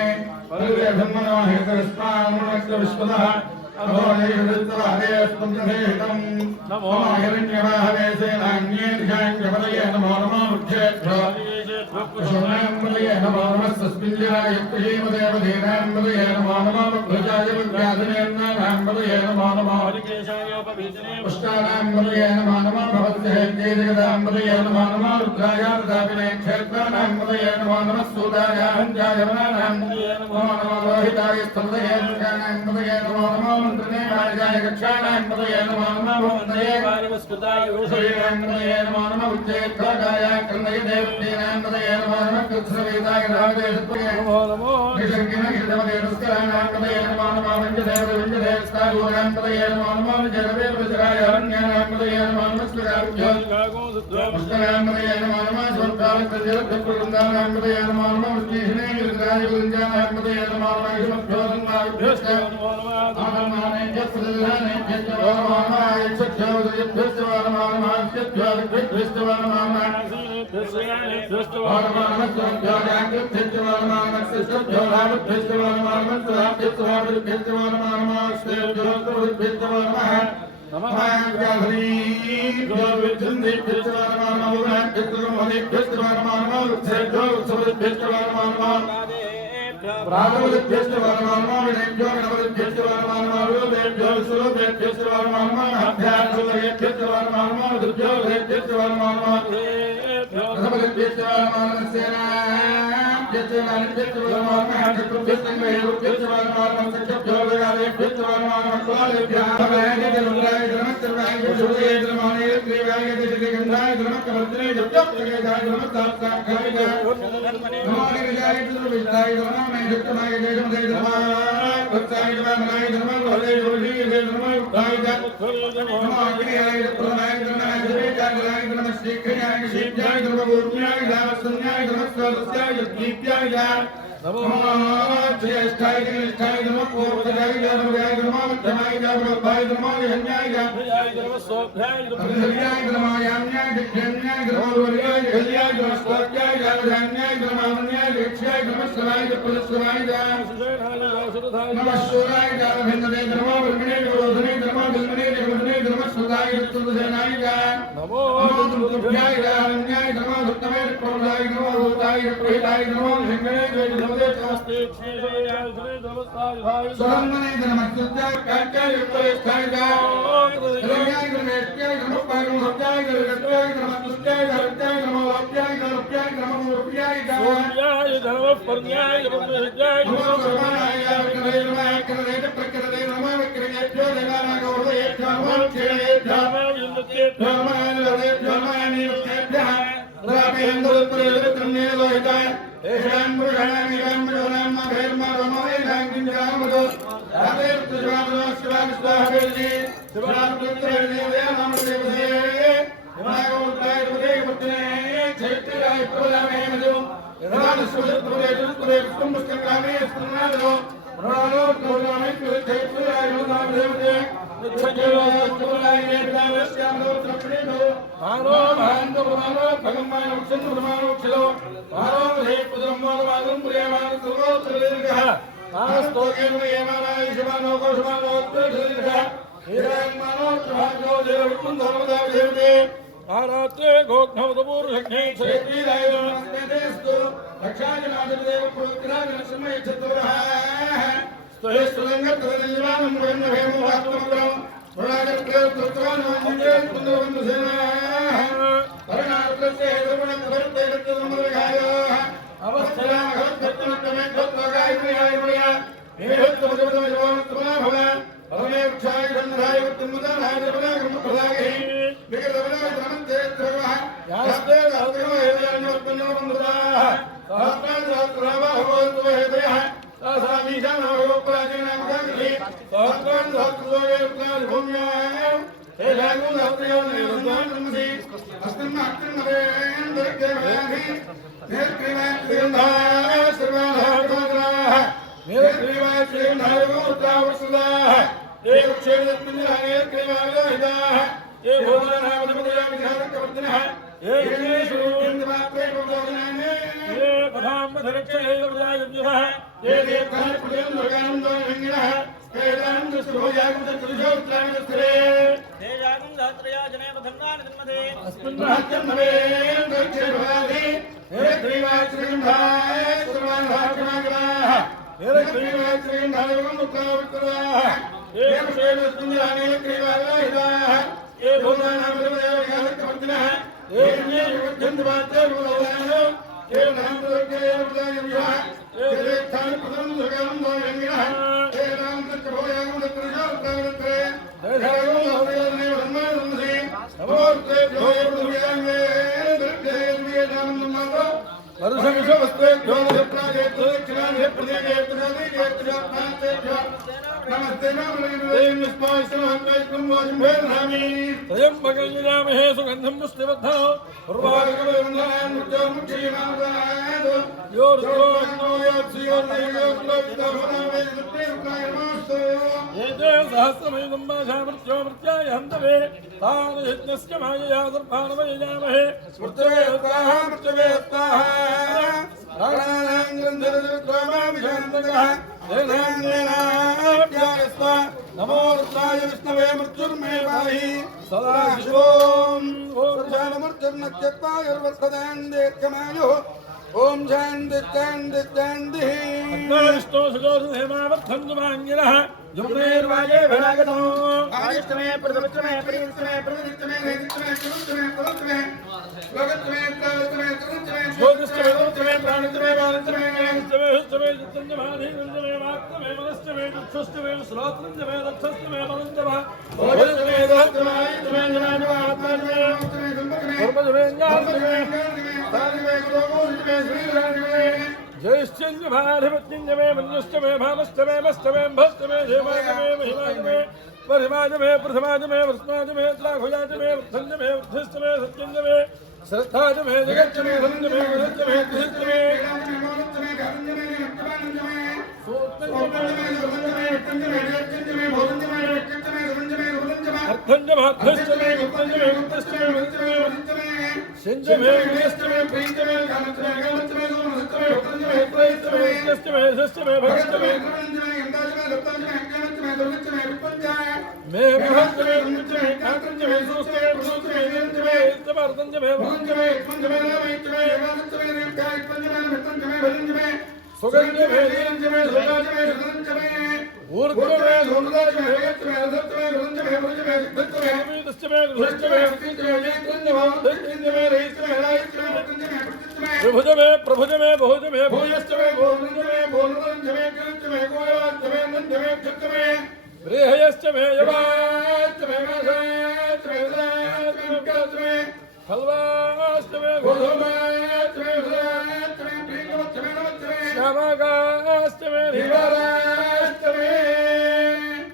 परिवे धन्मनो हेतस्मान्मनस्य विश्वतः अभोयैर्वित्तवादे स्पन्दहेतं नमो हिरण्यवाहवे सेनान्ये दिशाञ्जपदये नमो नमो मुख्येभ्यो नमो नमः सस्मिञ्जराय प्रियमदेवधीनाम्बदये नमो नमो भुजाय विद्याधनेन्द्राम्बदये नमो नमो पुष्टानाम्बदये नमो नमो भवत्यहेत्येजगदाम्बदये नमो नमो रुद्राय प्रतापिने क्षेत्राणाम्बदये नमो नमः सूदाय हञ्जाय वनानाम्बदये नमो नमो लोहिताय स्तम्भदये दुर्गानाम्बदये नमो नमो मन्त्रिणे राजाय कक्षाणाम्बदये नमो नमो भवन्दये वारवस्कृताय ऊषयाम्बदये नमो नमो उच्चैर्घोटाय कर्णय देवतीनाम्बदये नमो नमः कृत्स्नवेदाय राजेशत्वये नमो नमो निषङ्गिन गिरिधमदेवस्कराणाम्बदये नमो नमो वञ्जदेवदेवस्तारूराम्बदये नमो नमो विजयदेवविजराय हरण्यानाम्बदये नमो नमः स्मराभ्यो पुष्कराम्बदये नमो नमः स्वर्गालकञ्जलभ्यपुरुन्दानाम्बदये नमो नमो विष्णीषणे गिरिन्द्राय गुरुञ्जानाम्बदये नमो नमः युष्मभ्यो सन्नाभ्योश्च नमो नमः आनन्दानेभ्यश्च नमो नमः यक्षभ्यो उदयभ्यश्च नमो नमः यक्षभ्यो दिग्भ्यश्च नमो नमः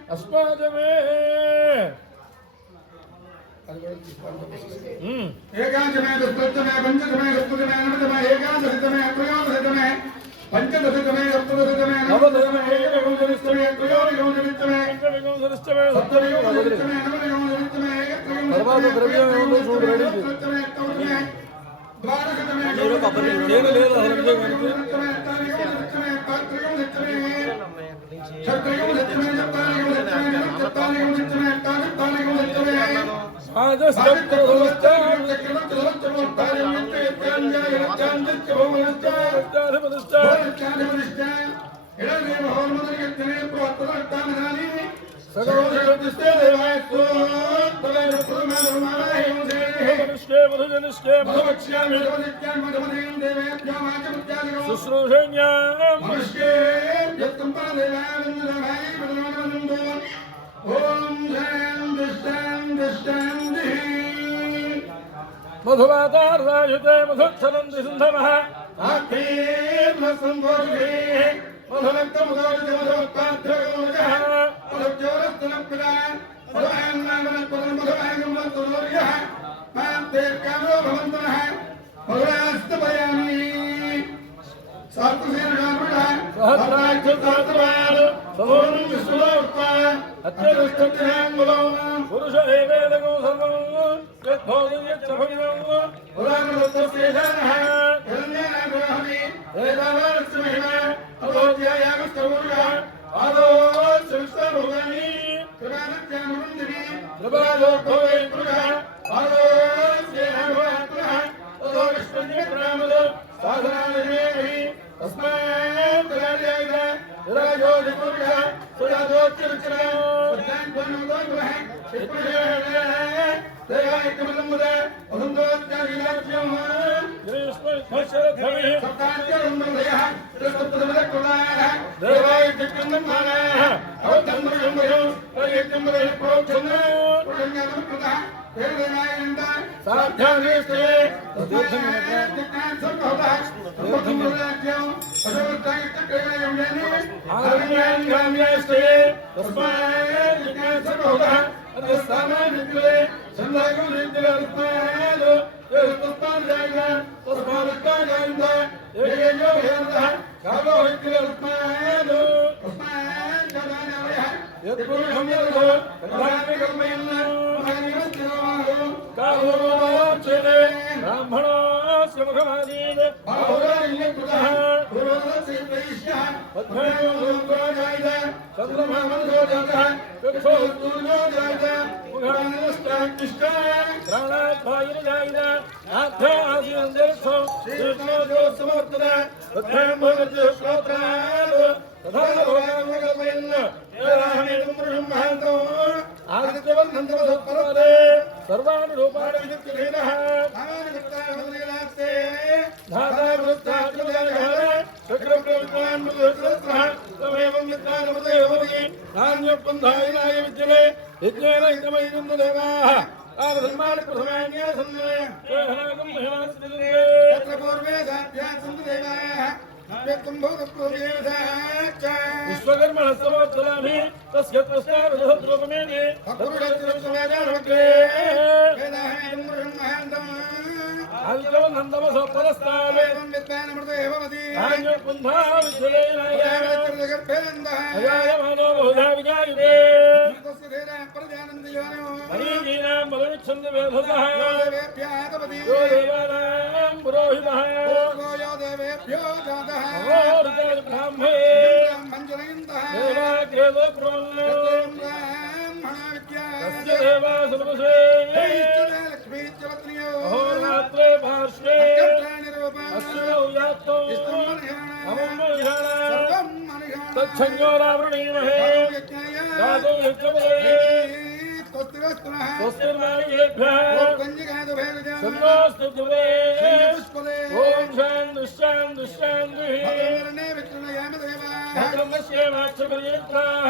अस्मादमे ఏకాంశమే దుష్టమే పంచమే సప్తమే నవమే ఏకాదశమే త్రయోదశమే పంచదశమే సప్తదశమే నవదశమే ఏకవింశతిమే త్రయోదశమే సప్తవింశతిమే నవవింశతిమే తర్వాత ద్రవ్యం ఏముందో చూడు రెడీ నేను లేదు అసలు मधुवातार्वायुते मधुक्षरन्ति सिन्धवः पुरुष एवेदगो सर्वं यद्भोजं यच्चभगिनं पुराणदत्तस्येषानः हिरण्यनागोहमि वेदावास्महिमा अभोज्यायामस्तमूर्यः आदोश्रविष्टभोगानि कृपानत्यामरुन्दिनि कृपालोकोवै पुरुषः आदोस्येनाभवात्मनः ततो विष्णुन्यप्रामदो साधनानिर्मेहि तस्मात् तदार्यायित विराजोऽधिपुरुषः सुराजोच्चरुचना उद्यान्त्वन्नोदोग्रः शिष्पुषेण देवायकमलम्बुदे वसन्तोत्यागिलाभ्यम् ग्रीष्मोच्छरध्वमिः सप्तान्त्यरुन्मदयः त्रिसप्तदमलकुलाः देवायकन्दमानाः अवतन्मृषम्भयो प्रयत्यम्बरः प्रोक्षन् पुण्यमकृतः तेरदेवायनन्द साध्यादेशे ब्राह्मणस्य मुखमादीन सर्वाणि रूपाणि विद्यमानः विश्वकर्मणः समोत्तरामि तस्य प्रस्तावधोद्रोपमेने आदित्यवन्दमसो परस्तावे आञ्जपुन्धाविश्वलेनायायमानो बहुधा विजायते मरीचीनां बलविच्छन्ति वेधसः यो देवानां पुरोहितः ब्राह्मे देवाग्रेदो प्रवल्लो तस्य देवा सर्वसे अहोरात्रे पार्श्वे अस्यो यात्तो अमं तच्छञ्जोरावृणीमहे दातो यज्ञपदे स्वस्तिर्माणिकेभ्यः सन्नोऽस्तु ध्रुवे ॐ शान्तिः ब्रह्मस्येवाक्षपर्यन्त्राः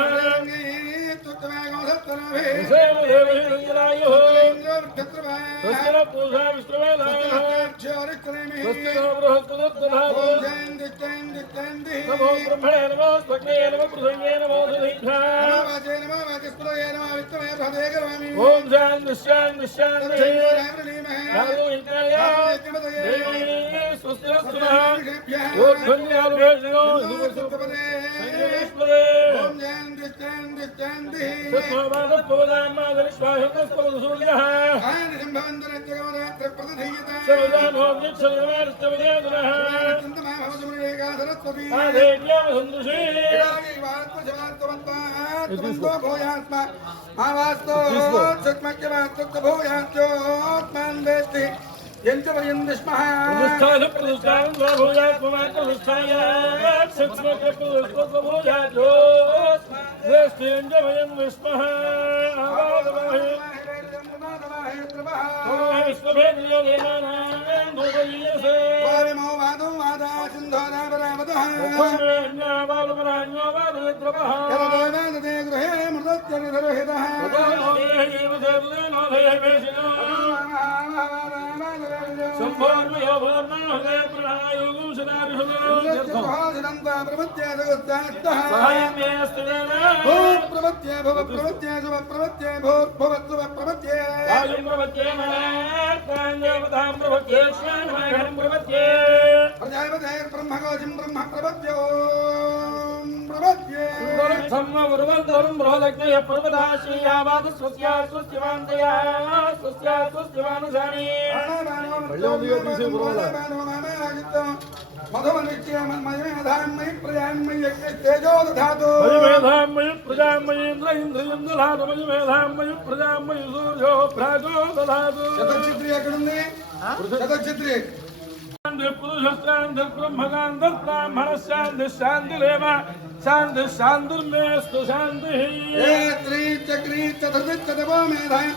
स्वस्ति न पूषा विश्ववेदाः स्वस्ति न बृहस्पतिर्दधातु नमो ब्रह्मणे नमो स्वग्ने नमो पृथिव्ये नमो दधीभ्याः ओम शांति शांति शांति नागो इंद्राया देवी स्वस्ति नमः ओम धन्यालुभेषणो नमस्ते सत्ववादपोदामादरिष्वाहकस्परसूर्यः सर्वदानों निक्षलवारस्तवदेदुनः आदेव्यां सन्दृशे शांति शांतिर्मेस्तु शांति चक्री चतुर्दो मेधाय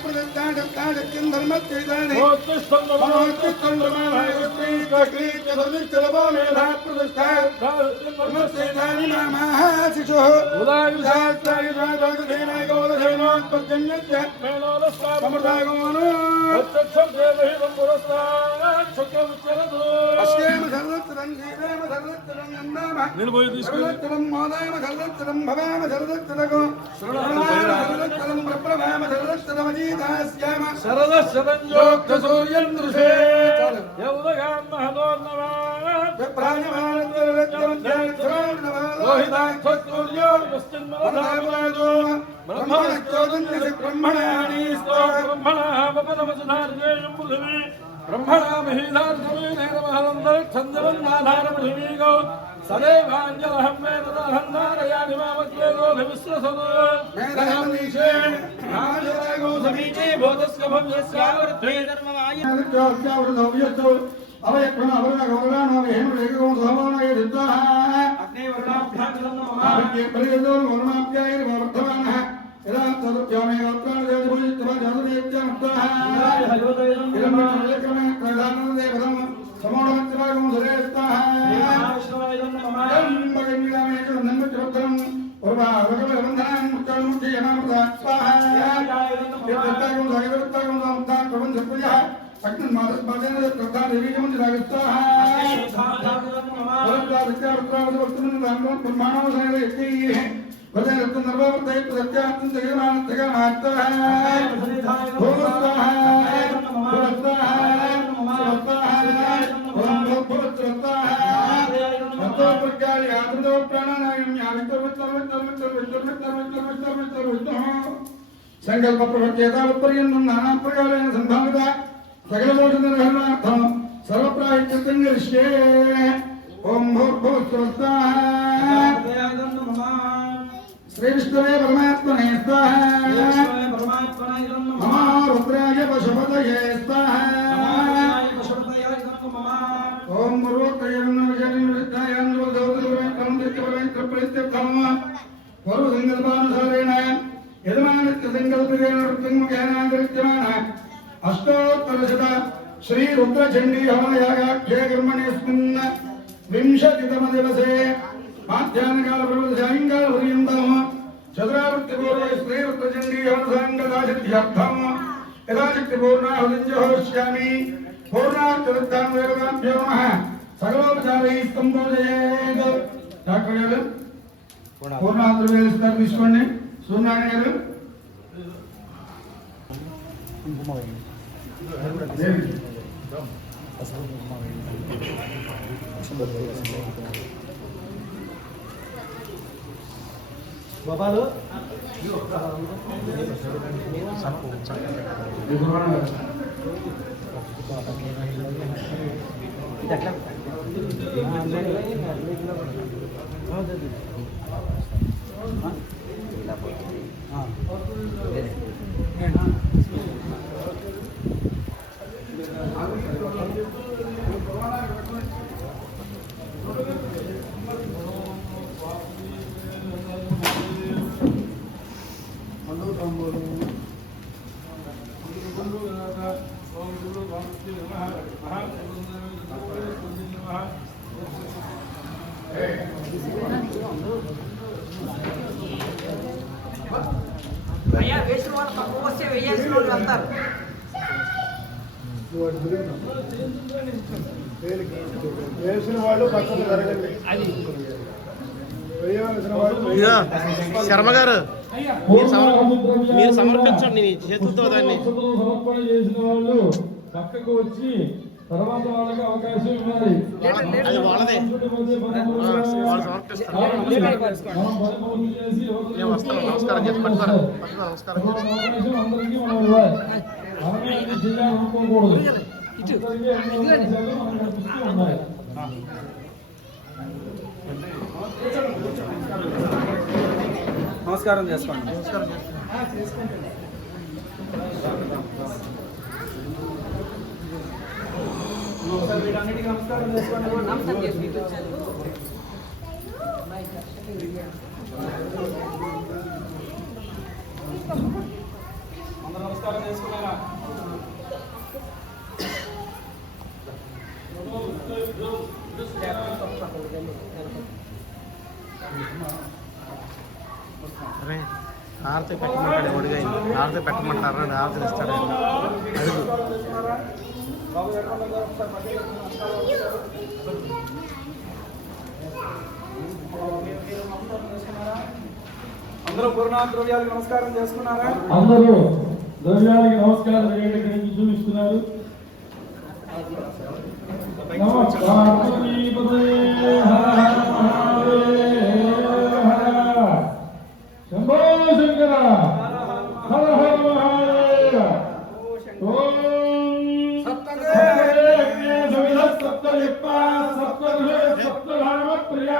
संकल्प प्रवचेता उत्पर्यन्तं नाना प्रकारेण संभाविता सकलदोषनिर्हरणार्थं सर्वप्रायश्चित्तं करिष्ये ओम भूर्भुवस्सुवः श्री विष्णवे परमात्मने स्वाहा नमः रुद्राय पशुपतये स्वाहा ओम पूर्वसंकल्पानुसारेण अष्टोत्तरशत श्री रुद्रचंडी हवनयागाख्ये कर्मण्यस्मिन् विंशतितमदिवसे माध्याह्नकाल सायंकालपर्यन्तं चतुरावृत्तिपूर्वे श्री रुद्रचंडी हवनसाङ्गदासिद्ध्यर्थम् यथाशक्ति पूर्णाहुतिञ्जहोष्यामि पूर्णाचतुर्थाङ्गेभ्यो नमः सर्वोपचारैः सम्बोधयेत् డాక్టర్ గారు పూర్ణాద్రవ్యాలు ఇస్తారు తీసుకోండి సూర్యనారాయణ గారు బాబాలు అయ్యా వేసిన వాళ్ళు తక్కువ వస్తే వేయాల్సిన వాళ్ళు వెళ్తారు. వేసిన వాళ్ళు పక్కన జరగండి శర్మ గారు మీరు సమర్పించండి చేతులతో దాన్ని సమర్పణ చేసిన వాళ్ళు పక్కకు వచ్చి తర్వాత వాళ్ళకి అవకాశం ఇవ్వాలి. అది వాళ్ళదే వాళ్ళు సమర్పిస్తారు. నేను వస్తాను. నమస్కారం చేసి పట్టుకోరా నమస్కారం అవకాశం అందరికీ మనం ఇవ్వాలి. మనమే ఇది చేయాలనుకోకూడదు. అందరికీ అన్ని అవకాశాలు మనం కల్పిస్తూ ఉండాలి. నమస్కారం చేసుకోండి. వీటన్నిటికీ నమస్కారం చేసుకోండి. నమస్కారం చేసి ఇటు వచ్చారు. అందరూ నమస్కారం చేసుకున్నారా? అరే హారతి పెట్టమంటాడు ఎవడిగా హారతి పెట్టమంటారు హారతి ఇస్తాడు అడుగు అందరూ పూర్ణాద్రవ్యాలకు నమస్కారం చేసుకున్నారా? అందరూ ద్రవ్యాలకి నమస్కారం చేయండి. ఇక్కడి నుంచి చూపిస్తున్నారు. నమస్కారం శంభో శంకర హర హర మహాదేవ. ఓం సప్తధామ పూర్ణ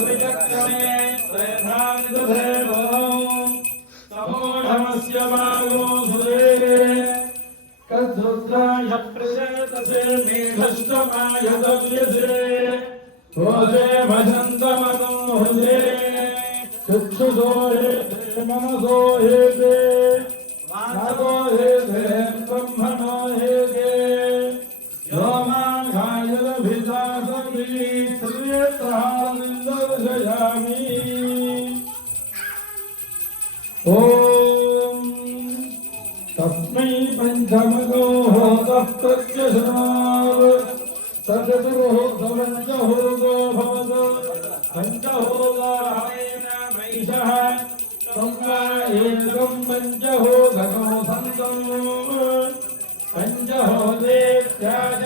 त्रिचक्रमे त्रेधानिदधेवो समोढमस्य वायो सुरे कद्रुद्राय प्रचेतसे मेघश्चमाय दव्यसे भोजे भजन्तमनो हृदे चक्षुषो हेते मनसो हेते वाचो हेते ब्रह्मणो हेते योमाघायलभिदासवी श्रियत्रानिन्दर्शयामि ॐ तस्मै पञ्चमगो होतः प्रत्यशनात् सचतुर्होतपञ्चहोतो भवत् पञ्चहोदायेन वैशः संवा एकं पञ्चहोदकं सन्तम् पञ्चहोदेत्यादि